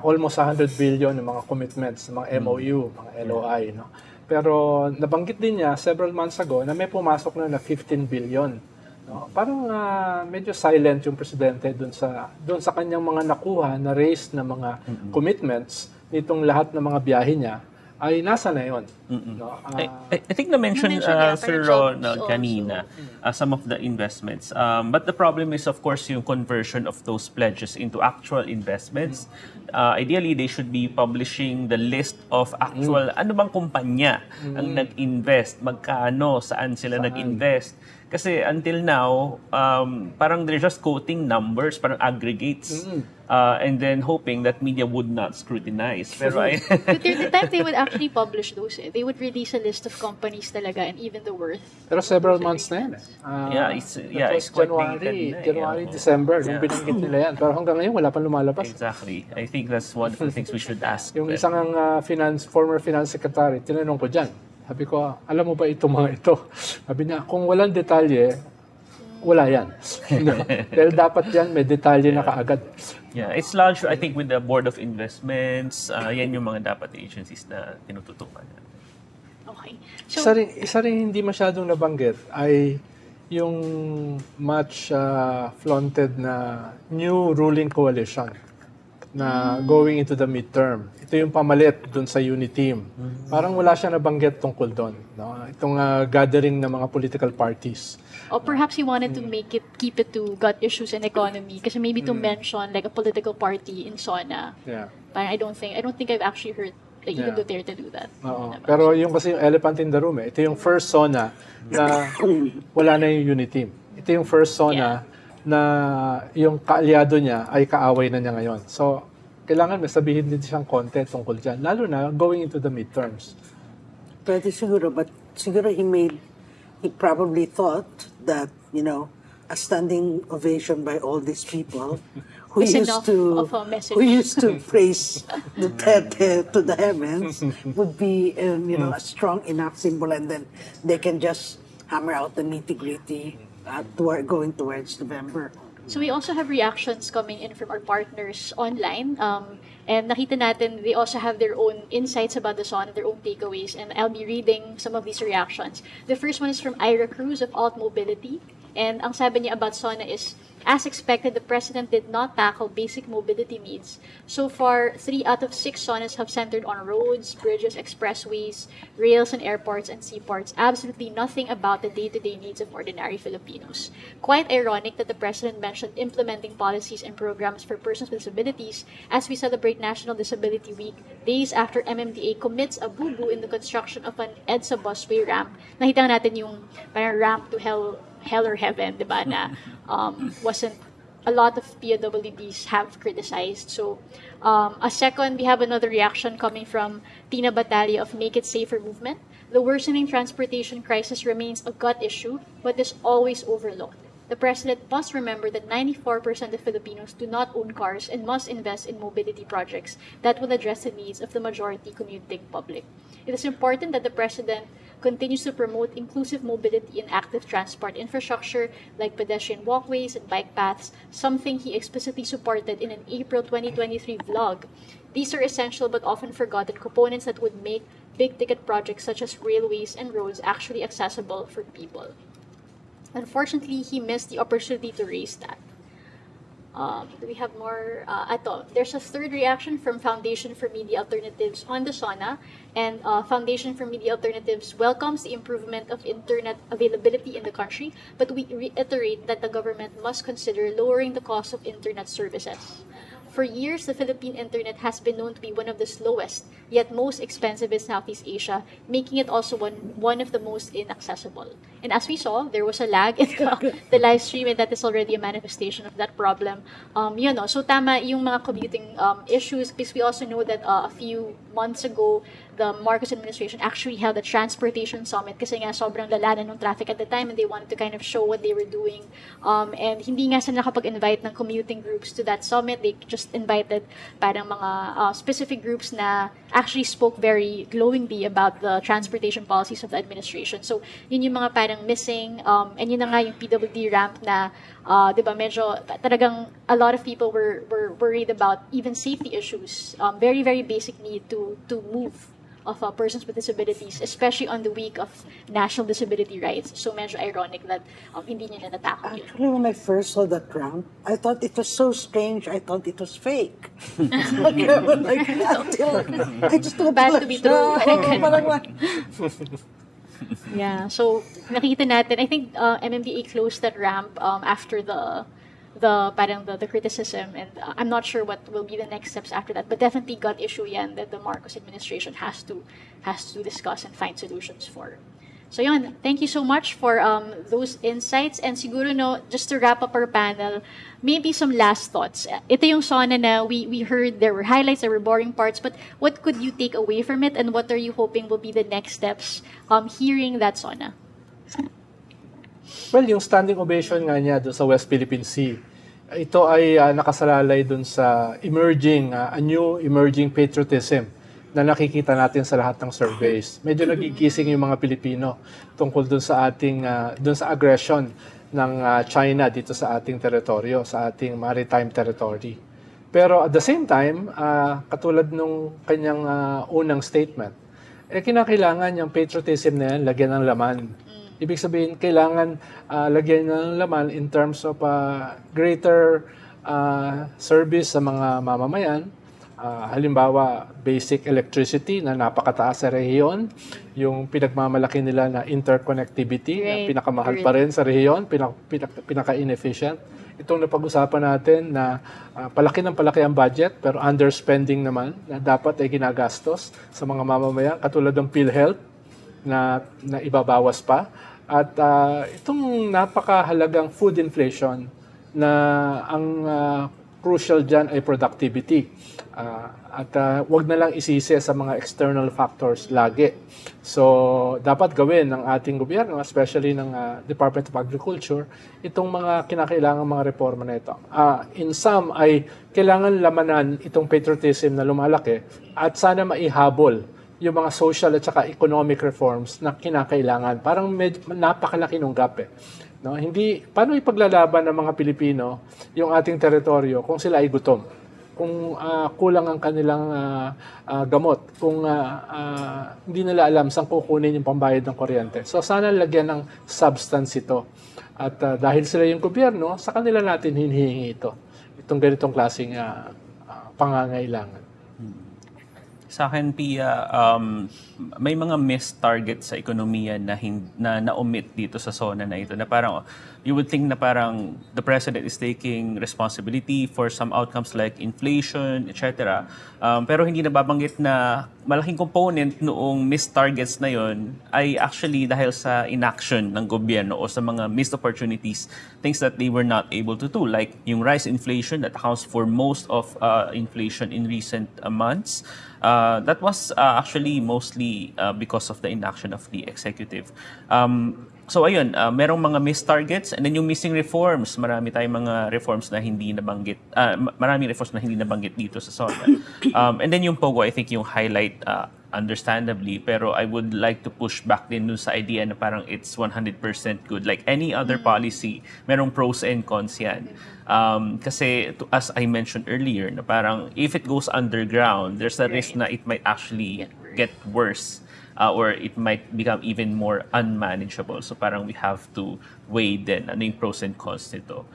almost 100 billion ng mga commitments, mga MOU, mga LOI. No? Pero nabanggit din niya several months ago na may pumasok na 15 billion. No? Parang medyo silent yung presidente dun sa kanyang mga nakuha na raise na mga commitments nitong lahat ng mga biyahe niya ay nasa na yun. No? I think na-mention Sir Ronald kanina some of the investments. But the problem is, of course, yung conversion of those pledges into actual investments. Ideally, they should be publishing the list of actual, ano bang kumpanya ang nag-invest, magkano, saan sila nag-invest. Kasi until now, parang they're just quoting numbers, parang aggregates, and then hoping that media would not scrutinize. Pero But the time they would actually publish those, they would release a list of companies talaga and even the worth. Pero several months na yan. It's quite January, December, nung binanggit nila yan. Pero hanggang ngayon, wala pang lumalabas. Exactly. I think that's one of the things we should ask. Yung isang former finance secretary, tinanong ko dyan. Sabi ko, alam mo ba itong mga ito? Sabi niya, kung walang detalye, wala yan. Dahil dapat yan, may detalye na kaagad. Yeah, it's large, I think, with the Board of Investments. Yan yung mga dapat agencies na tinututukan. Okay. Isa rin hindi masyadong nabanggit ay yung much flaunted na new ruling coalition na going into the midterm. Ito yung pamalit dun sa Uniteam. Parang wala siya nabanggit tungkol doon. No? Itong gathering ng mga political parties. Or perhaps he wanted to keep it to gut issues and economy. Kasi maybe to mention like a political party in Sona. Yeah. Parang I don't think I've actually heard like even Duterte do that. Oo. Pero yung kasi yung elephant in the room ito yung first Sona na wala na yung Uniteam. Ito yung first Sona na yung kaalyado niya ay kaaway na niya ngayon. So, kailangan may sabihin din siyang content tungkol dyan, lalo na going into the midterms. Pwede siguro, but siguro he probably thought that, you know, a standing ovation by all these people who It's used enough to of a message. who used to praise Duterte to the heavens would be, you know, a strong enough symbol, and then they can just hammer out the nitty-gritty going towards November. So we also have reactions coming in from our partners online. And nakita natin, they also have their own insights about the SONA, their own takeaways. And I'll be reading some of these reactions. The first one is from Ira Cruz of Alt Mobility. And ang sabi niya about SONA is, as expected, the President did not tackle basic mobility needs. So far, 3 out of 6 SONAs have centered on roads, bridges, expressways, rails and airports and seaports. Absolutely nothing about the day-to-day needs of ordinary Filipinos. Quite ironic that the President mentioned implementing policies and programs for persons with disabilities as we celebrate National Disability Week, days after MMDA commits a boo-boo in the construction of an EDSA busway ramp. Nakita natin yung parang ramp to hell or heaven, di ba, na wasn't a lot of PWDs have criticized. So, a second, we have another reaction coming from Tina Batalya of Make It Safer movement. The worsening transportation crisis remains a gut issue, but is always overlooked. The President must remember that 94% of Filipinos do not own cars and must invest in mobility projects that will address the needs of the majority commuting public. It is important that the President continues to promote inclusive mobility and active transport infrastructure like pedestrian walkways and bike paths, something he explicitly supported in an April 2023 vlog. These are essential but often forgotten components that would make big-ticket projects such as railways and roads actually accessible for people. Unfortunately, he missed the opportunity to raise that. Do we have more? There's a third reaction from Foundation for Media Alternatives on the SONA, and Foundation for Media Alternatives welcomes the improvement of internet availability in the country, but we reiterate that the government must consider lowering the cost of internet services. For years, the Philippine internet has been known to be one of the slowest, yet most expensive in Southeast Asia, making it also one of the most inaccessible. And as we saw, there was a lag in the live stream, and that is already a manifestation of that problem. So tama yung mga commuting issues, because we also know that a few months ago, the Marcos administration actually held a transportation summit kasi nga sobrang lala na ng traffic at the time, and they wanted to kind of show what they were doing. And hindi nga sila nakapag-invite ng commuting groups to that summit. They just invited parang mga specific groups na actually spoke very glowingly about the transportation policies of the administration. So yun yung mga parang missing, and yun na nga yung PWD ramp na di ba, medyo talagang a lot of people were worried about even safety issues, very, very basic need to move of persons with disabilities, especially on the week of National Disability Rights. So medyo ironic that hindi niya na natakot yun. Actually, when I first saw that ramp, I thought it was so strange. I thought it was fake. I just thought bad to be true. Yeah. Yeah, so nakita natin, I think MMDA closed that ramp after the criticism, and I'm not sure what will be the next steps after that, but definitely gut issue yan that the Marcos administration has to discuss and find solutions for. So yun, thank you so much for those insights, and siguro no, just to wrap up our panel, maybe some last thoughts. Ito yung SONA na we heard there were highlights, there were boring parts, but what could you take away from it, and what are you hoping will be the next steps hearing that SONA? Well, yung standing ovation nga niya doon sa West Philippine Sea, ito ay nakasalalay doon sa a new emerging patriotism na nakikita natin sa lahat ng surveys. Medyo nagigising yung mga Pilipino tungkol doon sa aggression ng China dito sa ating teritoryo, sa ating maritime territory. Pero at the same time, katulad nung kanyang unang statement, kinakailangan yung patriotism na yan lagyan ng laman. Ibig sabihin, kailangan lagyan ng laman in terms of greater service sa mga mamamayan. Halimbawa, basic electricity na napakataas sa rehiyon, yung pinagmamalaki nila na interconnectivity, na pinakamahal pa rin sa rehiyon, pinaka-inefficient. Itong napag-usapan natin na palaki ang budget, pero underspending naman, na dapat ay ginagastos sa mga mamamayan, katulad ng PhilHealth, na ibabawas pa. At itong napakahalagang food inflation na ang crucial dyan ay productivity. At wag na lang isisi sa mga external factors lagi. So, dapat gawin ng ating gobyerno, especially ng Department of Agriculture, itong mga kinakailangan mga reforma na ito. In some ay kailangan lamanan itong patriotism na lumalaki at sana maihabol yung mga social at saka economic reforms na kinakailangan. Parang napakalaki ng gap eh. No? Hindi, paano ipaglalaban ng mga Pilipino yung ating teritoryo kung sila ay gutom? Kung kulang ang kanilang gamot, kung hindi nila alam saan kukunin yung pambayad ng kuryente. So sana lagyan ng substance ito. At dahil sila yung gobyerno, sa kanila natin hinihingi ito. Itong ganitong klaseng pangangailangan. Sa akin, Pia, may mga missed targets sa ekonomiya na na-omit dito sa SONA na ito, na parang you would think na parang the President is taking responsibility for some outcomes like inflation, etc. Pero hindi nababanggit na malaking component noong missed targets na yon ay actually dahil sa inaction ng gobyerno o sa mga missed opportunities, things that they were not able to do, like yung rise inflation that accounts for most of inflation in recent months. That was actually mostly because of the inaction of the executive. So ayun, merong mga missed targets, and then yung missing reforms, marami tayong mga reforms na hindi nabanggit, maraming reforms na hindi nabanggit dito sa SONA. And then yung Pogo, I think yung highlight, understandably, pero I would like to push back din dun sa idea na parang it's 100% good. Like any other policy, merong pros and cons yan. Kasi as I mentioned earlier, na parang if it goes underground, there's a risk na it might actually get worse. Or it might become even more unmanageable. So parang we have to weigh din ano yung pros and cons nito.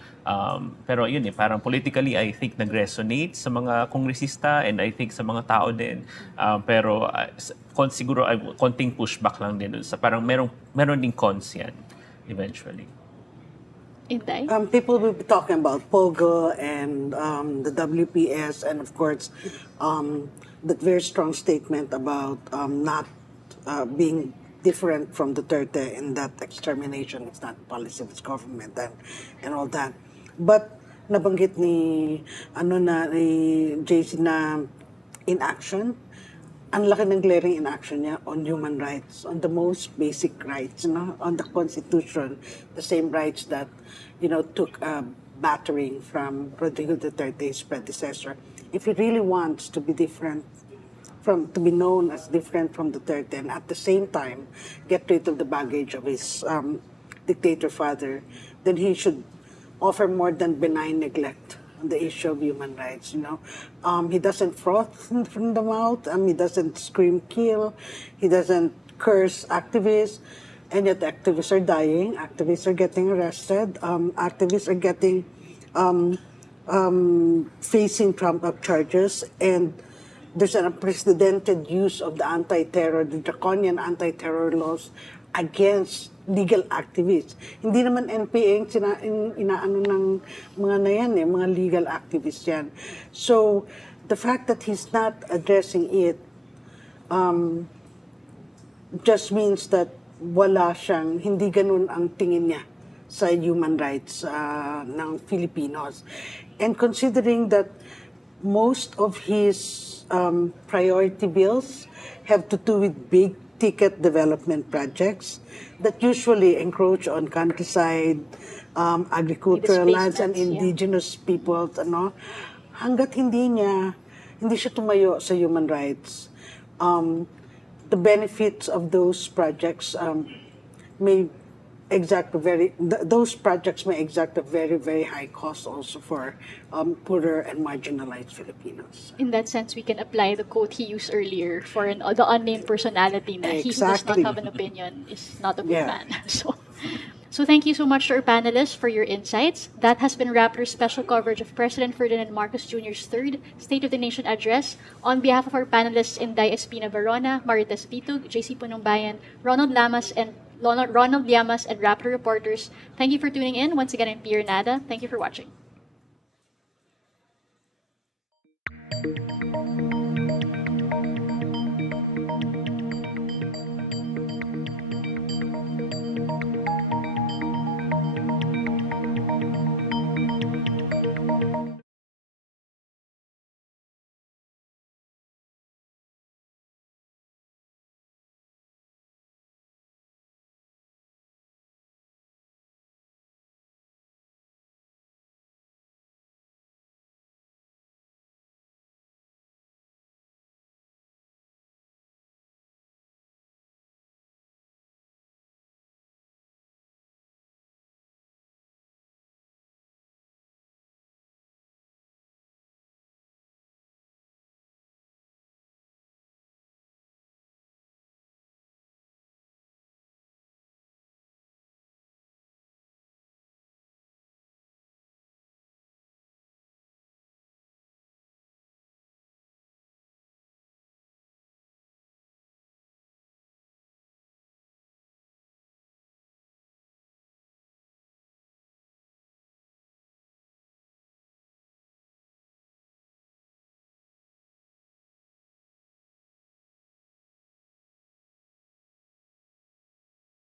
Pero yun parang politically I think nag-resonate sa mga kongresista and I think sa mga tao din. Pero siguro konting pushback lang din dun sa parang meron ding cons yan eventually. People will be talking about Pogo and the WPS and of course that very strong statement about not being different from Duterte in that extermination, it's not policy of his government and all that. But nabanggit ni JC na inaction, ang laki ng glaring inaction niya on human rights, on the most basic rights, on the Constitution, the same rights that took a battering from Rodrigo Duterte's predecessor. If he really wants to be different, to be known as different from Duterte, and at the same time get rid of the baggage of his dictator father, then he should offer more than benign neglect on the issue of human rights. He doesn't froth from the mouth. He doesn't scream kill. He doesn't curse activists, and yet activists are dying. Activists are getting arrested. Activists are getting facing Trump-up charges, and there's an unprecedented use of the draconian anti-terror laws against legal activists. Hindi naman NPA inaano ng mga na yan mga legal activists yan. So, the fact that he's not addressing it just means that hindi ganun ang tingin niya sa human rights ng Filipinos. And considering that most of his priority bills have to do with big ticket development projects that usually encroach on countryside, agricultural lands and indigenous peoples. Hanggat hindi siya tumayo sa human rights, the benefits of those projects may exact those projects may exact a very, very high cost also for poorer and marginalized Filipinos. In that sense, we can apply the quote he used earlier for the unnamed personality na he who does not have an opinion is not a good man. So thank you so much to our panelists for your insights. That has been Rappler's special coverage of President Ferdinand Marcos Jr.'s third State of the Nation address. On behalf of our panelists Inday Espina Barona, Marites Bitug, JC Punongbayan, Ronald Llamas, and Rappler reporters, thank you for tuning in. Once again, I'm Pia Renada. Thank you for watching.